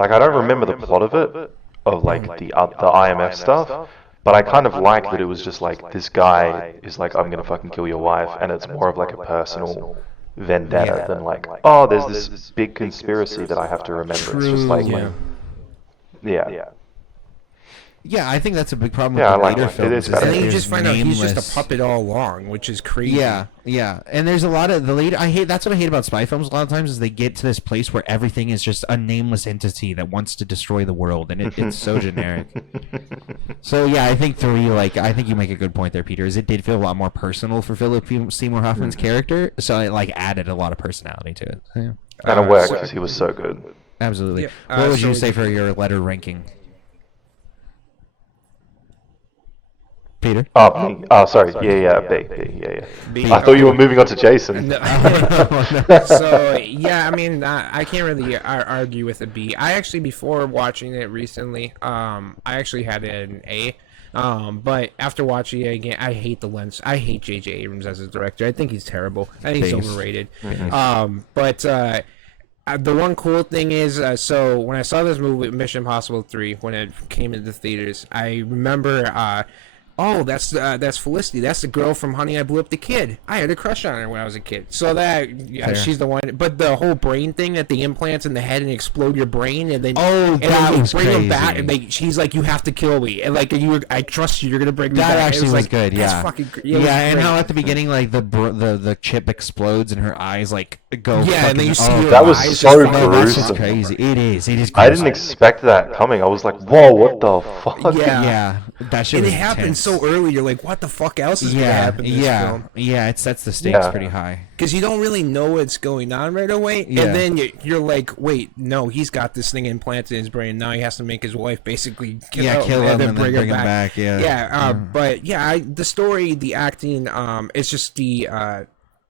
like I don't remember the plot of it, of like the IMF stuff, but I kind of liked that it was just like this guy is like, I'm gonna fucking kill your wife, and it's more of like a personal vendetta than like, oh, there's this big conspiracy that I have to remember. It's just like, yeah. yeah. Yeah, I think that's a big problem Yeah, with the I like later it. It films. is is better. that And then you there's just find out he's just nameless- a puppet all along, which is crazy. Yeah, and there's a lot of the later. That's what I hate about spy films. A lot of times is they get to this place where everything is just a nameless entity that wants to destroy the world, and it's so generic. So yeah, I think 3. Like, I think you make a good point there, Peter. Is it did feel a lot more personal for Philip Seymour Hoffman's character, so it like added a lot of personality to it. So, yeah. And it worked because he was so good. Absolutely. Yeah, What would so- you say for your letter ranking? Peter? Oh, me. Oh, sorry. Yeah, B. Yeah. B. I thought you were moving on to Jason. No. So yeah, I mean, I can't really argue with a B. I actually, before watching it recently, I actually had it an A. But after watching it again, I hate the lens. I hate J.J. Abrams as a director. I think he's terrible. I think he's Thanks. overrated. But the one cool thing is, so when I saw this movie, Mission Impossible 3, when it came into theaters, I remember, oh, that's Felicity. That's the girl from Honey, I Blew Up the Kid. I had a crush on her when I was a kid. So she's the one. But the whole brain thing that the implants in the head and explode your brain, and then that was bring them back, crazy. and she's like, you have to kill me, and like I trust you. You're gonna bring me That back. actually It was like, good, that's yeah. fucking, And how at the beginning, like the chip explodes and her eyes like go. Yeah, and then you see oh, her That was eyes so just fall- that's just gruesome. crazy. It is. It is. I didn't gruesome. expect that coming. I was like, whoa, what the fuck? Yeah. Yeah, that shit And was it happened intense. so early. You're like, what the fuck else is gonna happen in this film? It sets the stakes Yeah. pretty high. Because you don't really know what's going on right away, Yeah. and then you're like, wait, no, he's got this thing implanted in his brain. Now he has to make his wife basically kill him and then bring bring her him back. Yeah. But yeah, the story, the acting, it's just the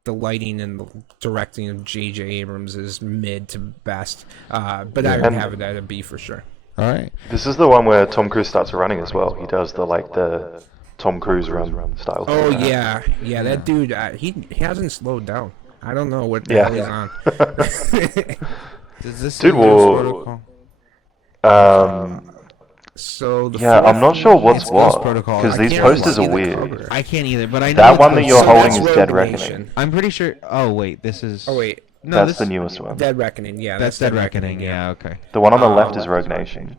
lighting and the directing of J.J. Abrams is mid to best. But I would have it at a B for sure. All right. This is the one where Tom Cruise starts running as well. He does the Tom Cruise run style. Oh thing. yeah, that dude, he hasn't slowed down. I don't know what the Yeah. hell he's on. Does this Dude, say Ghost well, Protocol? So the Yeah, I'm not sure what's It's Ghost what Protocol. because I these can't really posters see are the weird. cover. I can't either, but I know That it's one that Ghost you're So holding that's is Rogue Dead Nation. Reckoning. I'm pretty sure. Oh wait, this is. Oh wait, no, That's this the newest one. Dead Reckoning. Yeah, That's Dead Reckoning. Yeah. Okay. The one on the left is Rogue Nation.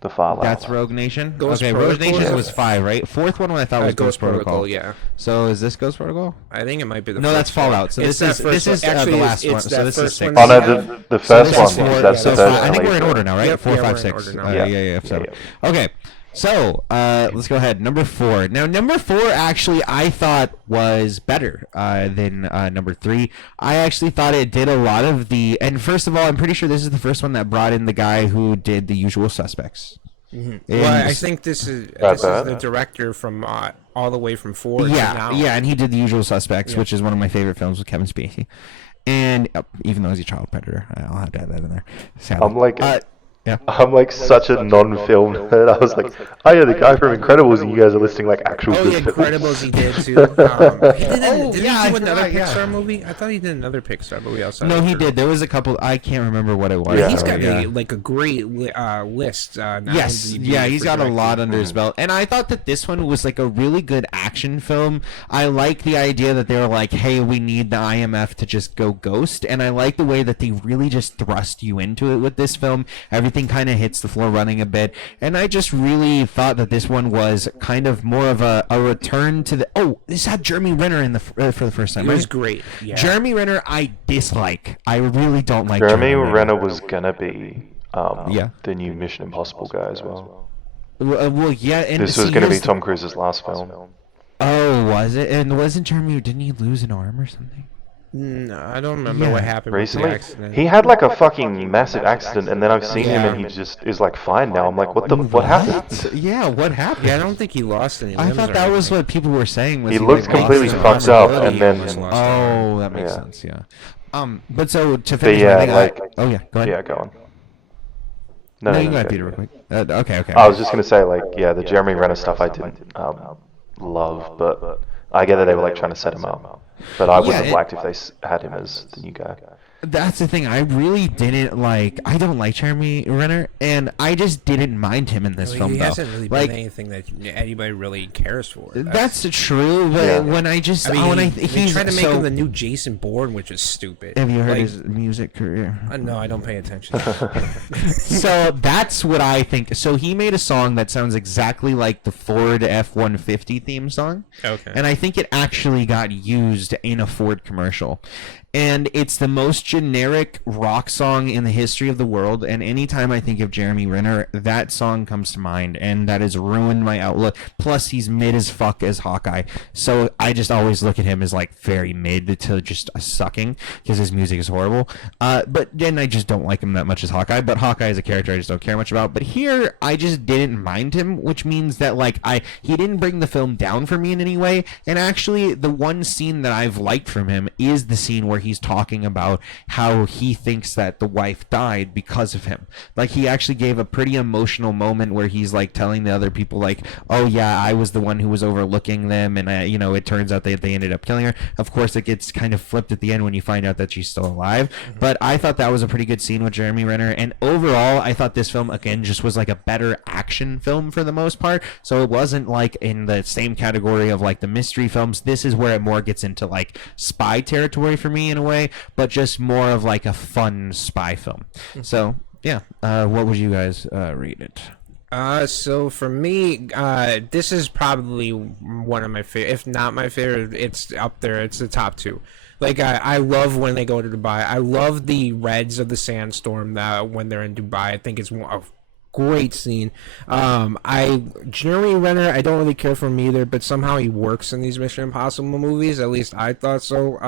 The far left. That's Rogue Nation. Ghost okay, Rogue Protocol? Nation was 5, right? Fourth one I thought was Ghost Protocol. Yeah, So is this Ghost Protocol? I think it might be the. No, first that's Fallout. one. So It's this that first is one. Actually, the last it's one. So that this is first 6. one. Oh no, the So first this one. is four, That's so the five. first I think we're in one. order now, right? Yep, 4, yeah, 5, we're in 6. order now. Yeah. So, Yeah. okay. So let's go ahead. Number 4. Now, number 4 actually I thought was better than number 3. I actually thought it did a lot of the. And first of all, I'm pretty sure this is the first one that brought in the guy who did The Usual Suspects. Well, I think this is the director from all the way from 4 to now. Yeah, and he did The Usual Suspects, which is one of my favorite films with Kevin Spacey. And even though he's a child predator, I'll have to add that in there. Sadly. I'm like, yeah. I'm like such a non-film nerd. I was like, oh yeah, the guy from Incredibles, and you guys are listing like actual Oh good yeah, films. Incredibles he did too. Did he I do another forgot, yeah. Pixar movie? I thought he did another Pixar movie outside. No, of he Incredibles. did. There was a couple. I can't remember what it was. Yeah. He's got Yeah. like a great list. Now Yes, on DV yeah, he's for got a directing. lot under his belt, and I thought that this one was like a really good action film. I like the idea that they were like, "Hey, we need the IMF to just go ghost," and I like the way that they really just thrust you into it with this film. Everything kind of hits the floor running a bit, and I just really thought that this one was kind of more of a return to the. Oh, this had Jeremy Renner in the for the first time. It was right? great. Yeah. Jeremy Renner, I dislike. I really don't like Jeremy Renner. Renner was gonna be Yeah. the new Mission Impossible guy as well. Well, yeah, and This was see, gonna be here's the- Tom Cruise's last film. Oh, was it? And wasn't Jeremy? Didn't he lose an arm or something? No, I don't remember Yeah. what happened Recently, with the accident. he had like a fucking massive accident, and then I've seen him, Yeah. and he just is like fine now. I'm like, what happened? Yeah, what happened? Yeah, I don't think he lost any. I limbs thought or that was anything. what people were saying. Was He like, looked lost completely his fucked arm. up, and then Oh, that makes Yeah. sense. Yeah. But so to finish, yeah, I think like- oh yeah, go ahead. yeah, go on. No, you no, go ahead, go. Peter, real quick. Okay. I was just gonna say, like, yeah, the Jeremy Renner stuff I didn't love, but I get that they were like trying to set him up. But I would have liked if they had him as the new guy. That's the thing. I really didn't like. I don't like Jeremy Renner, and I just didn't mind him in this film. He though. hasn't really like, been anything that anybody really cares for. That's true, but Yeah. when I just I mean, when they he's tried to make so, him the new Jason Bourne, which is stupid. Have you heard Like, his music career? No, I don't pay attention. So that's what I think. So he made a song that sounds exactly like the Ford F-150 theme song. Okay. And I think it actually got used in a Ford commercial. and it's the most generic rock song in the history of the world. And anytime I think of Jeremy Renner, that song comes to mind, and that has ruined my outlook. Plus, he's mid as fuck as Hawkeye, so I just always look at him as like very mid to just sucking because his music is horrible. But then I just don't like him that much as Hawkeye. But Hawkeye as a character, I just don't care much about. But here, I just didn't mind him, which means that like he didn't bring the film down for me in any way. And actually, the one scene that I've liked from him is the scene where he's talking about how he thinks that the wife died because of him. Like, he actually gave a pretty emotional moment where he's like telling the other people like, oh yeah, I was the one who was overlooking them, and it turns out that they ended up killing her. Of course, it gets kind of flipped at the end when you find out that she's still alive. But I thought that was a pretty good scene with Jeremy Renner, and overall I thought this film again just was like a better action film for the most part. So it wasn't like in the same category of like the mystery films. This is where it more gets into like spy territory for me in a way, but just more of like a fun spy film. So yeah, what would you guys rate it? So for me, this is probably one of my favorite, if not my favorite. It's up there. It's the top two. Like, I love when they go to Dubai. I love the reds of the sandstorm that when they're in Dubai. I think it's a great scene. Jeremy Renner, I don't really care for him either, but somehow he works in these Mission Impossible movies. At least I thought so.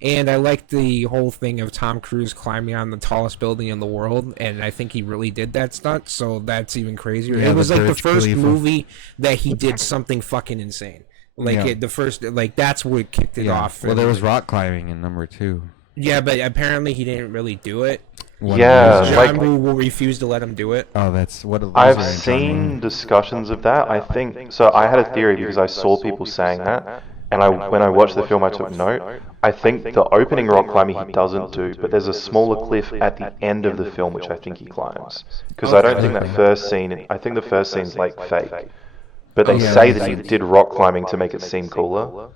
And I like the whole thing of Tom Cruise climbing on the tallest building in the world, and I think he really did that stunt, so that's even crazier. Yeah, it was like the Burj first Khalifa. movie that he did something fucking insane. Like, Yeah. the first, like, that's what kicked it off. Well, there was rock climbing in number 2. Yeah, but apparently he didn't really do it. Yeah, John like- Woo will refuse to let him do it. Oh, that's what. I've seen discussions of that. I think so. I had a theory because I saw people saying that, and when I watched the film, I took note. I think the opening rock climbing he doesn't do, but there's a smaller cliff at the end of the film which I think he climbs. Because I don't think that first scene. I think the first scene's like fake, but they say that he did rock climbing to make it seem cooler.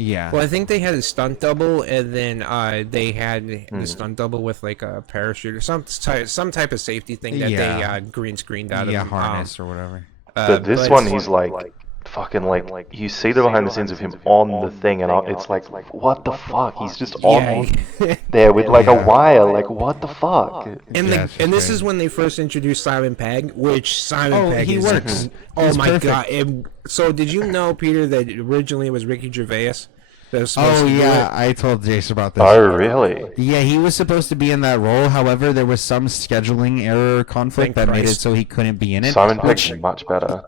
Yeah. Well, I think they had a stunt double, and then they had the stunt double with like a parachute or some type of safety thing that they green screened out of. Harness or whatever. But this one, he's like fucking like you see the behind the scenes of him on the thing, and it's like what the fuck? He's just on there with like a wire. Like what the fuck? And this is when they first introduced Simon Pegg, which Simon Pegg he is works. Oh He's my perfect. god! So did you know, Peter, that originally it was Ricky Gervais that was supposed Oh to do yeah, it? I told Jason about this. Oh really? Yeah, he was supposed to be in that role. However, there was some scheduling error conflict Thank that made it Christ. so he couldn't be in it. Simon Pegg's much better.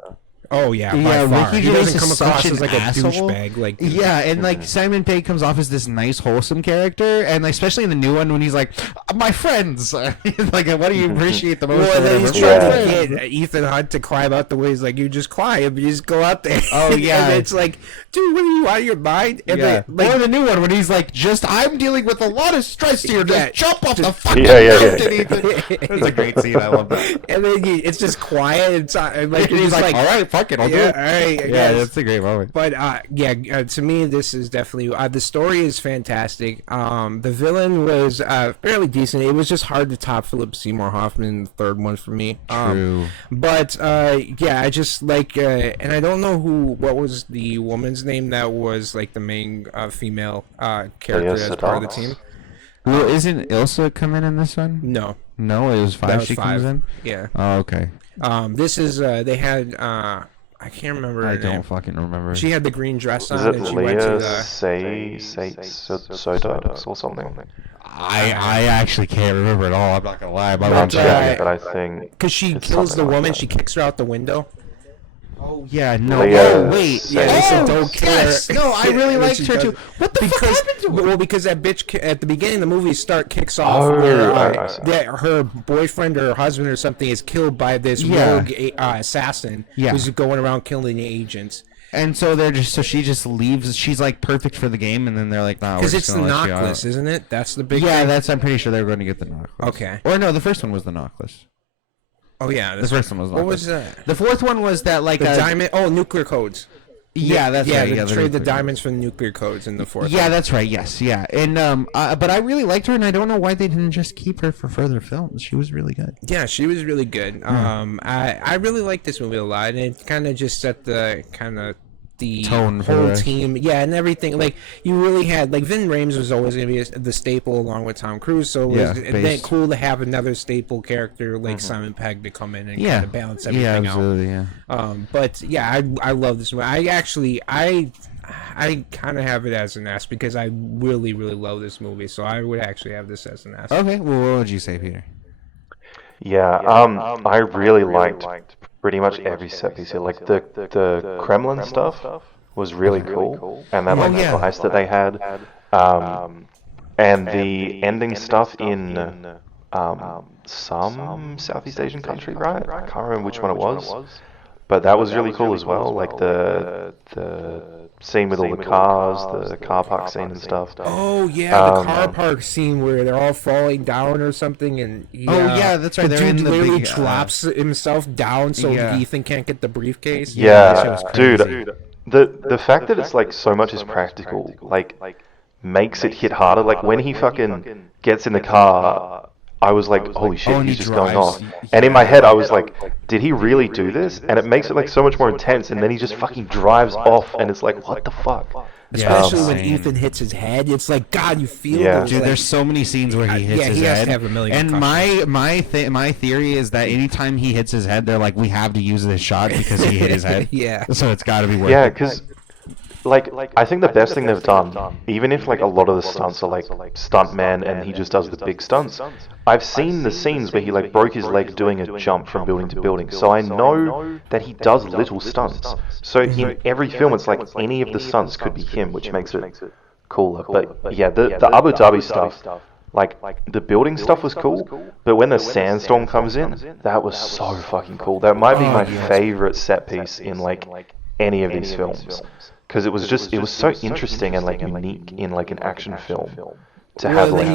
Oh yeah, Yeah, by far. Ricky He Gervais doesn't is come such across an as like a asshole. douchebag. Like Yeah, and like Simon Pegg comes off as this nice, wholesome character, and like, especially in the new one when he's like, "My friends," like, what do you appreciate the most? Well, or then he's whatever? trying to get Ethan Hunt to climb out the way. He's like, you just climb, you just go out there. Oh, yeah. And it's like, dude, what are you out of your mind? And Yeah. they, like, Or the new one when he's like, I'm dealing with a lot of stress here. Yeah, Just jump off the fucking Yeah. mountain, Ethan. That's a great scene. I love that. and then it's just quiet. It's like And you're he's just like, all right, fuck it, I'll do yeah, it. all right, I Yeah, guess. that's a great moment. But to me, this is definitely the story is fantastic. The villain was fairly decent. It was just hard to top Philip Seymour Hoffman, the third one for me. True. But I just like, and I don't know what was the woman's name that was like the main female character as part of the team. Well, isn't Ilsa coming in this one? No, No, it was 5 that was she comes 5. in? Yeah. Oh, okay. This is they had I can't remember her I name. don't fucking remember. She had the green dress Is on, it and she went to Leah the. Soda or something? I actually can't remember at all. I'm not gonna lie. I'm checking, but I think Because she it's kills the something like woman, that. she kicks her out the window. Oh yeah, no. Leah Oh wait, Say- Yeah, they said oh, don't kill yes. her. No, I really And then liked she her does- too. What the fuck happened to her? Well, because that bitch at the beginning of the movie kicks off Oh, where I see. that her boyfriend or her husband or something is killed by this Yeah. rogue assassin Yeah. who's going around killing the agents. And so she just leaves. She's like perfect for the game, and then they're like, nah, we're Because just it's the gonna let you Noctis, out. isn't it? That's the big Yeah, thing. I'm pretty sure they were going to get the Noctis. Okay. Or no, the first one was the Noctis. Oh yeah, The first one was what Noctis. was that? The fourth one was that like The a diamond. Oh, nuclear codes. Yeah, that's yeah, right. they Yeah, trade the nuclear. diamonds for the nuclear codes in the fourth. Yeah, one. that's right. Yes, yeah, and but I really liked her, and I don't know why they didn't just keep her for further films. She was really good. Yeah, she was really good. I really liked this movie a lot, and it kind of just set the the tone for the whole rest. team, and everything. Like you really had like Vin Rames was always going to be the staple along with Tom Cruise. So it was then cool to have another staple character like Simon Pegg to come in and kind of balance everything out. But I love this movie. I kind of have it as an S because I really, really love this movie. So I would actually have this as an S. Okay, well, what would you say, Peter? Yeah, I really liked pretty much every set piece here. Like the Kremlin stuff was really cool, and that device that they had, and the ending stuff in some Southeast Asian country, right? I can't remember which one it was, but that was really cool as well. Like the scene with all the cars, the car park scene and stuff. Oh yeah, the car park scene where they're all falling down or something, and that's right. The They're dude in the literally big, drops himself down so Ethan can't get the briefcase. Dude, the fact that it's like so much is practical, like makes it hit harder. Like when he fucking gets in the car, I was like, holy shit, he's just going off. And in my head, I was like, did he really do this? And it makes it like so much more intense, and then he just fucking drives off, and it's like, what the fuck? Especially when Ethan hits his head, it's like, God, you feel it. Dude, there's so many scenes where he hits his he has head. to have a million and my theory is that anytime he hits his head, they're like, we have to use this shot because he hit his head. So it's got to be worth it. Yeah, because like I think the best thing they've done, even if like a lot of the stunts are like stuntman and he just does the big stunts, I've seen the scenes where he like broke his leg doing a jump from building to building, so I know that he does little stunts. So in every film, it's like any of the stunts could be him, which makes it cooler. But yeah, the Abu Dhabi stuff, like the building stuff was cool, but when the sandstorm comes in, that was so fucking cool. That might be my favorite set piece in like any of these films. Because it was so interesting and like unique in like an action film to have like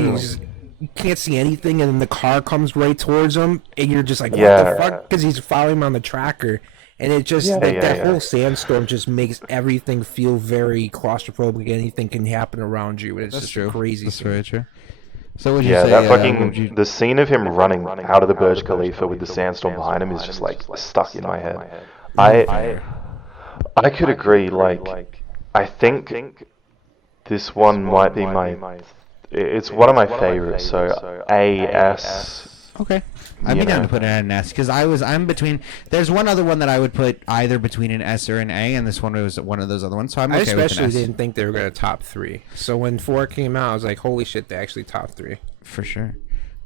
you can't see anything and then the car comes right towards him and you're just like what the fuck, because he's following him on the tracker, and it just that whole sandstorm just makes everything feel very claustrophobic. Anything can happen around you, and it's just true. crazy. That's very true. So would you say that fucking the scene of him running out of the Burj Khalifa with the sandstorm behind him is just like stuck in my head. I could agree. Like, I think this one might be it's one of my favorites. So AS. Okay, I'd be down to put it at an S because I'm between. There's one other one that I would put either between an S or an A, and this one was one of those other ones. So I'm okay with an S. I especially didn't think they were going to top 3. So when 4 came out, I was like, holy shit, they actually top 3 for sure.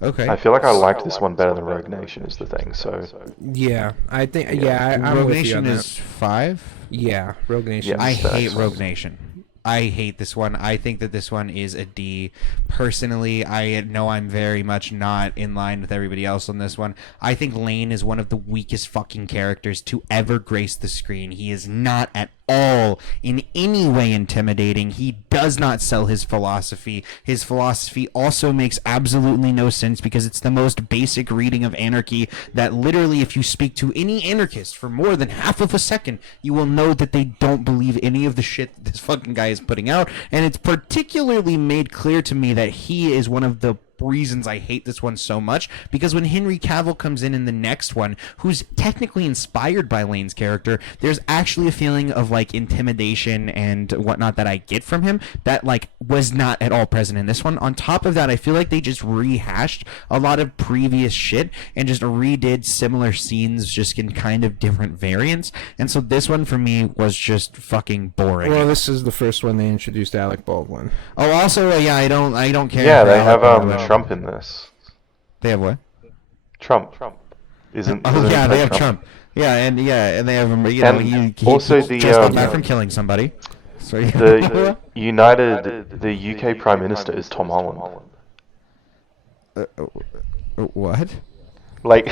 Okay. I feel like I liked this one better than Rogue Nation is the thing. So yeah, I think I'm Rogue with Nation you on is 5. Yeah, Rogue Nation. I hate Rogue Nation. I hate this one. I think that this one is a D. Personally, I know I'm very much not in line with everybody else on this one. I think Lane is one of the weakest fucking characters to ever grace the screen. He is not at all in any way intimidating. He does not sell his philosophy. His philosophy also makes absolutely no sense because it's the most basic reading of anarchy that literally if you speak to any anarchist for more than half of a second, you will know that they don't believe any of the shit that this fucking guy is putting out. And it's particularly made clear to me that he is one of the reasons I hate this one so much, because when Henry Cavill comes in the next one, who's technically inspired by Lane's character, there's actually a feeling of like intimidation and whatnot that I get from him that like was not at all present in this one. On top of that, I feel like they just rehashed a lot of previous shit and just redid similar scenes just in kind of different variants, and so this one for me was just fucking boring. Well, this is the first one they introduced Alec Baldwin. Oh, also, I don't care. Yeah, they have Trump in this. They have what? Trump. Isn't they have Trump. Yeah, and they have him. You know, he also just got back from killing somebody. So the UK Prime Minister is Tom Holland. What? Like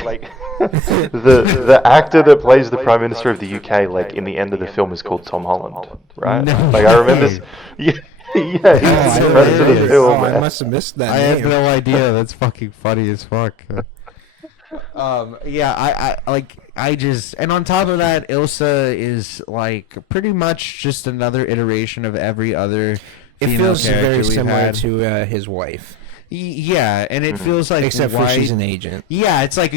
the actor that plays the Prime Minister of the UK, like in the end of the film, is called Tom Holland, right? No like I remember this. Yeah, he's the rest of the film. I must have missed that. I had no idea. That's fucking funny as fuck. I just, and on top of that, Ilsa is like pretty much just another iteration of every other. It feels very similar to his wife. Yeah, and it feels like Except for she's an agent. Yeah, it's like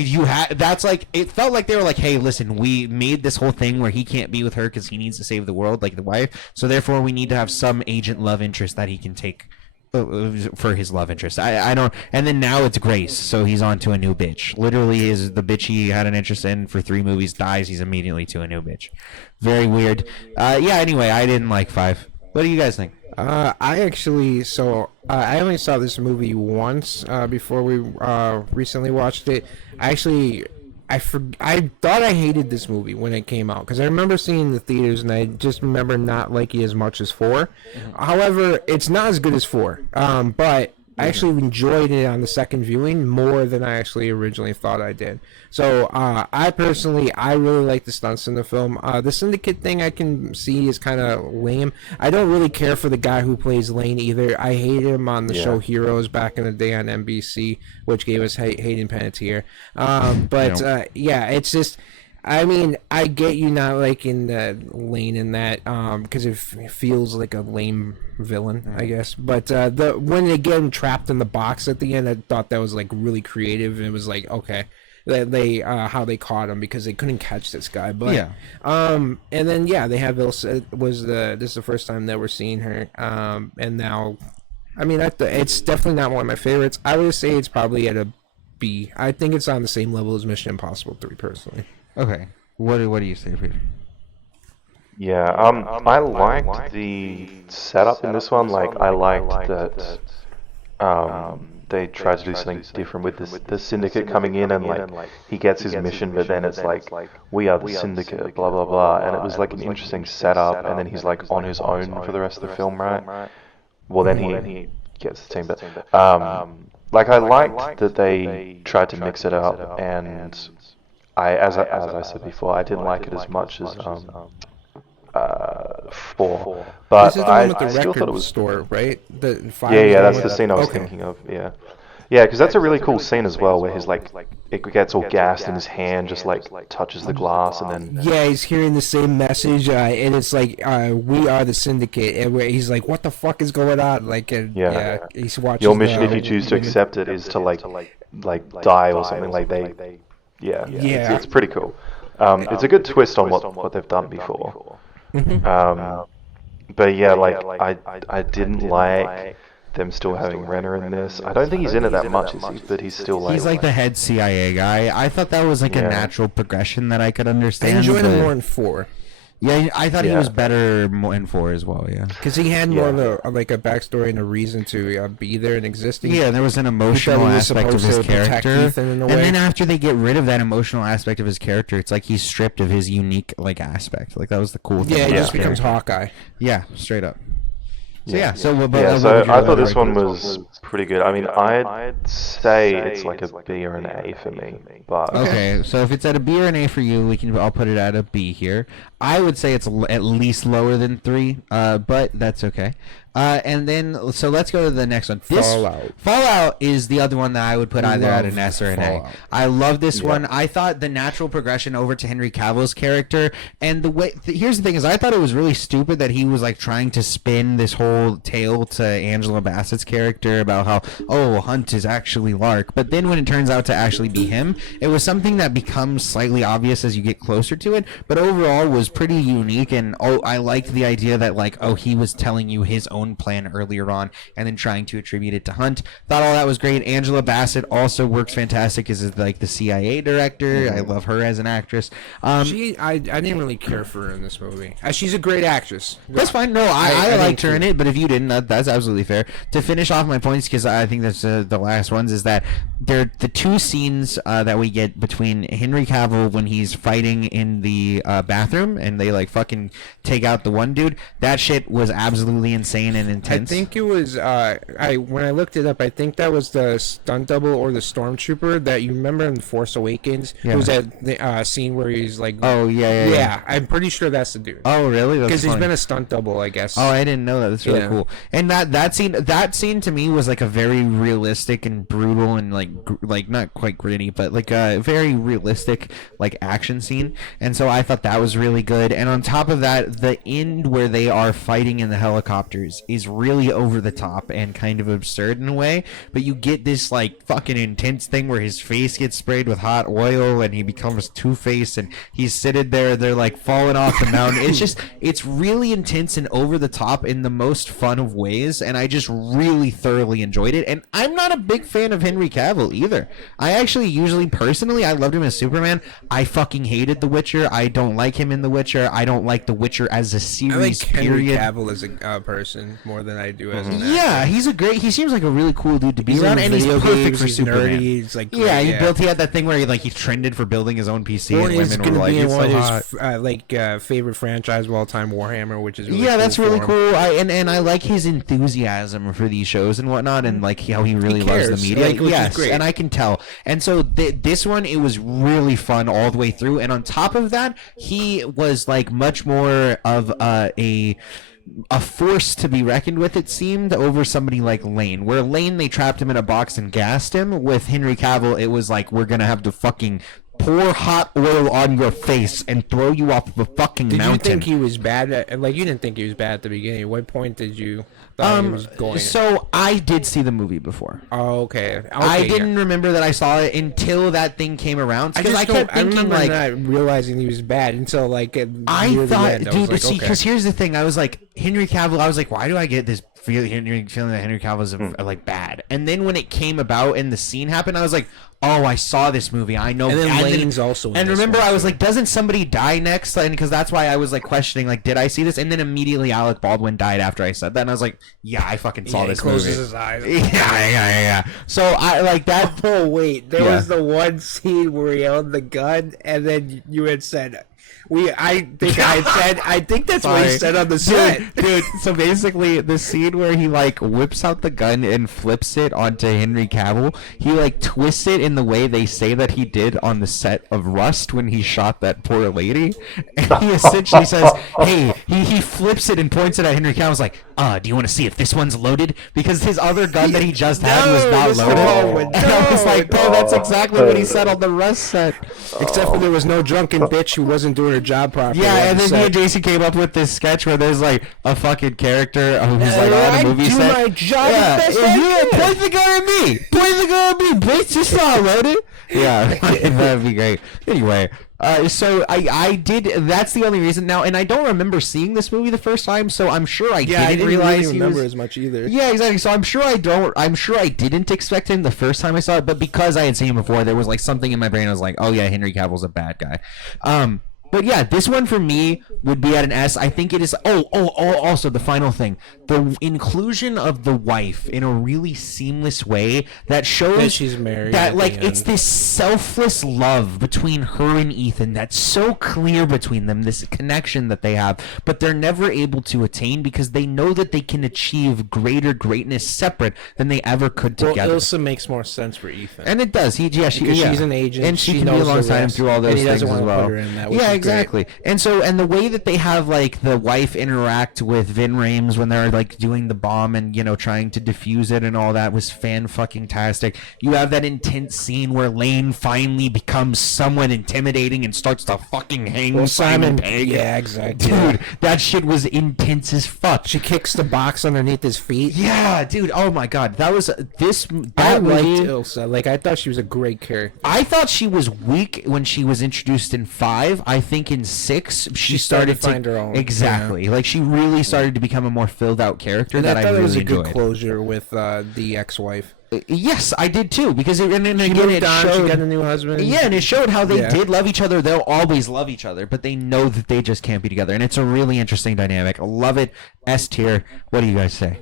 that's like it felt like they were like, hey, listen, we made this whole thing where he can't be with her because he needs to save the world, like the wife. So therefore, we need to have some agent love interest that he can take for his love interest. I don't. And then now it's Grace, so he's on to a new bitch. Literally, is the bitch he had an interest in for 3 movies dies, he's immediately to a new bitch. Very weird. Yeah. Anyway, I didn't like 5. What do you guys think? I only saw this movie once before we recently watched it. I thought I hated this movie when it came out because I remember seeing it in the theaters and I just remember not liking it as much as 4. However, it's not as good as 4. But I actually enjoyed it on the second viewing more than I actually originally thought I did. So I really like the stunts in the film. The syndicate thing I can see is kind of lame. I don't really care for the guy who plays Lane either. I hated him on the show Heroes back in the day on NBC, which gave us Hayden Panettiere. It's just... I mean, I get you not liking the Lane in that because it feels like a lame villain, I guess. But when they get him trapped in the box at the end, I thought that was like really creative. And it was like, okay, they how they caught him because they couldn't catch this guy. But and then they have Ilsa. This is the first time that we're seeing her, and now, I mean, it's definitely not one of my favorites. I would say it's probably at a B. I think it's on the same level as Mission Impossible 3, personally. Okay. What do you say, Peter? Yeah, I liked the setup in this one. Like, I liked that they tried to do something different with the syndicate coming in, and like he gets his mission, but then it's like, we are the syndicate, blah blah blah, and it was like an interesting setup. And then he's like on his own for the rest of the film, right? Well, then he gets the team, but like I liked that they tried to mix it up, and as I said before, I didn't like it as much as 4. But this is the one with the I still record thought it was store, right? Yeah, that's the scene I was thinking of. Yeah, because that's a really cool scene as well, where his like it gets all gassed and his hand just like touches the glass, and then he's hearing the same message, and it's like we are the syndicate, and where he's like, what the fuck is going on? Like, he's watching. Your mission, if you choose to accept it, is to like die or something. Like they. It's pretty cool. It's a good twist on what they've done before. But yeah, like I didn't like them still having Renner in this. I don't think he's in it that much, is he? But he's still like... He's like the head CIA guy. I thought that was like a natural progression that I could understand. I enjoyed him more in 4. Yeah, I thought he was better in 4 as well, because he had more of a backstory and a reason to be there and existing. Yeah, there was an emotional aspect of his character. And then after they get rid of that emotional aspect of his character, it's like he's stripped of his unique aspect. Like, that was the cool thing. Yeah, he just becomes Hawkeye. Yeah, straight up. So so I thought this one was pretty good. I mean, I'd say it's like a B or an A for me. But okay, so if it's at a B or an A for you, I'll put it at a B here. I would say it's at least lower than 3, but that's okay. And then, so let's go to the next one. Fallout is the other one that I would put either at an S or an A. I love this one. I thought the natural progression over to Henry Cavill's character, and the way, here's the thing is, I thought it was really stupid that he was like trying to spin this whole tale to Angela Bassett's character about how, Hunt is actually Lark. But then when it turns out to actually be him, it was something that becomes slightly obvious as you get closer to it, but overall was pretty unique. And I liked the idea that he was telling you his own plan earlier on and then trying to attribute it to Hunt. Thought all that was great. Angela Bassett also works fantastic as like the CIA director. I love her as an actress. I didn't really care for her in this movie. She's a great actress. That's fine. No, I liked her in it, but if you didn't, that's absolutely fair. To finish off my points, because I think that's the last ones, is that they're the 2 scenes that we get between Henry Cavill when he's fighting in the bathroom and they like fucking take out the one dude. That shit was absolutely insane and intense. I think it was when I looked it up, I think that was the stunt double or the stormtrooper that you remember in The Force Awakens. It was that scene where he's like, yeah, I'm pretty sure that's the dude. Oh really? Because he's been a stunt double, I guess. Oh, I didn't know that. That's really cool. And that scene to me was like a very realistic and brutal and like not quite gritty, but like a very realistic like action scene. And so I thought that was really good. And on top of that, the end where they are fighting in the helicopters is really over the top and kind of absurd in a way, but you get this like fucking intense thing where his face gets sprayed with hot oil and he becomes Two-Face and he's sitting there, they're like falling off the mountain. It's really intense and over the top in the most fun of ways, and I just really thoroughly enjoyed it. And I'm not a big fan of Henry Cavill either. I actually usually personally I loved him as Superman. I fucking hated The Witcher. I don't like him in The Witcher. I don't like The Witcher as a series. I like Henry period. Cavill as a person more than I do as an actor. Yeah, he seems like a really cool dude to be around, and he's perfect for Superman. Nerdy, he's like, he had that thing where he trended for building his own PC, Or and he's women going were to like, be it's in one so of hot. his favorite franchise of all time, Warhammer, which is really Yeah, cool that's really for him. cool. And I like his enthusiasm for these shows and whatnot, and like how he really loves the cares, media. like, which is Yes, great. and I can tell. And so this one, it was really fun all the way through. And on top of that, he was like much more of a force to be reckoned with, it seemed, over somebody like Lane. Where Lane, they trapped him in a box and gassed him. With Henry Cavill, it was like, we're gonna have to fucking pour hot oil on your face and throw you off of a fucking Did mountain. you think he was bad? You didn't think he was bad at the beginning. At what point did you thought he was going? So I did see the movie before. Oh, okay. I didn't remember that I saw it until that thing came around. Because I kept thinking, remember like, not realizing he was bad until like I near the thought, end. I dude, was see, like, because here's the thing. I was like, Henry Cavill, I was like, why do I get this feeling that Henry Cavill is like bad? And then when it came about and the scene happened, I was like, oh, I saw this movie. I know. And then Lane's also in And this remember, one, I was too. like, doesn't somebody die next? And because that's why I was like questioning, like, did I see this? And then immediately Alec Baldwin died after I said that, and I was like, yeah, I fucking saw he this closes movie. his eyes. Yeah. So I like that. Oh wait, there Yeah. was the one scene where he held the gun, and then you had said, I think that's what he Sorry. said on the set. Dude, so basically the scene where he like whips out the gun and flips it onto Henry Cavill, he like twists it in the way they say that he did on the set of Rust when he shot that poor lady. And he essentially says, hey, he flips it and points it at Henry Cavill's like, do you want to see if this one's loaded? Because his other gun that he just had was not this loaded. one- And I was like, bro, that's exactly what he said on the Rust set. Except for there was no drunken bitch who wasn't doing her job properly. Yeah, on and the then me set. and Jason came up with this sketch where there's like a fucking character who's like on I a movie do set. my job yeah, as best I yeah, can. point the gun at me. Point the gun at me. Please just not loaded. Yeah, that'd be great. Anyway, so I did. That's the only reason now, and I don't remember seeing this movie the first time, so I'm sure I didn't realize really he remember was. as much either. Yeah, exactly. So I'm sure I didn't expect him the first time I saw it, but because I had seen him before, there was like something in my brain. I was like, oh yeah, Henry Cavill's a bad guy. But yeah, this one for me would be at an S. I think it is. Also the final thing, the inclusion of the wife in a really seamless way that shows That she's married That at like the it's end. this selfless love between her and Ethan that's so clear between them. This connection that they have, but they're never able to attain because they know that they can achieve greater greatness separate than they ever could Well, together. Ilsa makes more sense for Ethan. And it does. Because she's an agent, and she she can be knows the alongside him rest, through all those and he things doesn't as wanna well. put her in that, which Yeah, is great. exactly. And so, and the way that they have like the wife interact with Vin Rames when they're like doing the bomb and trying to defuse it and all that was fan fucking tastic. You have that intense scene where Lane finally becomes someone intimidating and starts to fucking hang Simon Pegg. Yeah, exactly. Dude, that shit was intense as fuck. She kicks the box underneath his feet. Yeah, dude. Oh my god, that was this. I That liked movie- Ilsa. Like, I thought she was a great character. I thought she was weak when she was introduced in 5. I think in 6 she started to find her own. Exactly. Like she really started to become a more filled out character And that I I thought really it was a good enjoyed. closure with the ex-wife. Yes, I did too because again She it moved on, showed. she got a new husband. Yeah, and it showed how they Yeah. did love each other. They'll always love each other, but they know that they just can't be together, and it's a really interesting dynamic. I love it. S tier. What do you guys say?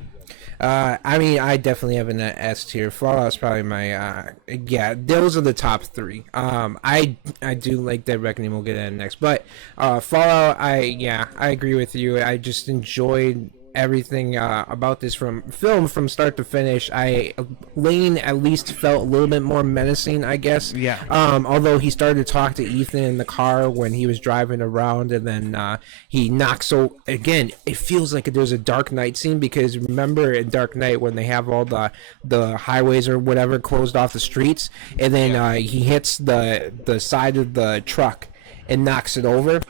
I mean, I definitely have an S tier. Fallout's probably my yeah. Those are the top 3. I do like Dead Reckoning. We'll get at it next, but Fallout. I agree with you. I just enjoyed everything about this film from start to finish. Lane at least felt a little bit more menacing, I guess. Yeah. Although he started to talk to Ethan in the car when he was driving around, and then he knocks. So again, it feels like there's a Dark Knight scene because remember in Dark Knight when they have all the highways or whatever closed off the streets, and then he hits the side of the truck and knocks it over.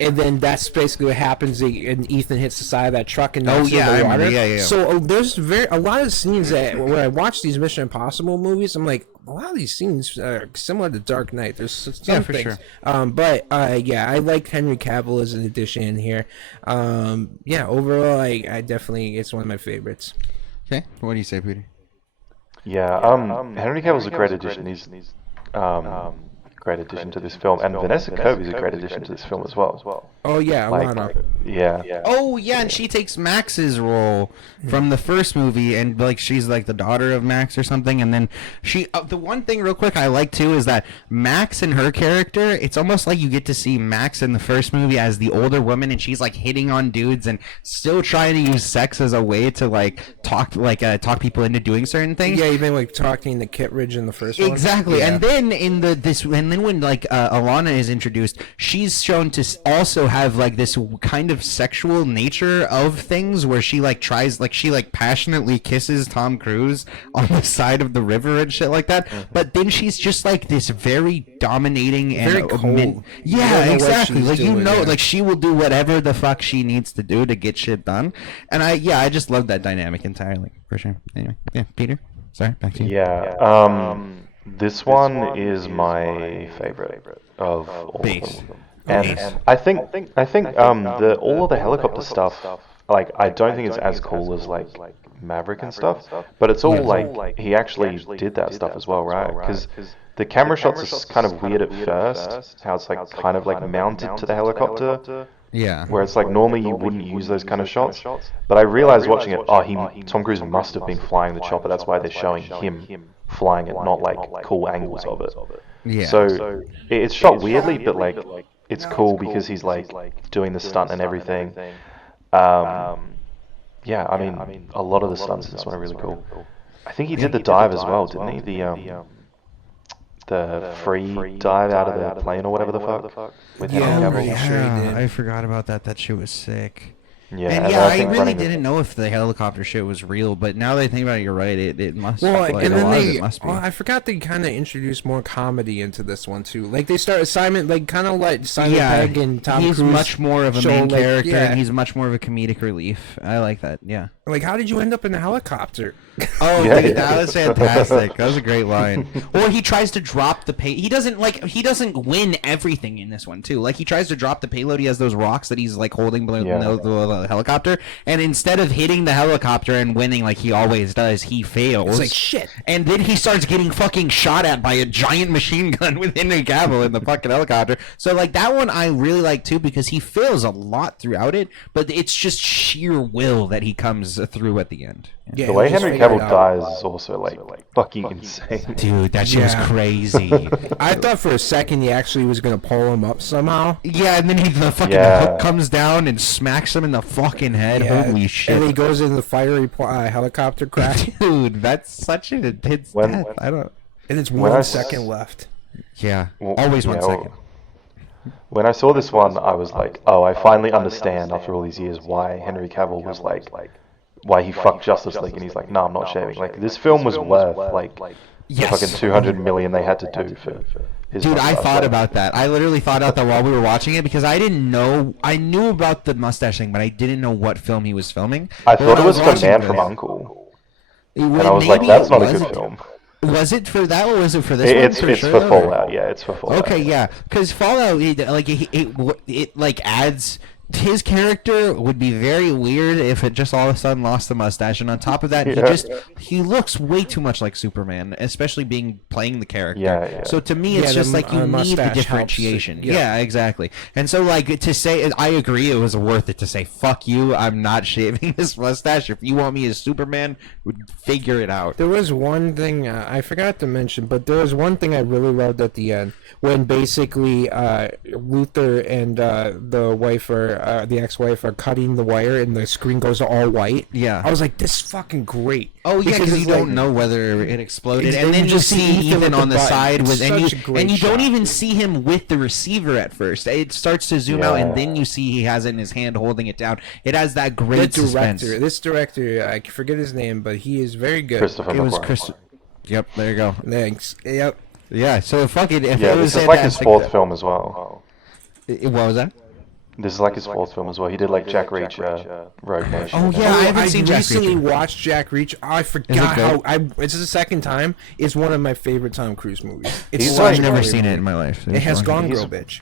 and then that's basically what happens. And Ethan hits the side of that truck and knocks yeah, in I the water. remember. Yeah. So there's a lot of scenes that when I watch these Mission Impossible movies, I'm like, a lot of these scenes are similar to Dark Knight. There's some for things. sure. But I like Henry Cavill as an addition in here. Overall, I definitely, it's one of my favorites. Okay, what do you say, Peter? Yeah, Henry Cavill's a great addition. He's great addition to this film, and Vanessa Kirby's a great addition to this film as well. Oh yeah, Yeah. Oh yeah, and she takes Max's role from the first movie, and like she's like the daughter of Max or something. And then she, the one thing real quick I like too is that Max and her character, it's almost like you get to see Max in the first movie as the older woman, and she's like hitting on dudes and still trying to use sex as a way to talk people into doing certain things. Yeah, even like talking to Kittredge in the first one. Exactly, Yeah. and then and then when Alana is introduced, she's shown to also have like this kind of sexual nature of things where she she passionately kisses Tom Cruise on the side of the river and shit like that. But then she's just like this very dominating and very cold. Yeah, exactly. Like doing, like she will do whatever the fuck she needs to do to get shit done. And I just love that dynamic entirely for sure. Anyway, yeah, Peter. Sorry, back to you. Yeah. This one is my favorite of all of them. And I think all of the helicopter stuff, like, I don't think it's as cool as like Maverick and stuff, but it's all like he actually did that stuff as well, right? Because the camera shots are kind of weird at first, how it's like kind of like mounted to the helicopter. Yeah. Where it's like normally you wouldn't use those kind of shots, but I realized watching it, Tom Cruise must have been flying the chopper. That's why they're showing him flying it, not like cool angles of it. Yeah. So it's shot weirdly, but like it's cool because he's like doing the stunt and everything. Yeah, I mean a lot of the stunts in this one are really cool. I think he did the dive as well, didn't he? The free dive out of the plane or whatever the fuck with Henry Cavill. Yeah, I forgot about that. That shit was sick. Yeah, and yeah, I really didn't know if the helicopter shit was real, but now that I think about it, you're right. It must. Well, like, and then it must be. Well, I forgot they kind of introduced more comedy into this one too. Like they started Simon, like kind of like Simon Pegg and Tom Cruise. He's much more of a main character, yeah. and he's much more of a comedic relief. I like that. Yeah. Like, how did you end up in a helicopter? Oh, yeah, dude, that was fantastic. That was a great line. Or he tries to drop the pay. He doesn't win everything in this one too. Like he tries to drop the payload. He has those rocks that he's like holding below the helicopter, and instead of hitting the helicopter and winning like he always does, he fails. It's like shit. And then he starts getting fucking shot at by a giant machine gun with Henry Cavill in the fucking helicopter. So like that one I really like too because he fails a lot throughout it, but it's just sheer will that he comes through at the end. Yeah, the way Henry Cavill dies is also like fucking insane. Dude, that shit was crazy. I thought for a second he actually was gonna pull him up somehow. Yeah, and then the fucking hook comes down and smacks him in the fucking head. Yeah. Holy shit! And he goes into the fiery helicopter crash. Dude, that's such an intense death. I don't. And it's 1 second left. Yeah, always 1 second. When I saw this one, I was like, oh, I finally understand after all these years why Henry Cavill was like, why he fucked Justice League, and he's like, no, I'm not shaving. Like, this film was worth the fucking $200 million they had to do for his. Dude, I thought about that. I literally thought about that while we were watching it because I didn't know. I knew about the mustache thing, but I didn't know what film he was filming. I thought it was for Man from U.N.C.L.E. And I was like, that's not a good film. Was it for that or was it for this one? It's for Fallout. Yeah, it's for Fallout. Okay, yeah, because Fallout, it like adds. His character would be very weird if it just all of a sudden lost the mustache, and on top of that, he looks way too much like Superman, especially playing the character. Yeah. So to me, it's just like you need the differentiation. Yeah, exactly. And so like to say, I agree, it was worth it to say, "Fuck you, I'm not shaving this mustache. If you want me as Superman, figure it out." There was one thing I forgot to mention, but there was one thing I really loved at the end when basically Luther and the wife the ex-wife are cutting the wire and the screen goes all white. Yeah. I was like, this is fucking great. Oh yeah, because you don't know whether it exploded, and then you see Ethan on the side and you don't even see him with the receiver at first. It starts to zoom out, and then you see he has it in his hand holding it down. It has that great suspense. This director, I forget his name, but he is very good. Christopher McQuarrie. Yep, there you go. Thanks. Yep. Yeah, so fucking. This is like his fourth film as well. What was that? This is like his fourth film as well. He did like Jack Reacher, Rogue Nation. Oh, yeah, I haven't seen Jack recently Reacher. watched Jack Reacher. I forgot how. It's the second time. It's one of my favorite Tom Cruise movies. It's He's such like- a I've never great seen it movie. in my life. It has Gone He's- Girl, bitch.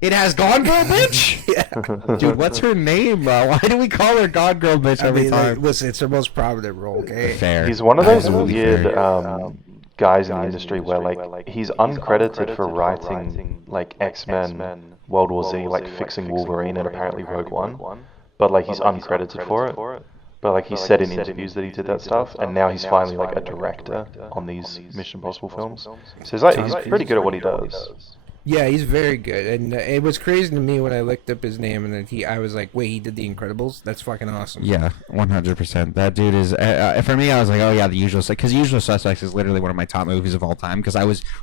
It has Gone Girl Bitch? Yeah. Dude, what's her name, bro? Why do we call her Gone Girl Bitch I every mean, time? like, listen, it's her most prominent role, okay? Fair. He's one of those Absolutely weird fair. guys in the industry where like he's uncredited for writing like X-Men, World War Z, like fixing Wolverine and apparently Rogue One, but like he's uncredited for it. But like he said in interviews that he did that stuff, and now he's finally like a director on these Mission Impossible films. So he's like he's pretty good at what he does. Yeah, he's very good, and it was crazy to me when I looked up his name, and then I was like, "Wait, he did The Incredibles? That's fucking awesome." Yeah, 100%. That dude is. For me, I was like, oh yeah, The Usual Suspects, because Usual Suspects is literally one of my top movies of all time. Because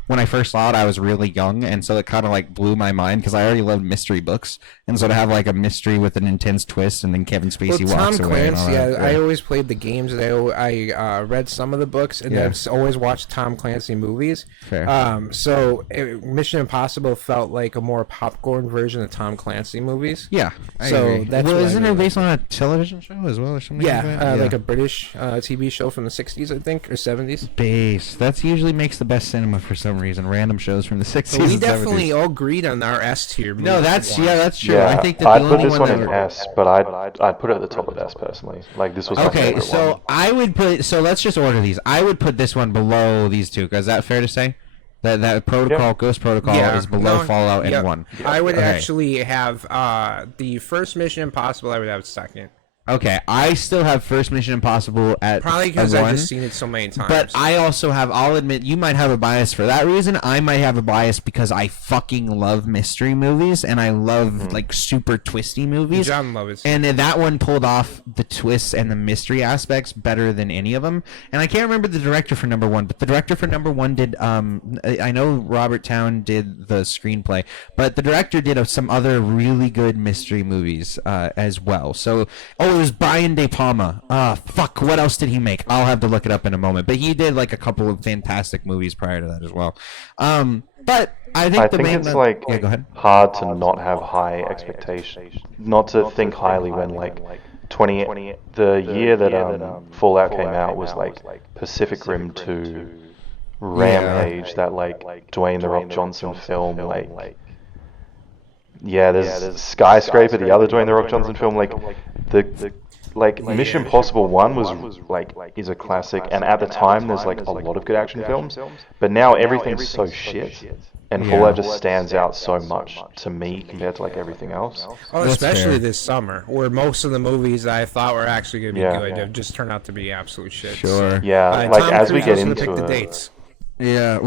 when I first saw it, I was really young, and so it kind of like blew my mind. Because I already loved mystery books, and so to have like a mystery with an intense twist, and then Kevin Spacey Well, Tom walks away. And all Clancy, that, I always played the games, and I read some of the books, and Yeah. I've always watched Tom Clancy movies. Fair. Mission Impossible felt like a more popcorn version of Tom Clancy movies. Yeah. I So agree. that's well, what I isn't really it based on a television show as well, or something? Yeah, like that? like a British TV show from the 60s, I think, or 70s. Base. That's usually makes the best cinema for some reason. Random shows from the 60s So we and definitely 70s. all agreed on our S tier. No, that's true. Yeah, I think that I'd the put only this one one that in S, but I'd put it at the top of S personally. Like this was my Okay, favorite so one. I would put. So let's just order these. I would put this one below these two. Is that fair to say? That Protocol, Yeah. Ghost Protocol, is below Fallout and 1. I would Okay. actually have the first Mission Impossible. I would have second. Okay, I still have first Mission Impossible at Probably because a I've 1. just seen it so many times. But I also have, I'll admit, you might have a bias for that reason. I might have a bias because I fucking love mystery movies and I love like super twisty movies. John Lovitz. And that one pulled off the twists and the mystery aspects better than any of them. And I can't remember the director for number 1, but the director for number 1 did, I know Robert Towne did the screenplay, but the director did some other really good mystery movies as well. So, it was Brian De Palma. Fuck, what else did he make? I'll have to look it up in a moment. But he did like a couple of fantastic movies prior to that as well. But I think I the think main... it's like yeah, go ahead. hard to not have high expectations, not to think highly when like the year that Fallout came out was like Pacific Rim 2, Rampage, that like Dwayne the Rock Johnson film, like yeah, there's Skyscraper, the other Dwayne the Rock Johnson film, like the Mission Impossible 1 was like is a classic, and at the time there's like a lot of good action films, but now everything's so shit, and Fallout just stands out so much to me compared to like everything else. Oh, That's especially fair. this summer, where most of the movies that I thought were actually going to be Yeah. good have just turned out to be absolute shit. Sure. Yeah, Tom like as we Cruise get knows how to into pick the it, dates. Yeah.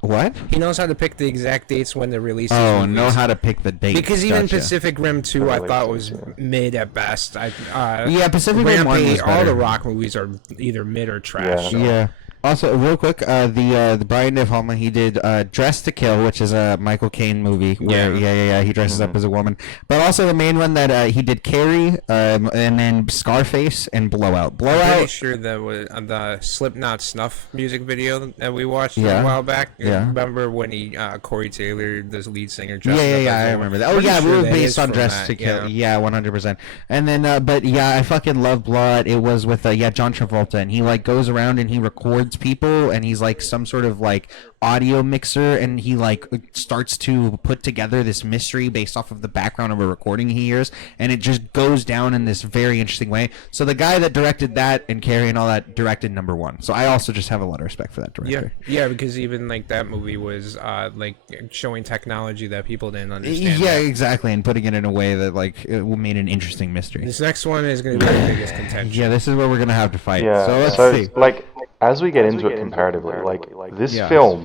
What? He knows how to pick the exact dates when they're releasing. Oh, movies. know how to pick the dates. Because even Gotcha. Pacific Rim 2, I Really thought too, was yeah. mid at best. Yeah, Pacific Rim 1 was Rampage, all better. the Rock movies are either mid or trash. Yeah. Yeah. Also, real quick, the Brian De Palma, he did Dress to Kill, which is a Michael Caine movie. Where, yeah. He dresses up as a woman. But also the main one that he did Carrie, and then Scarface and Blowout. I'm pretty Blowout. sure that was the Slipknot Snuff music video that we watched Yeah. a while back. Yeah. Remember when Corey Taylor, the lead singer, dressed up Yeah, as a I woman? remember that. Oh Pretty yeah, we sure were that based is on from Dress that, to Kill. yeah. Yeah, 100%. And then, but yeah, I fucking love Blowout. It was with John Travolta, and he like goes around and he records people, and he's like some sort of like audio mixer, and he like starts to put together this mystery based off of the background of a recording he hears, and it just goes down in this very interesting way. So the guy that directed that and Carrie and all that directed number 1. So I also just have a lot of respect for that director. Yeah, because even like that movie was like showing technology that people didn't understand. Yeah, exactly, and putting it in a way that like it made an interesting mystery. This next one is going to be the biggest contention. Yeah, this is where we're gonna have to fight. yeah. So let's So see. like as we get into it comparatively, like this Yeah. film,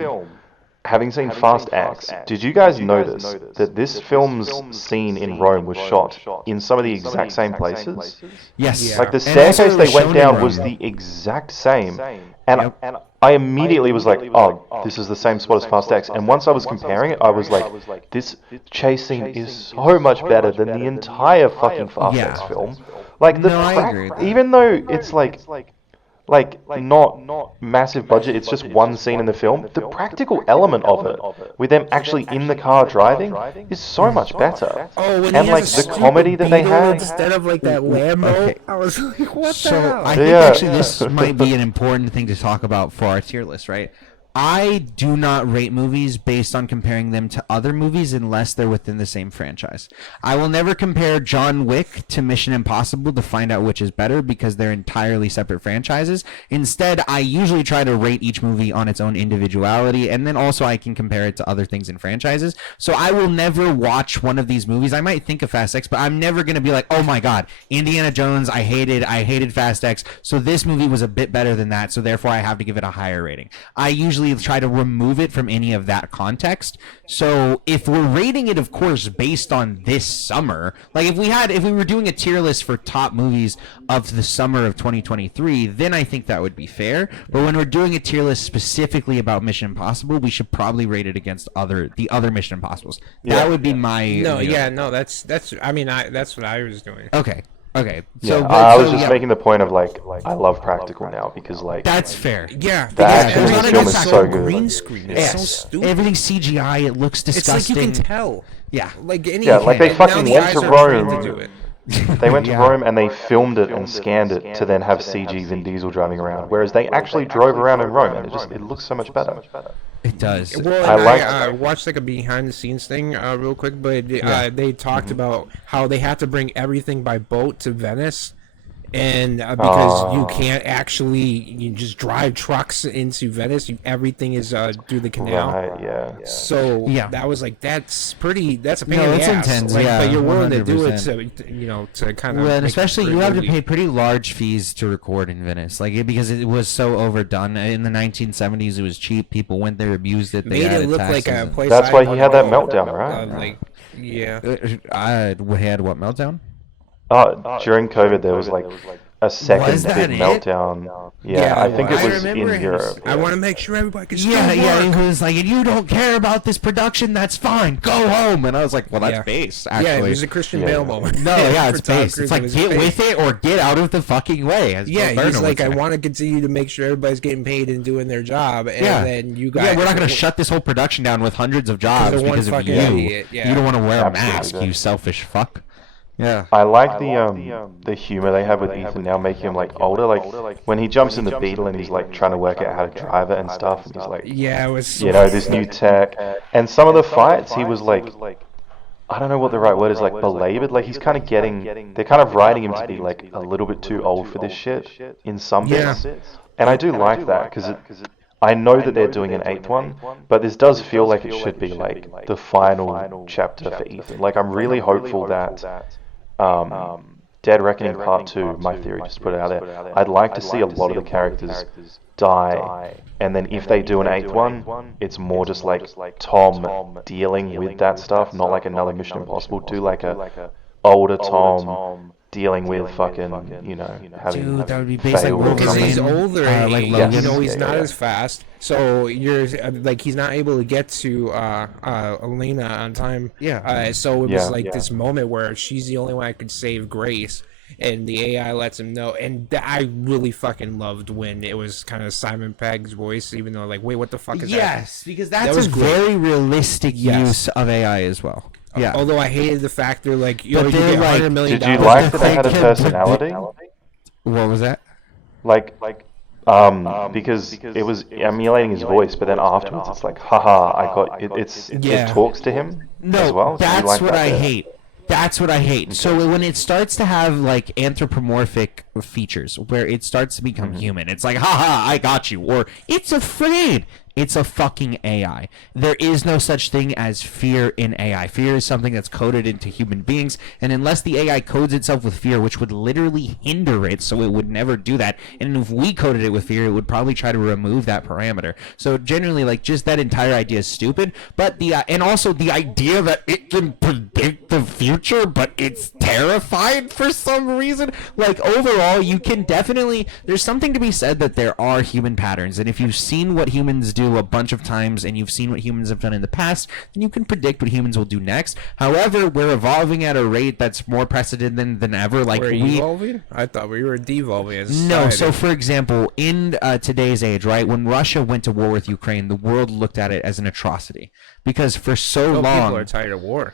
having seen Fast X, did you guys notice that this film's scene in Rome was shot in some of the exact same places? Yes. Yeah. Like the And also staircase it they was went shown in down Rome. was the exact same, and Yep. I immediately was like, oh, this is the same spot as Fast X. And once I was comparing it, I was like, this chase scene is so much better than the entire fucking Fast Yeah. X film. Like the No, I agree with that. even though it's like like not massive budget. It's just one scene in the film. The practical element of it, with them actually in the car driving, is so much better. Oh, when And he like has the comedy that they Beetle had. instead of like that Lambo, Okay. I was like, what the So hell? I think Yeah. actually this might be an important thing to talk about for our tier list, right? I do not rate movies based on comparing them to other movies unless they're within the same franchise. I will never compare John Wick to Mission Impossible to find out which is better because they're entirely separate franchises. Instead, I usually try to rate each movie on its own individuality, and then also I can compare it to other things in franchises. So I will never watch one of these movies. I might think of Fast X, but I'm never going to be like, oh my god, Indiana Jones, I hated Fast X, so this movie was a bit better than that, so therefore I have to give it a higher rating. I usually try to remove it from any of that context. So if we're rating it, of course, based on this summer, like if we were doing a tier list for top movies of the summer of 2023, then I think that would be fair. But when we're doing a tier list specifically about Mission Impossible, we should probably rate it against the other Mission Impossibles. That would be my That's I mean, that's what I was doing. Okay. Yeah, So I was just making the point of like I love practical now because like that's fair. Yeah, The action in everything this film is so good. green screen. It's so stupid. Everything's CGI. It looks It's disgusting. like you can tell. Yeah. Like any. Yeah, like they now fucking the went eyes to are trained Rome. to do it. They went to Yeah. Rome and they filmed it and scanned it to then have CG Vin Diesel driving around, whereas they actually drove around in Rome and it looks so much better. It does. Well, I and like- I watched like a behind the scenes thing real quick, but they talked about how they had to bring everything by boat to Venice. And because you can't actually you just drive trucks into Venice, everything is through the canal. Right, yeah. So Yeah. that was like that's a pain No, in the it's ass. intense, Like, yeah, but you're willing to do it 100%. to kind of. Well, and especially you have to pay pretty large fees to record in Venice, because it was so overdone. In the 1970s, it was cheap. People went there, abused it. They Made it added look like taxes a place. That's I why he had that know. meltdown, right? Like, yeah. I had what meltdown? During COVID, there was like a second Was that big it? meltdown. Yeah, I think it I was in remember Europe. I want to make sure everybody can still Yeah, work. it was like, if you don't care about this production, that's fine. Go home. And I was like, well, that's Yeah. based, Yeah, actually. it was a Christian Yeah. Bale moment. No, yeah, it's For Tom based. Cruise, It's it like, was get based. with it or get out of the fucking way. As Yeah, Bill he's Burner like, would I say. want to continue to make sure everybody's getting paid and doing their job, and Yeah. then you guys. Yeah, we're not going to shut this whole production down with hundreds of jobs one because of fucking you. idiot, yeah. You don't want to wear a Absolutely, mask, yeah. you selfish fuck. Yeah. I like the humor they have with Ethan now, making him like older. Like when he jumps in the Beetle and he's like trying to work out how to drive it and stuff, and he's like, Yeah, it was. you know, this new tech. And some of the fights, he was like, I don't know what the right word is, like belabored. Like he's kind of they're kind of writing him to be like a little bit too old for this shit in some bits. And I do like that because I know that they're doing an eighth one, but this does feel like it should be like the final chapter for Ethan. Like I'm really hopeful that Dead Reckoning Part 2, my theory, just put it out there, I'd like to see a lot of the characters die, and then if they do an eighth one, it's more just like Tom dealing with that stuff, not like another Mission Impossible. Do like a older Tom dealing with fucking, you know, having Dude, that would be based like failed or Logan. Because he's something. older, like and Logan. you know he's Yeah, not yeah. as fast. So you're like he's not able to get to Elena on time. Yeah. So it Yeah. was like this moment where she's the only one that could save Grace, and the AI lets him know. And I really fucking loved when it was kind of Simon Pegg's voice, even though like, wait, what the fuck is that? Yes, because that's was a great. very realistic Yes. use of AI as well. Yeah. Although I hated the fact they're like, you But know, you they're get like- $100 million. Did you like that they had a Like, personality? What was that? Because it was emulating his voice, but then afterwards it's like, haha, I got it. Yeah. It talks to him No, as well. So you that's like what that I bit? hate. That's what I hate. So when it starts to have like anthropomorphic features, where it starts to become human, it's like, haha, I got you, or it's afraid. It's a fucking AI. There is no such thing as fear in AI. Fear is something that's coded into human beings, and unless the AI codes itself with fear, which would literally hinder it, so it would never do that, and if we coded it with fear, it would probably try to remove that parameter. So generally, like, just that entire idea is stupid, but and also the idea that it can predict the future, but it's terrified for some reason. Like, overall, you can definitely, there's something to be said that there are human patterns, and if you've seen what humans do do a bunch of times and you've seen what humans have done in the past, then you can predict what humans will do next. However, we're evolving at a rate that's more precedented than ever. Like, we're evolving? I thought we were devolving as a society. No, so for example, in today's age, right, when Russia went to war with Ukraine, the world looked at it as an atrocity because for so long people are tired of war.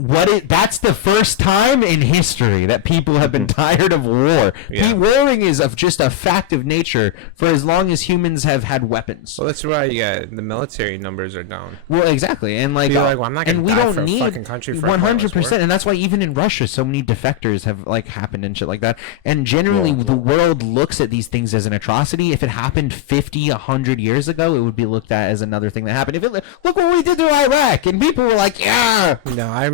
That's the first time in history that people have been tired of war. Yeah. Warring is of just a fact of nature for as long as humans have had weapons. Well, that's why the military numbers are down. Well, exactly, and like, well, I'm not gonna die for a fucking country for 100%, and that's why even in Russia, so many defectors have like happened and shit like that. And generally, the world looks at these things as an atrocity. If it happened 50, 100 years ago, it would be looked at as another thing that happened. If it look what we did to Iraq, and people were like, yeah. No, I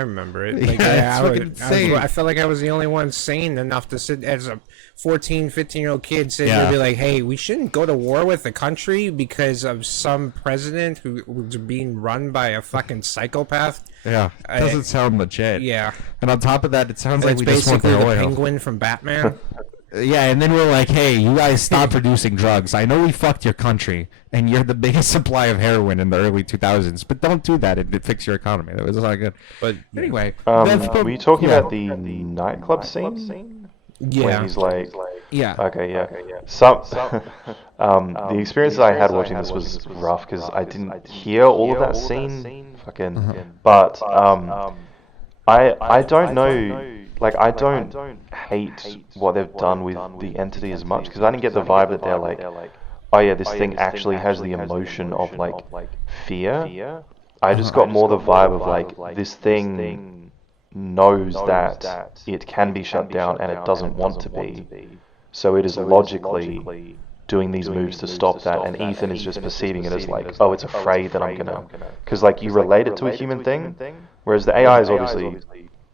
remember it. Like, I felt like I was the only one sane enough to sit as a 14, 15-year-old kid sitting there and be like, hey, we shouldn't go to war with the country because of some president who was being run by a fucking psychopath. Yeah, doesn't sound legit. Yeah. And on top of that, it sounds like it's we just want basically the oil. Penguin from Batman. Yeah, and then we're like, hey, you guys stop producing drugs. I know we fucked your country, and you're the biggest supply of heroin in the early 2000s, but don't do that and fix your economy. That was not good. But anyway. Were you talking about the nightclub scene? Yeah. When he's like... Yeah. Okay, yeah. The experience that I had watching this was rough, because I didn't hear all of that scene. But, I don't know... Like, I don't hate what they've done with the entity as much, because I didn't get the vibe that they're like, oh yeah, this thing actually has the emotion of, like, fear. I just got more the vibe of, like, this thing knows that it can be shut down and it doesn't want to be, so it is logically doing these moves to stop that, and Ethan is just perceiving it as like, oh, it's afraid that I'm gonna... Because, like, you relate it to a human thing, whereas the AI is obviously...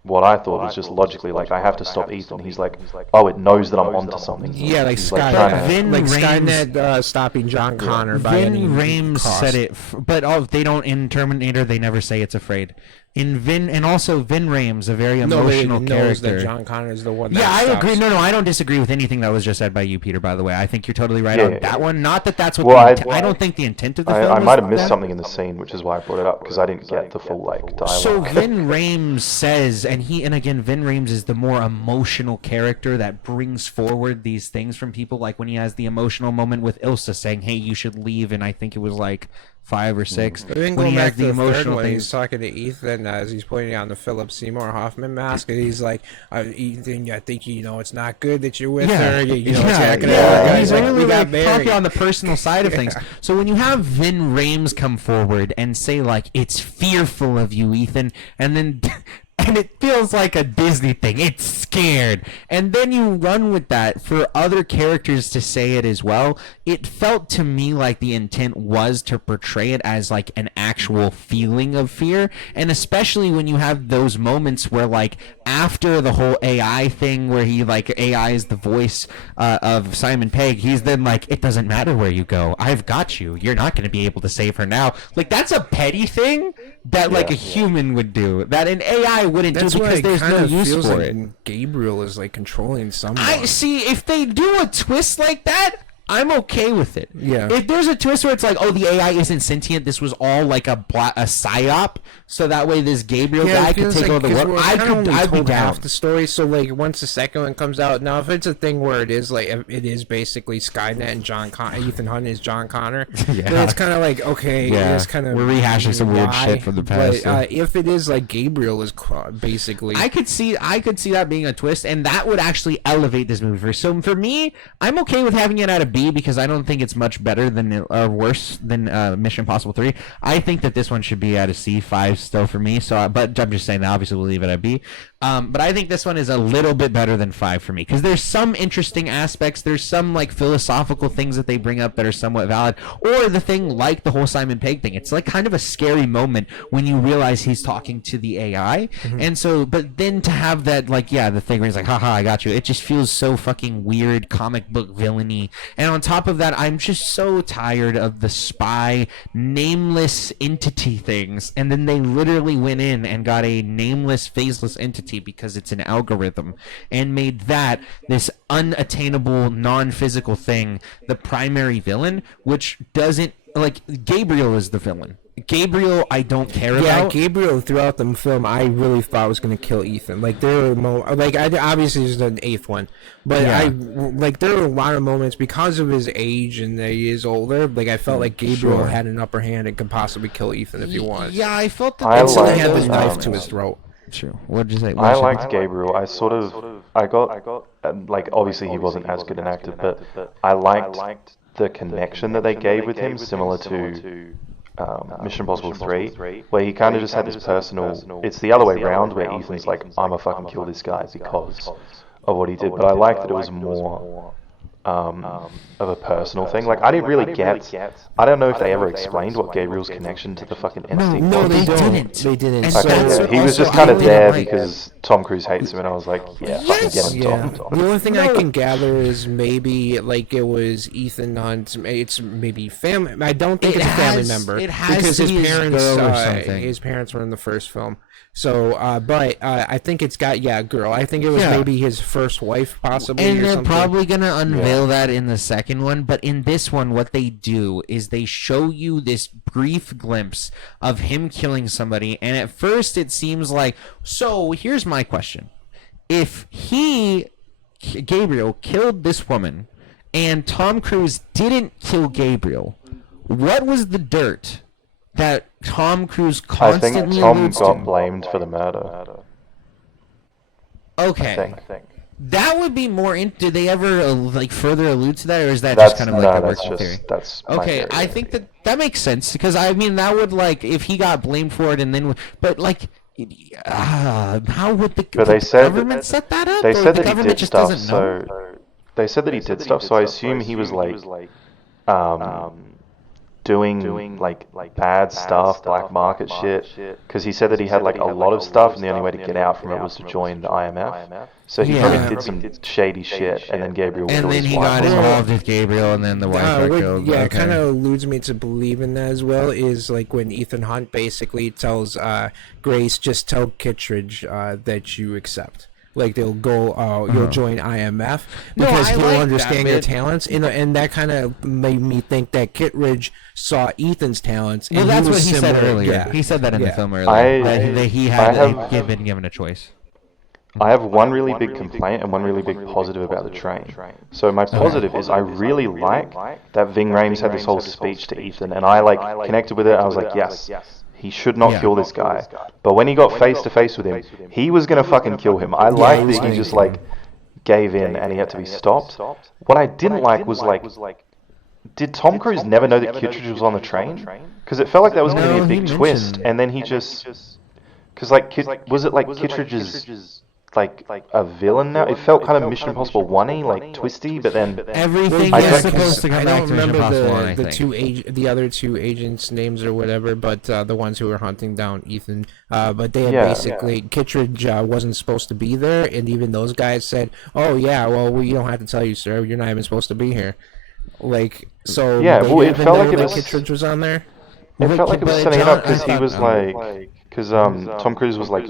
What I thought was just logically like, I have to stop Ethan. He's like, oh, it knows that I'm onto something. Yeah, like Skynet stopping John Connor by any cost. Vin Rames said it, but they don't in Terminator. They never say it's afraid. And also Vin Rames, a very emotional character. Knows that John Connor is the one. Yeah, I agree. No, I don't disagree with anything that was just said by you, Peter. By the way, I think you're totally right on that one. Not that that's what. I don't think the intent of the film. I might have missed something in the scene, which is why I brought it up, because I didn't get the full dialogue. So Vin Rames says, and again, Vin Rames is the more emotional character that brings forward these things from people. Like when he has the emotional moment with Ilsa saying, "Hey, you should leave," and I think it was like 5 or 6. Then going back to the emotional thing, he's talking to Ethan as he's pointing out the Philip Seymour Hoffman mask, and he's like, "Ethan, I think it's not good that you're with her. It's not gonna work." He's really talking on the personal side of things. So when you have Vin Rames come forward and say like, "It's fearful of you, Ethan," and then. And it feels like a Disney thing. It's scared. And then you run with that for other characters to say it as well. It felt to me like the intent was to portray it as like an actual feeling of fear. And especially when you have those moments where like after the whole AI thing where he like AI is the voice of Simon Pegg, he's then like, it doesn't matter where you go. I've got you. You're not going to be able to save her now. Like that's a petty thing that like a human would do. That an AI wouldn't do because there's no use for it. Gabriel is like controlling someone. I see. If they do a twist like that, I'm okay with it. Yeah. If there's a twist where it's like, oh, the AI isn't sentient, this was all like a psyop, so that way this Gabriel guy could take over the world, I'd be down. Half the story, so like once the second one comes out, now if it's a thing where it is like it is basically Skynet and Ethan Hunt is John Connor, then it's kind of like okay, it's kind of we're rehashing some weird shit from the past. But if it is like Gabriel is basically, I could see that being a twist, and that would actually elevate this movie. So for me, I'm okay with having it at a B because I don't think it's much better than or worse than Mission Impossible 3. I think that this one should be at a C5 still for me. So, but I'm just saying that obviously we'll leave it at B. But I think this one is a little bit better than 5 for me because there's some interesting aspects. There's some like philosophical things that they bring up that are somewhat valid, or the thing like the whole Simon Pegg thing. It's like kind of a scary moment when you realize he's talking to the AI, and so but then to have that like the thing where he's like, haha, I got you. It just feels so fucking weird, comic book villainy. And on top of that, I'm just so tired of the spy nameless entity things, and then they literally went in and got a nameless, faceless entity reality because it's an algorithm, and made that this unattainable, non-physical thing the primary villain, which doesn't, like, Gabriel is the villain. Gabriel, I don't care Yeah, about. Gabriel throughout the film, I really thought was gonna kill Ethan. Like there were obviously there's an eighth one, but Yeah. there were a lot of moments because of his age and that he is older. Like I felt like Gabriel had an upper hand and could possibly kill Ethan if he wanted. Yeah, I felt that. I And so he like had the those knife moments. to his throat. True. What did you say? I liked Gabriel. I got like obviously he wasn't as good an actor, but I liked the connection that they gave with him, similar to Mission Impossible 3, where he kind of just had this personal. It's the other way around, where Ethan's like, "I'ma fucking kill this guy because of what he did." But I liked that it was more of a personal thing. Like I didn't really get. I don't know if they ever explained what Gabriel's connection to the fucking entity No, was. they didn't. They didn't. And So, Okay, that's yeah, he was also just kind of how they there write. because Tom Cruise hates him, and I was like, yeah, fucking get him, yeah. Tom. The only thing I can gather is maybe like it was Ethan Hunt. It's maybe family. I don't think it's a family member it has because to his be his parents. girl or something. His parents were in the first film. So, but I think it's got a girl. I think it was Yeah. maybe his first wife, possibly. And or they're something. probably gonna unveil that in the second one, but in this one, what they do is they show you this brief glimpse of him killing somebody, and at first it seems like. So here's my question: if Gabriel, killed this woman, and Tom Cruise didn't kill Gabriel, what was the dirt that Tom Cruise I think constantly Tom alludes got to? blamed for the murder. Okay. I think. That would be more. Did they ever like further allude to that, or is that That's just kind of like a that's working theory? that's my Okay, theory. I think that makes sense because I mean that would like if he got blamed for it and then, but like, how would the, But they the said government set that up? They or said the that he government did just stuff. doesn't know? So they said that he did stuff. So I assume he was like doing like bad stuff, black market shit. Because he said that he had like a lot of stuff, and the only way to get out from it was to join the IMF. So he Yeah. probably did some shady shit, and then Gabriel And killed then his he wife. got involved with Gabriel, and then the wife got killed. Yeah, Okay. it kind of alludes me to believe in that as well. Is like when Ethan Hunt basically tells Grace, just tell Kittredge that you accept. Like they'll go, you'll join IMF No, because I he'll like understand that your bit. talents, and that kind of made me think that Kittredge saw Ethan's talents. Well, and that's he what was he said similar. earlier. Yeah. He said that in the Yeah. film earlier. That he had have- been given a choice. I have one really big complaint and one really big positive about the train. So my positive is I really like that Ving Rhames had this whole speech to Ethan, and I like connected with it. I was like, yes, he should not Yeah. kill this guy. But when he got face to face with him, he was gonna fucking kill him. I like that he just like gave in and he had to be stopped. What I didn't like was like, did Tom Cruise never know that Kittredge was on the train? Because it felt like that was going to No, be a he big twist, mentioned- and then he just, because like, was it like Kittredge's like a villain now? It felt kind of Mission Impossible 1-y, like twisty, but then Everything I is don't- supposed to come I back don't to Mission remember Impossible 1, I the think. the other two agents' names or whatever, but the ones who were hunting down Ethan. But they had Yeah. basically Kittredge wasn't supposed to be there, and even those guys said, "Oh yeah, well we don't have to tell you, sir. You're not even supposed to be here." Like so. Yeah, they well, it didn't felt know like it that was- Kittredge was on there. it felt like it was But setting it John- up because I he thought- was like, because Tom Cruise was like,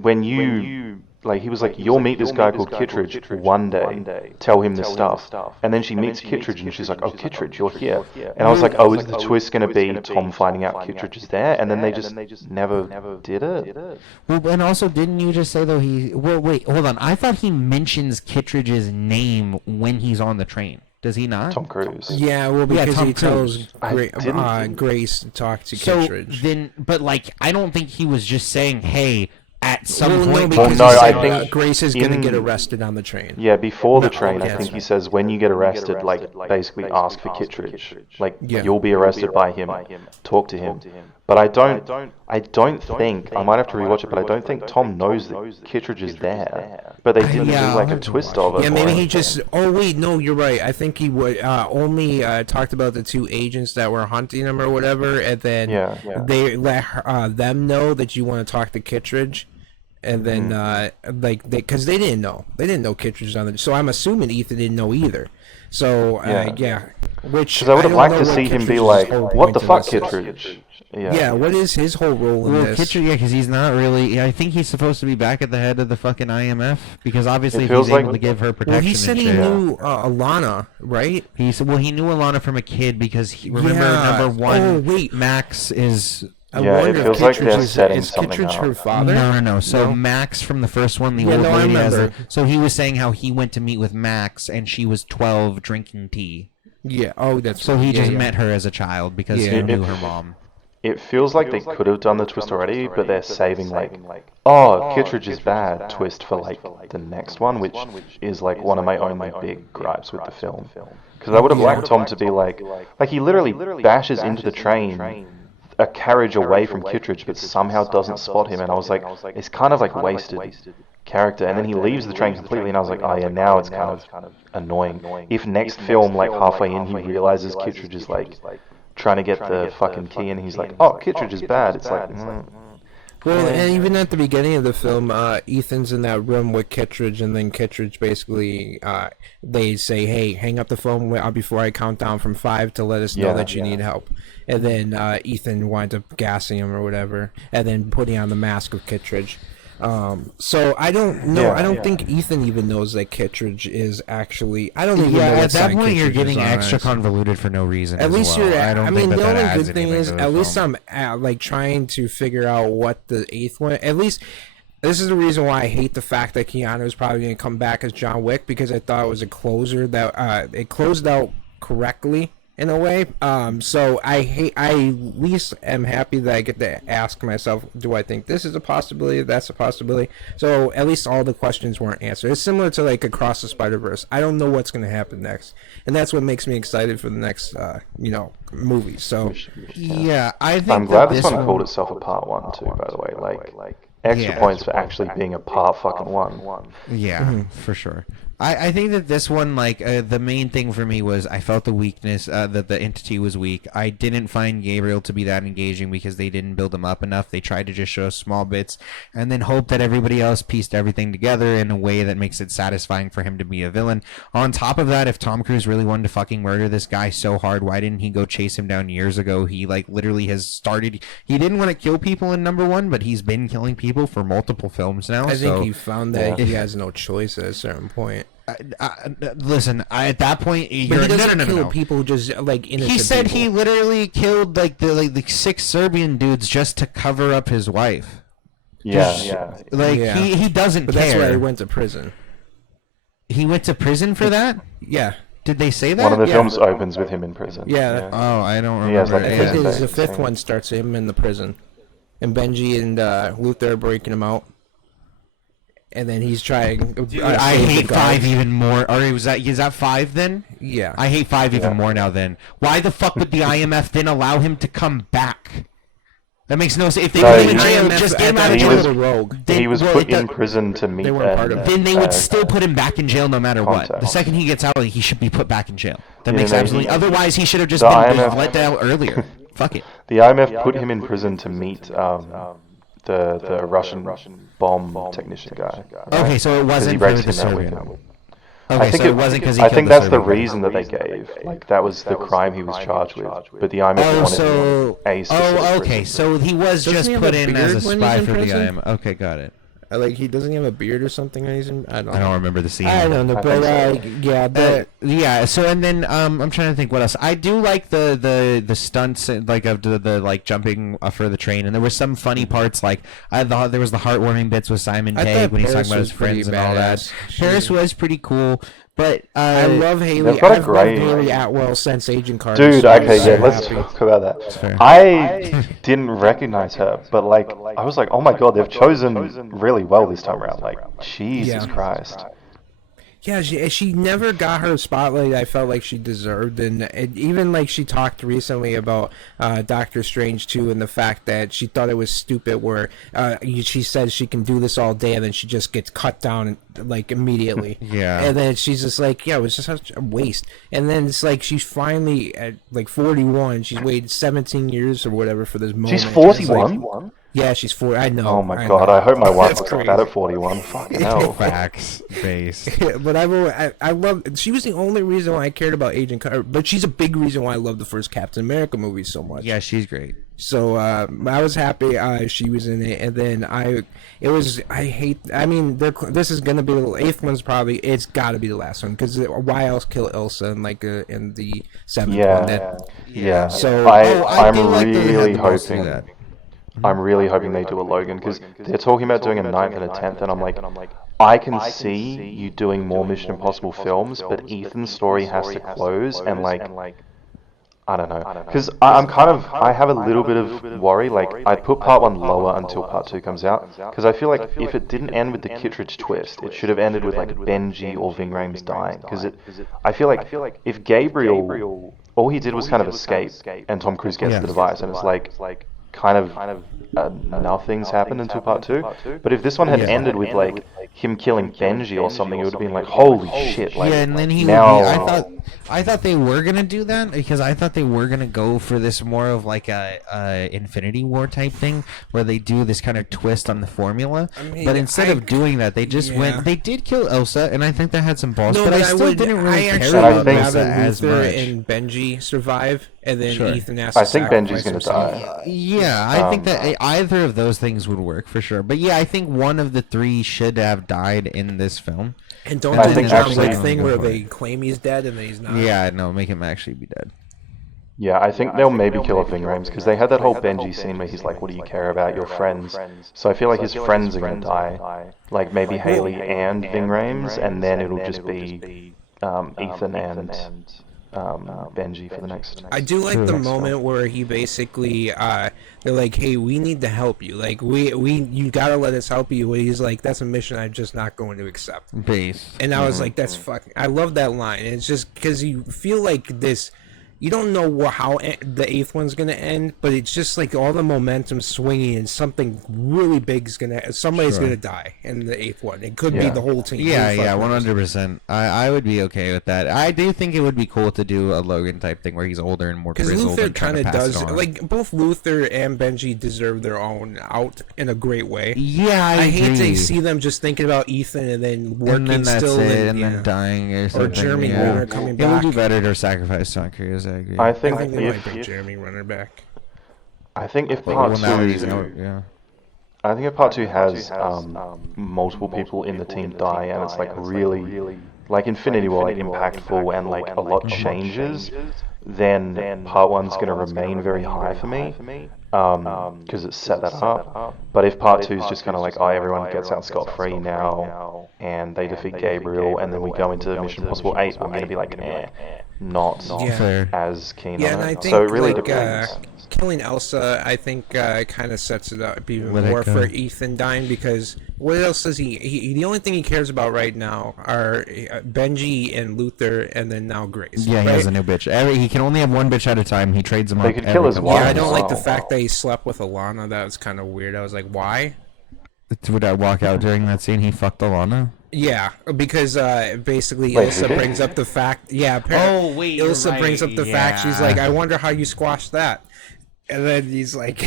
when you like, he was like, you'll meet this guy called Kittredge one day, tell him this stuff. And then she meets Kittredge and she's like, oh, Kittredge, you're here. And I was like, oh, is the twist going to be Tom finding out Kittredge is there? And then they just never did it. Well, and also, didn't you just say though he? Well, wait, hold on. I thought he mentions Kittredge's name when he's on the train. Does he not? Tom Cruise. Yeah, well because Tom he tells Cruise. I didn't- Grace to talk to So Kittredge. then, but like, I don't think he was just saying, "Hey, at some Well, no, point." because no, he I said, think Grace is going to in- get arrested on the train. Yeah, before the No, train, I okay, think that's he says, when you get arrested, like, basically ask for Kittredge. Like, Yeah. you'll be arrested by him. Talk to him. But I don't think, I might have to rewatch it, but I don't think Tom knows that Kittredge is there. But they didn't yeah, do like I'll a have to twist watch of it. Yeah, maybe or he just. anything. Oh wait, no, you're right. I think he would only talked about the two agents that were hunting him or whatever, and then Yeah. they let them know that you want to talk to Kittredge, and then like because they didn't know Kittredge was on the. So I'm assuming Ethan didn't know either. So Yeah. yeah, which Because I would have don't liked know to what see him be Kittredge's like, whole what the point fuck, was. Kittredge? Yeah, what is his whole role in this? Kittredge, yeah, because he's not really. I think he's supposed to be back at the head of the fucking IMF because obviously It he's feels able like- to give her protection. Well, he said and he shit. knew Alana, right? He said, well, he knew Alana from a kid because remember Yeah. number one. Oh, wait. Max is. I Yeah, it wonder if feels like Kittredge they're is, setting is something Kittredge up. her father? No. So No? Max from the first one, the Yeah, old no, I lady has remember. so he was saying how he went to meet with Max and she was 12 drinking tea. Yeah. Oh, that's So he yeah, just yeah. met her as a child because he Yeah. knew her mom. It feels like they could have done the twist already, but they're saving like, oh, Kittredge is bad twist for like the next one, which is like one of my only big gripes with the film. Because I would have liked Tom to be like he literally bashes into the train a carriage away from Kittredge, but somehow doesn't spot him, and I was like, it's kind of like wasted character. And then he leaves the train completely, and I was like, oh yeah, now it's kind of annoying. If next film, like halfway in, he realizes Kittredge is like trying to get the fucking key, and he's like, oh, Kittredge is bad. It's like, Well, and even at the beginning of the film, Ethan's in that room with Kittredge, and then Kittredge basically, they say, hey, hang up the phone before I count down from 5 to let us know that you need help. And then Ethan winds up gassing him or whatever, and then putting on the mask of Kittredge. So I don't know. I don't think Ethan even knows that Kittredge is actually. I don't even know. At what that side point, you're Kittredge is getting on, extra honestly. convoluted for no reason. At least well. you're. I don't I mean, think the that only adds good thing anything is, to the at least film. I'm like trying to figure out what the eighth one. At least this is the reason why I hate the fact that Keanu is probably going to come back as John Wick, because I thought it was a closer that it closed out correctly in a way. So I at least am happy that I get to ask myself, do I think this is a possibility? That's a possibility. So at least all the questions weren't answered. It's similar to like Across the Spider-Verse. I don't know what's going to happen next, and that's what makes me excited for the next movie. So Yeah, I think I'm glad that this one called itself a part 1 too. By the way, like extra points for actually being a part fucking 1. Yeah, for sure. I think that this one, like, the main thing for me was I felt the weakness, that the entity was weak. I didn't find Gabriel to be that engaging because they didn't build him up enough. They tried to just show small bits and then hope that everybody else pieced everything together in a way that makes it satisfying for him to be a villain. On top of that, if Tom Cruise really wanted to fucking murder this guy so hard, why didn't he go chase him down years ago? He, like, literally has started... He didn't want to kill people in number 1, but he's been killing people for multiple films now. I think he found that he has no choice at a certain point. Listen, at that point, But you're he doesn't no. kill people just like innocent. He said people. he literally killed like the 6 Serbian dudes just to cover up his wife. Yeah. Like Yeah. he doesn't But care. that's why he went to prison. He went to prison for that? Yeah. Did they say that? One of the Yeah. films opens with him in prison. Yeah. Oh, I don't He has, remember. like, I Yeah. think prison the thing. fifth one starts him in the prison, and Benji and Luther are breaking him out, and then he's trying. I save the hate guards. 5 even more. Or is that 5 then? Yeah. I hate 5 even Yeah. more now then. Why the fuck would the IMF then allow him to come back? That makes no sense. If they No, put him in he- jail, IMF just get him at out of that he jail. was- time rogue. Then- He was well, put it does- in prison to meet. They weren't part of it. Then they would still put him back in jail no matter what. Contact. The second he gets out, he should be put back in jail. That Yeah, makes no, absolutely. he- Otherwise, he should have just The been IMF let out earlier. Fuck it. The IMF put him in prison to meet the Russian bomb technician guy. Okay, so it 'Cause wasn't he for breaks the him out with Serbian. him. Okay, I think so it wasn't because he I killed think the that's the Serbian. reason that they gave. Like that was the crime he was charged with. But the IMF Oh, wanted so a specific okay, prison. so he was Doesn't just he have put a in as a beard when spy he's in for the prison? IMF. Okay, got it. Like he doesn't have a beard or something. I don't remember the scene. I don't know, I but think so. yeah, but Yeah, so and then I'm trying to think what else. I do like the stunts like of the like jumping for the train, and there were some funny parts like I thought there was the heartwarming bits with Simon I Pegg thought when he's Paris talking about his was pretty friends and all that. badass. Paris was pretty cool, but I love Haley. They've got a I've great- loved Haley Atwell since Agent Carter. Dude, so I was okay, yeah, so let's happy. talk about that. fair. I didn't recognize her, but like, I was like, oh my god, they've chosen really well this time around. Like, Jesus Yeah. Christ. Yeah, she never got her spotlight I felt like she deserved, and even like she talked recently about Doctor Strange 2 and the fact that she thought it was stupid where she says she can do this all day and then she just gets cut down like immediately. Yeah. And then she's just like, yeah, it was just such a waste. And then it's like she's finally at like 41, she's waited 17 years or whatever for this moment. She's It's like- 41? Yeah, she's 40. I know. Oh my god, I hope my wife That's looks crazy. like that at 41. Fucking hell. Facts base. But I love. She was the only reason why I cared about Agent Carter. But she's a big reason why I love the first Captain America movie so much. Yeah, she's great. So I was happy she was in it, and then I mean, this is gonna be the 8th one's probably, it's got to be the last one, because why else kill Elsa in in the 7th one? Yeah. So I I'm do like that they had really the most to hoping. that. I'm really hoping they do a Logan, because they're talking about doing a 9th and a 10th, and I'm like, I can see you doing more Mission Impossible films, but Ethan's story has to close, and I don't know, because I have a little bit of worry. Like, I'd put part 1 lower until part 2 comes out, because I feel like if it didn't end with the Kittredge twist, it should have ended with like Benji or Ving Rhames dying. Because I feel like if Gabriel, all he did was kind of escape, and Tom Cruise gets the device, and it's like kind of nothing's happened until part 2. But if this one had ended with like him killing Benji or something, it would have been like, holy shit! Like, yeah, and then he now... would be. I thought they were gonna do that, because I thought they were gonna go for this more of like a Infinity War type thing, where they do this kind of twist on the formula. I mean, but instead of doing that, they just went. They did kill Elsa, and I think that had some balls. No, but I still didn't really care about Elsa as Luther much. and Benji survive, and then Ethan has to I think Benji's gonna die. Yeah, I think that either of those things would work for sure. But yeah, I think one of the 3 should have died in this film. And don't I do the think John actually- Wick thing where they claim he's dead and then he's not. Yeah, no, make him actually be dead. Yeah, I think they'll maybe kill off Ving Rhames, because they had that whole Benji scene where he's like, what do you care about, your friends? So I feel like his friends are going to die. Like maybe Haley and Ving Rhames, and then it'll just be Ethan and Benji for the next... I do like the moment where he basically, they're like, hey, we need to help you. Like, you gotta let us help you. He's like, that's a mission I'm just not going to accept. Base. And I was like, that's fucking... I love that line. It's just because you feel like this... You don't know how the 8th one's gonna end, but it's just like all the momentum swinging, and something really big is gonna. Somebody's gonna die in the 8th one. It could be the whole team. Yeah, 100%. I would be okay with that. I do think it would be cool to do a Logan type thing where he's older and more grizzled. Because Luther and kind of pass does, it on. like, both Luther and Benji deserve their own out in a great way. Yeah, I hate agree. to see them just thinking about Ethan and then working and then that's still, it, and then dying or something. Jeremy Renner coming It back. would be better to sacrifice Tom Cruise. I agree. I think they might bring if Jeremy Renner back. I think if Well, part now that he's 2, out, yeah. I think if part 2 has multiple people in the team die, and it's like really like Infinity War, like impactful, and like a lot changes, then part 1's gonna remain very high for me, because it's set that up. But if part 2's just kind of like, oh, everyone gets out scot-free now, and they defeat Gabriel, and then we go into Mission Impossible 8, I'm gonna be like, not Fair. as keen Yeah, on and I it. think So it really like, depends. killing Elsa, I think, kind of sets it up even Let it more go. for Ethan dying, because what else does he? The only thing he cares about right now are Benji and Luther, and then now Grace. Yeah, he right? has a new bitch. He can only have one bitch at a time. He trades them They up. could kill his every wife. Yeah, I couple don't like the Wow. fact that he slept with Alana. That was kind of weird. I was like, why? times. Would I walk out during that scene? He fucked Alana. Yeah, because basically Wait, Ilsa who did? brings up the fact. Yeah, Oh, wait, you're Ilsa brings up right, the fact. She's yeah. like, I wonder how you squashed that. And then he's like,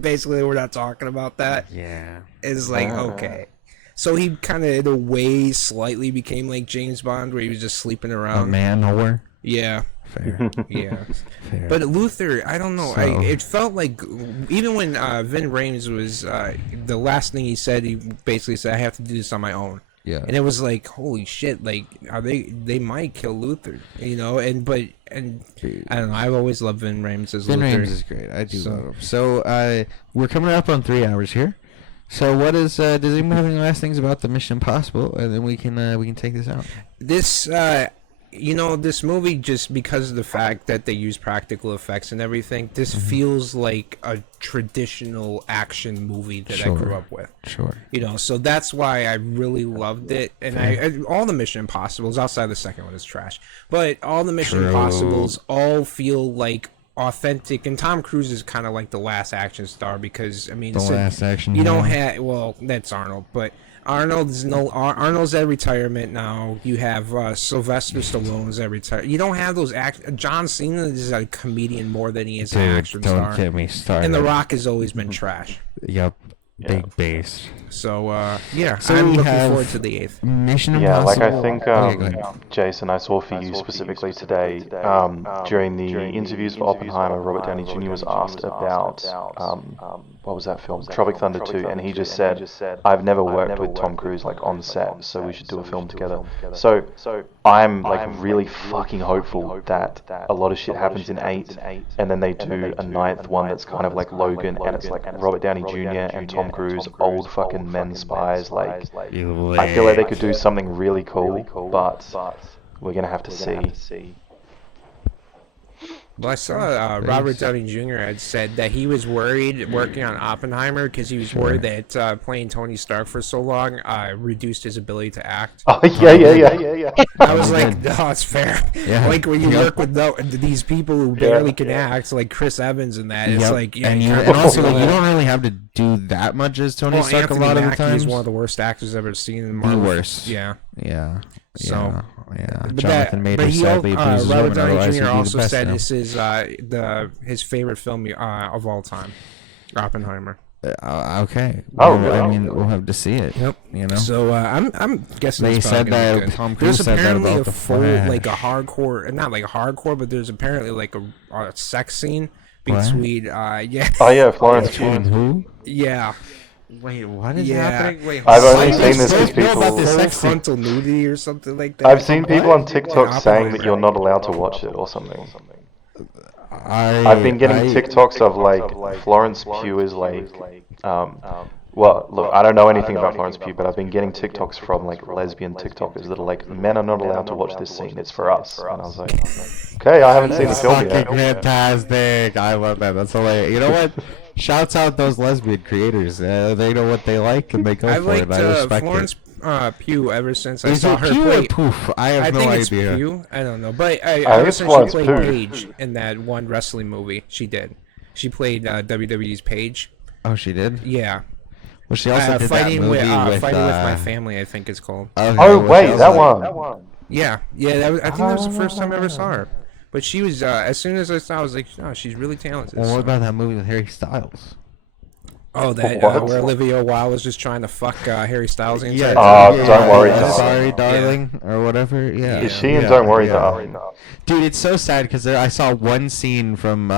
basically, we're not talking about that. Yeah. It's like, okay. So he kind of, in a way, slightly became like James Bond, where he was just sleeping A around. man whore. Yeah, Fair. yeah. Fair. But Luther, I don't know. So- It felt like, even when Vin Rhames was, the last thing he said, he basically said, I have to do this on my own. Yeah. And it was like, holy shit, like, they might kill Luther, you know? And I don't know, I've always loved Vin Rhames as Vin Luther. Rhames is great. I do love him. So we're coming up on 3 hours here. So what is? Does anyone have any last things about the Mission Impossible, and then we can take this out. This, this movie, just because of the fact that they use practical effects and everything, this feels like a traditional action movie that I grew up with. Sure. So that's why I really loved it. And all the Mission Impossibles, outside the second one, is trash. But all the Mission Impossibles all feel like authentic. And Tom Cruise is kind of like the last action star, because, I mean, The last action you don't hero. have, well, that's Arnold, but Arnold's at retirement now. You have Sylvester Stallone's at retirement. You don't have those John Cena is a comedian more than he is an action don't star. get me started. And The Rock has always been trash. Yep. Big base. So yeah, So I'm we looking have forward to the 8th. Mission Yeah, like Impossible. I think, Okay, go ahead. Jason, I saw for you specifically today, during the interviews for Oppenheimer, Robert Downey Jr. was asked about, what was that film? Tropic Thunder 2, and he just said, I've never worked with Tom Cruise, like, on set, so we should do a film together. So, I'm, like, really fucking hopeful that a lot of shit happens in 8, and then they do a 9th one that's kind of like Logan, and it's like Robert Downey Jr. and Tom Cruise, old fucking men spies, like, I feel like they could do something really cool, but we're gonna have to see. Well, I saw Robert Downey Jr. had said that he was worried working on Oppenheimer because he was worried that playing Tony Stark for so long reduced his ability to act. Oh yeah. I was like, no, it's fair. Yeah. Like when you work with these people who barely can act, like Chris Evans and that, it's like, yeah, and also like, you don't really have to do that much as Tony Stark Anthony a lot of the Mackie times. is one of the worst actors I've ever seen in The Marvel. worst. Yeah. Yeah. So, yeah. But Jonathan Majors but he, sadly abuses Robert women, Downey otherwise Jr. he'd be the also best said now. this is his favorite film of all time, Oppenheimer. Okay. Oh, Well, really? I mean, we'll have to see it. Yep. You know. So I'm guessing They it's said probably gonna be that good. Tom Cruise There's said that apparently about a the full, Flash. like a hardcore, not like a hardcore, but there's apparently like a sex scene between yeah. Oh yeah, Florence Between Pugh. who? Yeah. Wait, what is Yeah. happening? Wait, I've hold on. only I seen this just because know about people- this Full sex scene. frontal nudity or something like that. I've seen people on TikTok What? saying that you're not allowed to watch it or something. I've I've been getting TikToks of like Florence Pugh is like, well, look, I don't know anything about Florence Pugh, but I've been getting TikToks from like lesbian TikTokers that are like, men are not allowed to watch this scene, it's for us. And I was like, okay, I haven't seen the That's film fucking yet. fantastic. I love that. That's hilarious. You know what? Shouts out those lesbian creators. They know what they like and they go I've for it. liked I respect Florence it. Pugh ever since I Is saw it her Pew play. or Poof? I have I no think idea. it's Pugh. I don't know, but think ever it's since she Florence played Pugh. Paige in that one wrestling movie, she did. She played WWE's Paige. Oh, she did? Yeah, Well, she also did that fighting movie with with fighting with my family. I think it's called. Okay, Oh well, wait, she that also- one. Yeah, that was, I think that was the first time I ever saw her. But she was as soon as I saw, her, I was like, oh, she's really talented. Well, what So- about that movie with Harry Styles? Oh, that What? where Olivia Wilde was just trying to fuck Harry Styles. the entire Oh, time? Don't Worry, Darling. Darling. Sorry, darling, or whatever. Yeah. Is she in Yeah, Don't Worry, yeah. Darling? Dude, it's so sad because I saw one scene from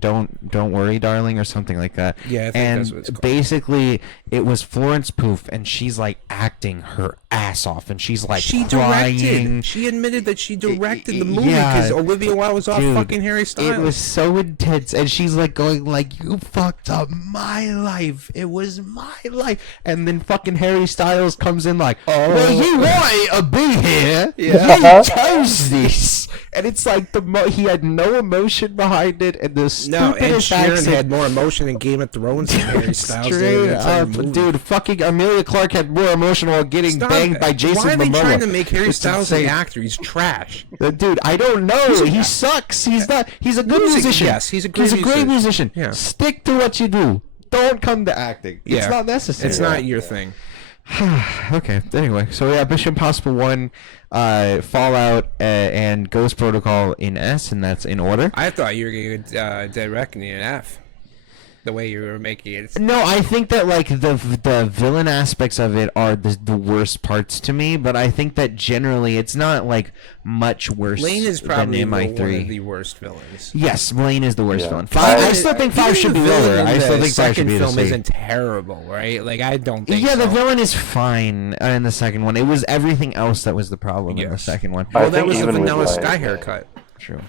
Don't Worry, Darling, or something like that. Yeah, I think and that's what it's called. basically it was Florence Pugh, and she's like acting her ass off, and she's like She crying. directed. She admitted that she directed the movie Yeah, because Olivia Wilde was off dude, fucking Harry Styles. It was so intense, and she's like going like, "You fucked up my life. It was my life." And then fucking Harry Styles comes in like, "Oh, well, you wanted to be here. Yeah. You chose this." And it's like he had no emotion behind it, and the No, Ed stupidest Sheeran accent. had more emotion in Game of Thrones than Harry Styles did in Straight the entire up, movie. dude. Fucking Amelia Clark had more emotional getting Stop. banged by Jason Why are they Momoa. trying to make Harry It's Styles an insane. actor? He's trash. Dude, I don't know. He sucks. He's not. He's a good Music, musician. yes, he's a great musician. musician. Yeah. Stick to what you do. Don't come to acting. Yeah. It's not necessary. It's not your thing. Okay. Anyway, so yeah, Mission Impossible 1, Fallout, and Ghost Protocol in S, and that's in order. I thought you were going to get Dead Reckoning in F. The way you were making it. No, I think that like the villain aspects of it are the worst parts to me, but I think that generally it's not like much worse Lane is than probably one MI3. of the worst villains. Yes, Blaine is the worst Yeah. villain. Five, I still think 5 Even should the be villain lower. in I still the think 5 should second be the film same. isn't terrible, right? Like I don't think. Yeah, so. the villain is fine in the second one. It was everything else that was the problem in the Yes. second one. I Well, that think was the even with, Vanilla like- Sky haircut. True.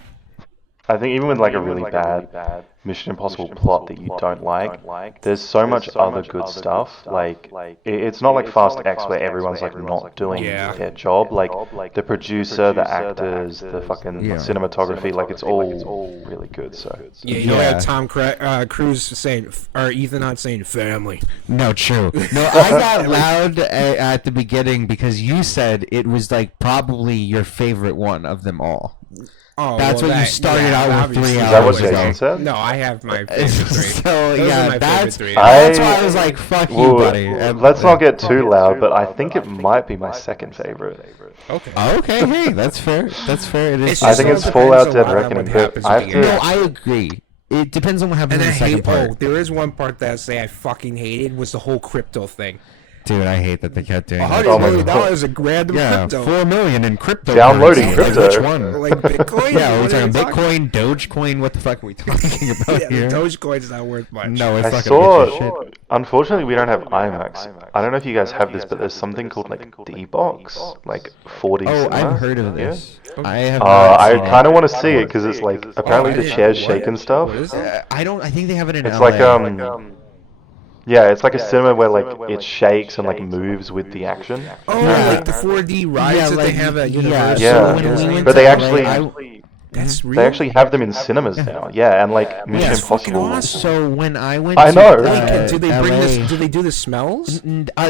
I think even with like a really bad Mission Impossible plot that you don't like, there's so much other good stuff. Like it's not like Fast X where everyone's like not doing Yeah. their job. Like the producer, the actors, the fucking Yeah. cinematography, like it's all really good. So Yeah, you Yeah. had Tom Cruise saying, or Ethan Hunt saying, "Family." No, true. No, I got loud at the beginning because you said it was like probably your favorite one of them all. Oh, That's well, what you that- started yeah, out with 3 obviously. Is that what hours ago. Jason said? No, I have my favorite 3. So Those are yeah, my that's favorite 3. that's why I was like, "Fuck you, Well, buddy." let's not get too loud, but I think it might be my second favorite. Okay. Okay, hey, that's fair. That's fair. It is. It's I just think all it's depends Fallout a Dead lot on Reckoning, what but happens I at have the to. end. No, I agree. It depends on what happens And in I the second hate. part. Oh, there is one part that I say I fucking hated was the whole crypto thing. Dude, I hate that they kept doing that. Oh my $100 God. million in random Yeah, crypto. 4 million in crypto. Downloading currency. Like, crypto. which one? Like Bitcoin? Yeah, are we What are talking you Bitcoin, Dogecoin? What the fuck are we talking about Yeah, here? Dogecoin's not worth much. No, it's I not gonna get you saw. shit. Unfortunately, we don't have IMAX. I don't know if you guys have this, but there's something called like D-Box, like 4D Oh, cinema. I've heard of Yeah. this. I have. Not I seen kind it. of want to see it because it's like apparently I the didn't chairs know shake and stuff. What is it? I don't. I think they have it in It's LA. like yeah, it's like a cinema where like it shakes and like moves with the action. Oh, Yeah. like the 4D rides Yeah, that they like, have at yeah, Universal. Yeah. So when we Yeah. went But to they LA, actually That's real. they actually have them in cinemas now. Yeah, and like Mission that's fucking Impossible. awesome. So when I went, I to, know. Do they bring LA, this? Do they do the smells?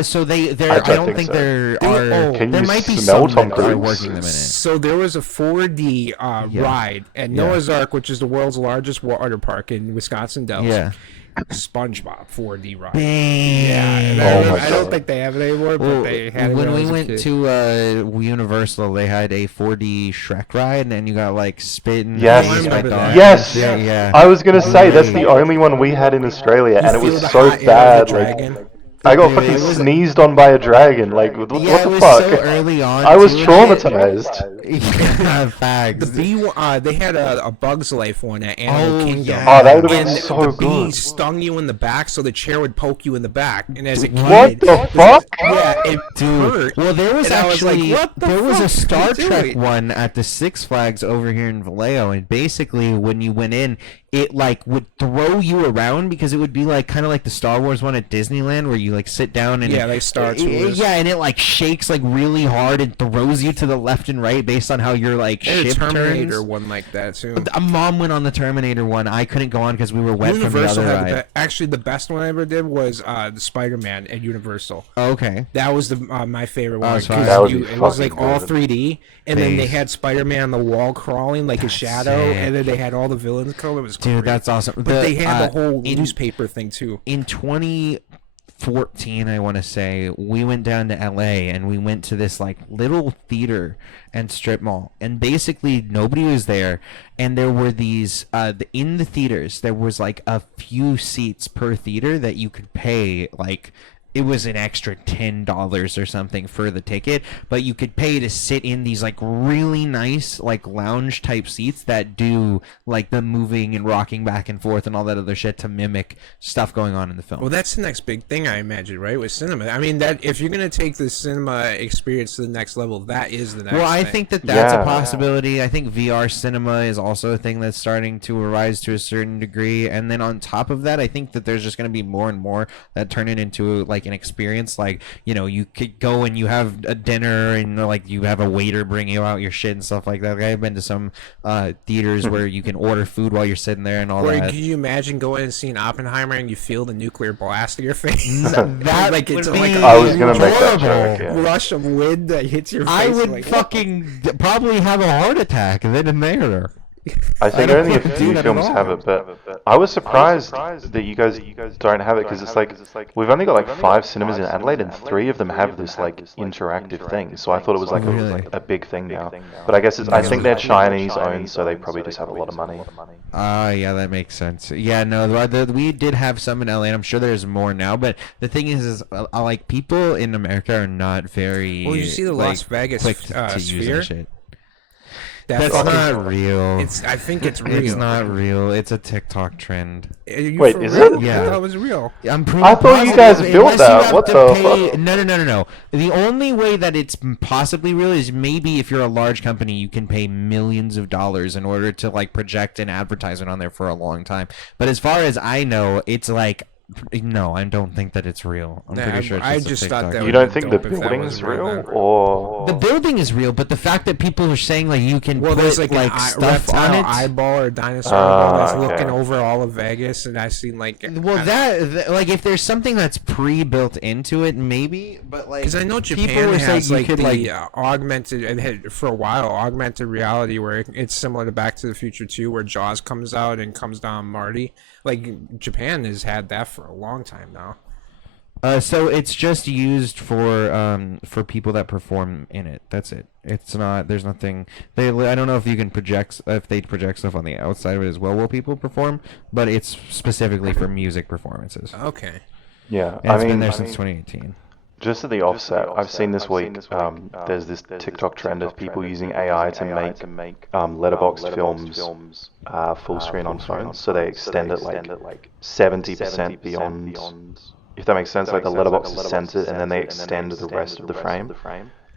So there. I I don't don't think think so. there They- are. oh. Can There you might be smell some Tom that are Cruise? working them in it. So there was a 4D Yeah. ride at Yeah. Noah's Ark, which is the world's largest water park in Wisconsin Dells. Yeah. SpongeBob 4D ride. Bang. Yeah, and Oh my I don't God. think they have it anymore, but Well, they had it when I we was a went kid. to Universal, they had a 4D Shrek ride, and you got like spit and Yes. face I remember went on. that. Yes. Yeah, yeah. I was gonna say that's Great. the only one we had in Australia, and it feel was the so hot air of the bad. Like dragon. I got Dude, fucking it was- sneezed on by a dragon. Like what Yeah, the it was fuck? so early on. I was too, and traumatized. Yeah, The facts. bee, they had a Bug's Life one at Animal Oh, Kingdom. yeah. Oh, that would've been And so the bee good. stung you in the back, so the chair would poke you in the back. And as a kid, What the fuck? Yeah, it Dude, hurt. well, there was And I was actually like, what the there was fuck a are Star you Trek doing? one at the Six Flags over here in Vallejo, and basically when you went in, it like would throw you around because it would be like kind of like the Star Wars one at Disneyland where you like sit down and Yeah, like Star Tours. Yeah, and it like shakes like really hard and throws you to the left and right based on how your like They had a ship Terminator turns. one like that too. A mom went on the Terminator one. I couldn't go on because we were wet from the Universal other had ride. actually the best one I ever did was the Spider-Man at Universal. Oh, okay. That was the my favorite one it's fine. That would be it was like fucking all good. 3D, and then they Base. had Spider-Man on the wall crawling like a That's shadow, sick. and then they had all the villains come. It was Dude, great. that's awesome. But they had the whole in- newspaper thing too. in 2014, I want to say, we went down to LA and we went to this like little theater and strip mall, and basically nobody was there, and there were these in the theaters there was like a few seats per theater that you could pay like. It was an extra $10 or something for the ticket, but you could pay to sit in these like really nice like lounge type seats that do like the moving and rocking back and forth and all that other shit to mimic stuff going on in the film. Well, that's the next big thing I imagine, right? With cinema. I mean, that if you're gonna take the cinema experience to the next level, that is the next. Well, I thing. think that's Yeah. a possibility. I think VR cinema is also a thing that's starting to arise to a certain degree. And then on top of that, I think that there's just going to be more and more that turn it into like an experience. Like, you know, you could go and you have a dinner and like you have a waiter bring you out your shit and stuff like that. Like, I've been to some theaters where you can order food while you're sitting there and all Or that. could you imagine going and seeing Oppenheimer and you feel the nuclear blast in your face? That like it's would like be a I was gonna make that horrible. joke. Yeah. rush of wind that hits your face. I would like, fucking probably have a heart attack then and there. I think don't only a do few that at films all. have it, but I was surprised that you guys don't have it because it's like we've only got like 5 cinemas in Adelaide and 3 of them have this like interactive thing. So I thought it was like Really? a big thing now. But I guess I think they're Chinese owned, so they probably just have a lot of money. Yeah, that makes sense. Yeah, no, we did have some in LA, and I'm sure there's more now. But the thing is like people in America are not very. Well, you see the like, Las Vegas quick to use Sphere? that shit. That's That's not real. I think it's real. It's not real. It's a TikTok trend. Are you Wait, for is real? it? Yeah. I thought it was real. I'm pretty I thought you positive, guys built unless that. you have What to the pay- fuck? No. The only way that it's possibly real is maybe if you're a large company, you can pay millions of dollars in order to like project an advertisement on there for a long time. But as far as I know, it's like No, I don't think that it's real. I'm Yeah, pretty sure it's I just a just TikTok. thought that You would don't be think the dope if that building's was real, then. or The building is real, but the fact that people are saying like you can Well, put there's like like an stuff reptile on it. eyeball or dinosaur eyeball that's okay. looking over all of Vegas, and I've seen like. Well, that like if there's something that's pre-built into it, maybe. But like, Because I know people Japan were has saying like you could the augmented, and had for a while augmented reality, where it's similar to Back to the Future 2, where Jaws comes out and comes down Marty. Like Japan has had that for a long time now. So it's just used for people that perform in it. That's it. It's not. There's nothing. I don't know if you can project if they project stuff on the outside of it as well while people perform, but it's specifically for music performances. Okay. yeah, And I it's mean, been there since 2018. just at the offset, I've seen this week. There's this TikTok trend of people using AI to make letterboxed films full screen on phones, so they extend it like 70% beyond. If that makes sense, like the letterbox is centered, and then they extend the rest of the frame.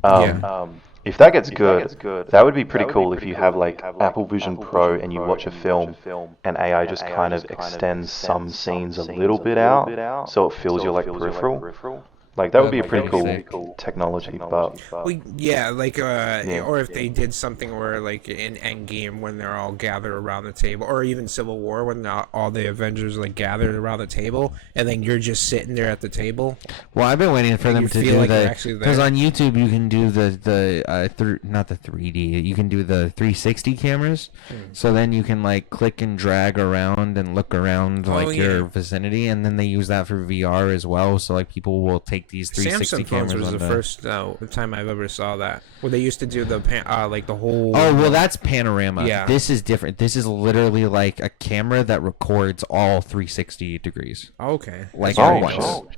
Yeah. If that gets good, that would be pretty cool if you have like Apple Vision Pro and you watch a film and AI just kind of extends some scenes a little bit out so it feels your like peripheral. Like that would be a pretty cool technology, but Well, yeah, like or if they did something where like in Endgame when they're all gathered around the table, or even Civil War when all the Avengers like gathered around the table, and then you're just sitting there at the table. Well, I've been waiting for them You to feel do like you're the actually there. because on YouTube you can do not the 3D. You can do the 360 cameras. So then you can like click and drag around and look around like your vicinity, and then they use that for VR as well. So like people will take these 360 Samsung phones cameras. was the first time I've ever saw that. Where they used to do the like the whole. Oh well, that's panorama. Yeah. This is different. This is literally like a camera that records all 360 degrees. Okay. Like oh, at once. oh.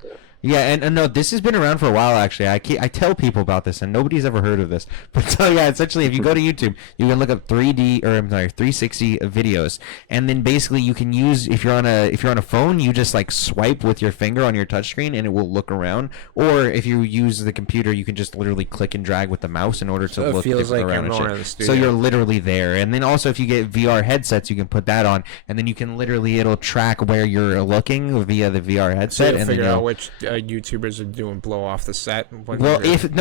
Yeah, and no, this has been around for a while, actually. I tell people about this, and nobody's ever heard of this. But so, yeah, essentially, if you go to YouTube, you can look up 360 videos, and then basically you can use, if you're on a phone, you just like swipe with your finger on your touchscreen, and it will look around. Or if you use the computer, you can just literally click and drag with the mouse in order to So it look feels like around you're and more in the shit. studio. So you're literally there. And then also, if you get VR headsets, you can put that on, and then you can literally, it'll track where you're looking via the VR So headset, you'll and then figure out you'll which YouTubers are doing blow off the set. well,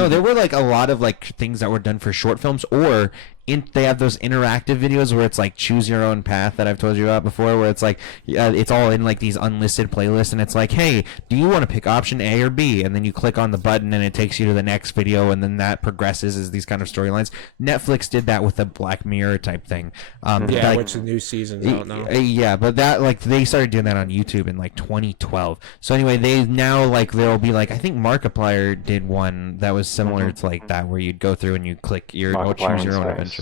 there were like a lot of like things that were done for short films, or they have those interactive videos where it's like choose your own path that I've told you about before, where it's like it's all in like these unlisted playlists, and it's like, hey, do you want to pick option A or B? And then you click on the button, and it takes you to the next video, and then that progresses as these kind of storylines. Netflix did that with a Black Mirror type thing. Yeah, which the new season's out now. Yeah, but that like they started doing that on YouTube in like 2012. So anyway, they now like there'll be like I think Markiplier did one that was similar to like that, where you'd go through and you click choose your own adventure.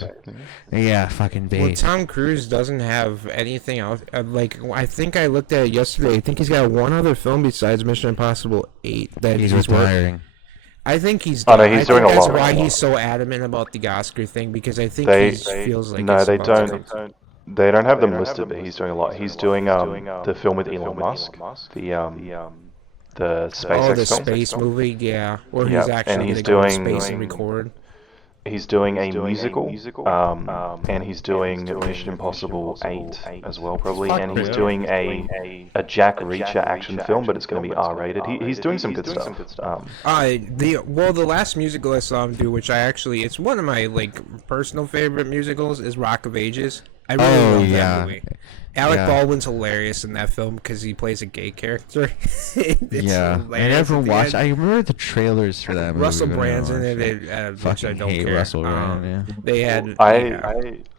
Yeah, fucking bait. Well, Tom Cruise doesn't have anything else. Like I think I looked at it yesterday. I think he's got one other film besides Mission Impossible 8 that he's working. retiring. I think he's. Oh, no, done. he's I doing think a that's lot. why he's so adamant about the Oscar thing, because I think They he feels like no, it's they about to don't. come. They don't have them listed, but he's doing a lot. He's doing the film with Elon Musk, the SpaceX Oh, the film. space movie, yeah, where Yeah, he's actually and he's going to doing- space and record. He's doing a musical, and he's doing Mission Impossible 8 as well, probably, Fuck and he's yeah. doing a Jack Reacher action film, but it's going to be R-rated. He's doing some good stuff. The last musical I saw him do, which it's one of my like personal favorite musicals, is Rock of Ages. I really love that movie. Alec Baldwin's hilarious in that film because he plays a gay character. I never watched. I remember the trailers for that movie. Russell but I never Brand's in watched it, which I Fucking don't hate care. Russell Brand. Yeah. They had.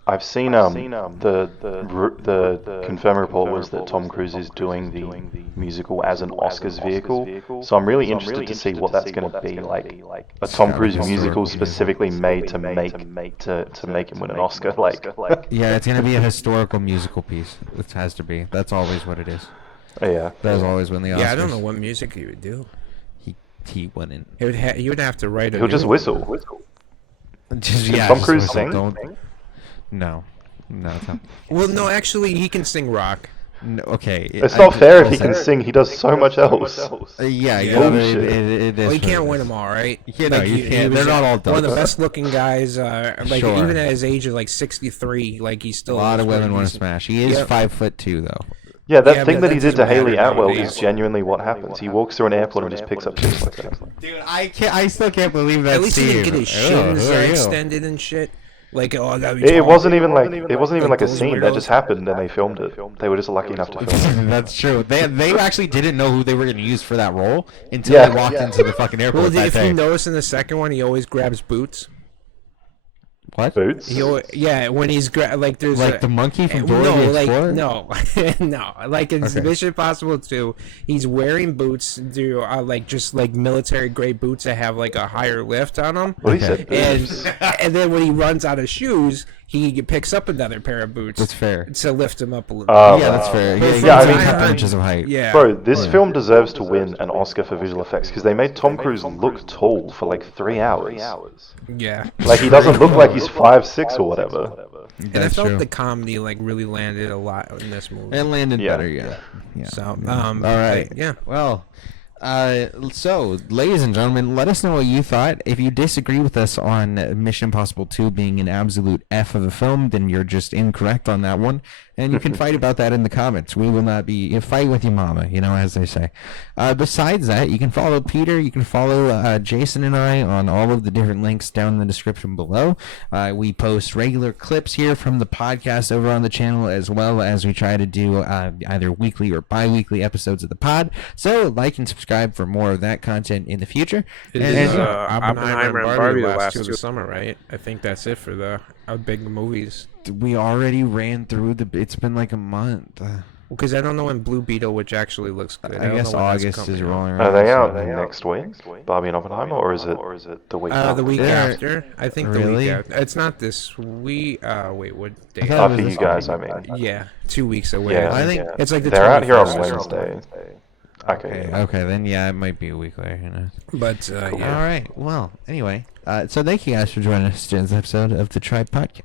I've seen the confirmed report was that Tom Cruise is doing the musical as an Oscars vehicle. So I'm really interested to see what that's going to be like. A Tom Cruise musical specifically made to make him win an Oscar. Yeah, it's gonna be a historical musical piece. It has to be. That's always what it is. Yeah. That's always when the Oscars. Yeah, I don't know what music he would do. He wouldn't. He would have to write. He'll just whistle. Just, Tom Cruise whistle. sing? Don't. No, it's not. Well, no, actually, he can sing rock. No, okay. It's not fair if he can sing. He does so much else. Yeah, Yeah. it Well, is. you what it can't win is. them all, right? Yeah, no, you can't. They're not all one of the dopes. best looking guys. Sure. Even at his age of like 63, like he's still. A lot of women want to decent. smash. He is 5'2" though. Yeah, that Yeah, thing but that that he did to doesn't Haley matter Atwell nowadays. is genuinely what happens. He walks through an airport and just picks up chicks like that. Dude, I still can't believe that. At least he didn't get his shins Ew. extended and shit. Like, oh, that'd be It tall. wasn't even like a those scene. That just weirdos. happened and they filmed it. They were just lucky enough to film it. That's true. They actually didn't know who they were going to use for that role until Yeah. they walked into the fucking airport. Well, that if day. you notice in the second one, he always grabs boots. What? Boots? Yeah, when he's like there's Like the monkey from Dora the Explorer? no, like in Mission Impossible 2, he's wearing boots, just military grade boots that have like a higher lift on them. Well, he said boots. And then when he runs out of shoes, he picks up another pair of boots. That's fair. To lift him up a little. Oh, Yeah, that's fair. Yeah, Yeah, I he's mean- a couple inches of height. Yeah. Bro, this film deserves to win an Oscar for visual effects because they made Tom Cruise look tall for like 3 hours. Yeah. Like he doesn't look like he's 5'6" or whatever. And I That's felt true. the comedy like really landed a lot in this movie. It landed Yeah. better, yeah. So, All right. yeah. Well, so, ladies and gentlemen, let us know what you thought. If you disagree with us on Mission Impossible 2 being an absolute F of a film, then you're just incorrect on that one. And you can fight about that in the comments. We will not be fight with your mama, as they say. Besides that, you can follow Peter. You can follow Jason and I on all of the different links down in the description below. We post regular clips here from the podcast over on the channel, as well as we try to do either weekly or bi-weekly episodes of the pod. So like and subscribe for more of that content in the future. It And- is, and- Oppenheimer and Barbie the last two of the summer, right? I think that's it for the big movies. we already ran through it's been like a month. Because I don't know when Blue Beetle, which actually looks good. I don't guess know when that's August coming is out. rolling around. Are they so- out next week? Barbie and Oppenheimer, or is it the week after? The week Yeah. after. I think the Really? week after. It's not this week. Wait, what day? thought it After was you guys, I mean. Yeah, 2 weeks away. Yeah, I think it's like the they're out here on 21st. Wednesday. Okay. Okay, then yeah, it might be a week later. But yeah. All right. Well, anyway, so thank you guys for joining us in this episode of the Tripodcast.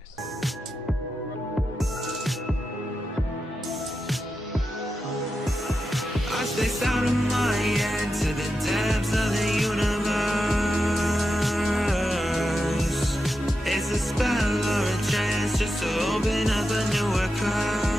I spaced out of my head to the depths of the universe. It's a spell or a chance just to open up a newer curve.